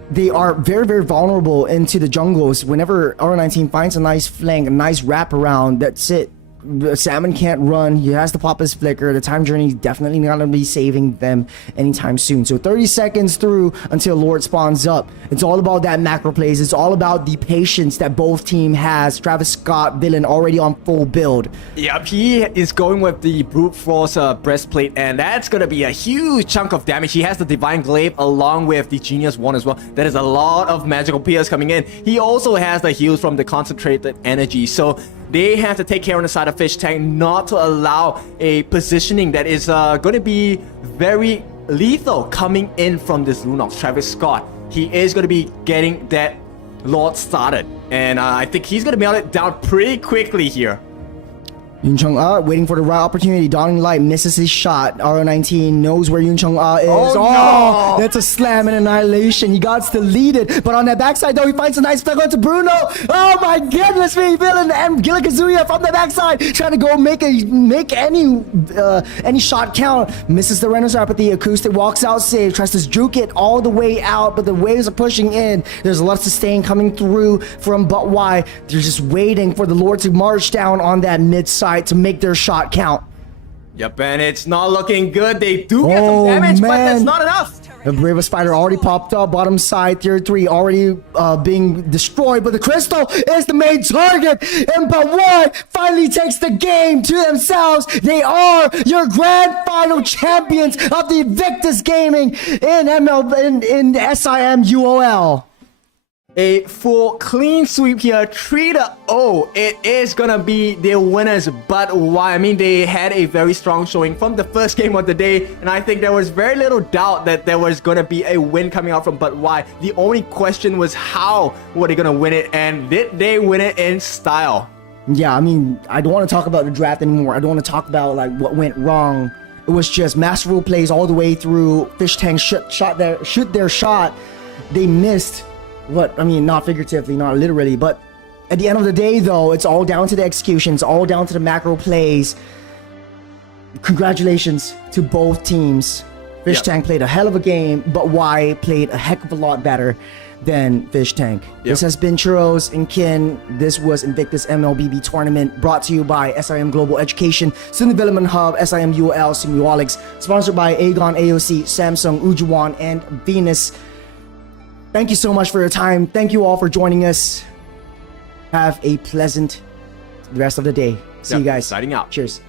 they are very, very vulnerable into the jungles. Whenever R19 finds a nice flank, a nice wraparound, that's it. The Salmon can't run. He has to pop his flicker. The time journey is definitely not going to be saving them anytime soon. So 30 seconds through until Lord spawns up. It's all about that macro plays. It's all about the patience that both team has. Travis Scott, villain, already on full build. Yep, he is going with the Brute Force breastplate, and that's going to be a huge chunk of damage. He has the Divine Glaive along with the Genius Wand as well. That is a lot of magical PS coming in. He also has the heals from the concentrated energy. So they have to take care on the side of Fish Tank not to allow a positioning that is going to be very lethal coming in from this Lunox. Travis Scott, he is going to be getting that Lord started, and I think he's going to melt it down pretty quickly here. Yun Chang-ah waiting for the right opportunity. Dawning Light misses his shot. RO19 knows where Yun Chang-ah is. Oh, no. That's a slam and annihilation. He got deleted. But on that backside, though, he finds a nice flag onto Bruno. Oh my goodness me, villain and Gila Kazuya from the backside trying to go make any shot count. Misses the Renner's Apathy. Acoustic walks out safe. Tries to juke it all the way out, but the waves are pushing in. There's a lot of sustain coming through from But Why. They're just waiting for the Lord to march down on that mid side to make their shot count. Yep, and it's not looking good. They do get some damage, but that's not enough. The Bravest Fighter already popped up. Bottom side, tier 3 already being destroyed, but the Crystal is the main target. And But Why finally takes the game to themselves. They are your grand final champions of the Invictus Gaming in in SIM-UOL. A full clean sweep here, 3-0. It is gonna be their winners, but why? I mean, they had a very strong showing from the first game of the day, and I think there was very little doubt that there was gonna be a win coming out from But Why. The only question was how were they gonna win it, and did they win it in style? Yeah, I mean, I don't want to talk about the draft anymore. I don't want to talk about like what went wrong. It was just masterful plays all the way through. Fish Tank shoot their shot. They missed. What I mean, not figuratively, not literally, but at the end of the day, though, it's all down to the execution. It's all down to the macro plays. Congratulations to both teams. Fish Tank played a hell of a game, but Why played a heck of a lot better than Fish Tank. This has been Churros and Kin. This was Invictus Mlbb tournament brought to you by SIM Global Education, Student Development Hub, SIM-UOL, SIM-UOLix, sponsored by Aegon, AOC, Samsung, Ujuwan, and Venus. Thank you so much for your time. Thank you all for joining us. Have a pleasant rest of the day. See you guys. Signing out. Cheers.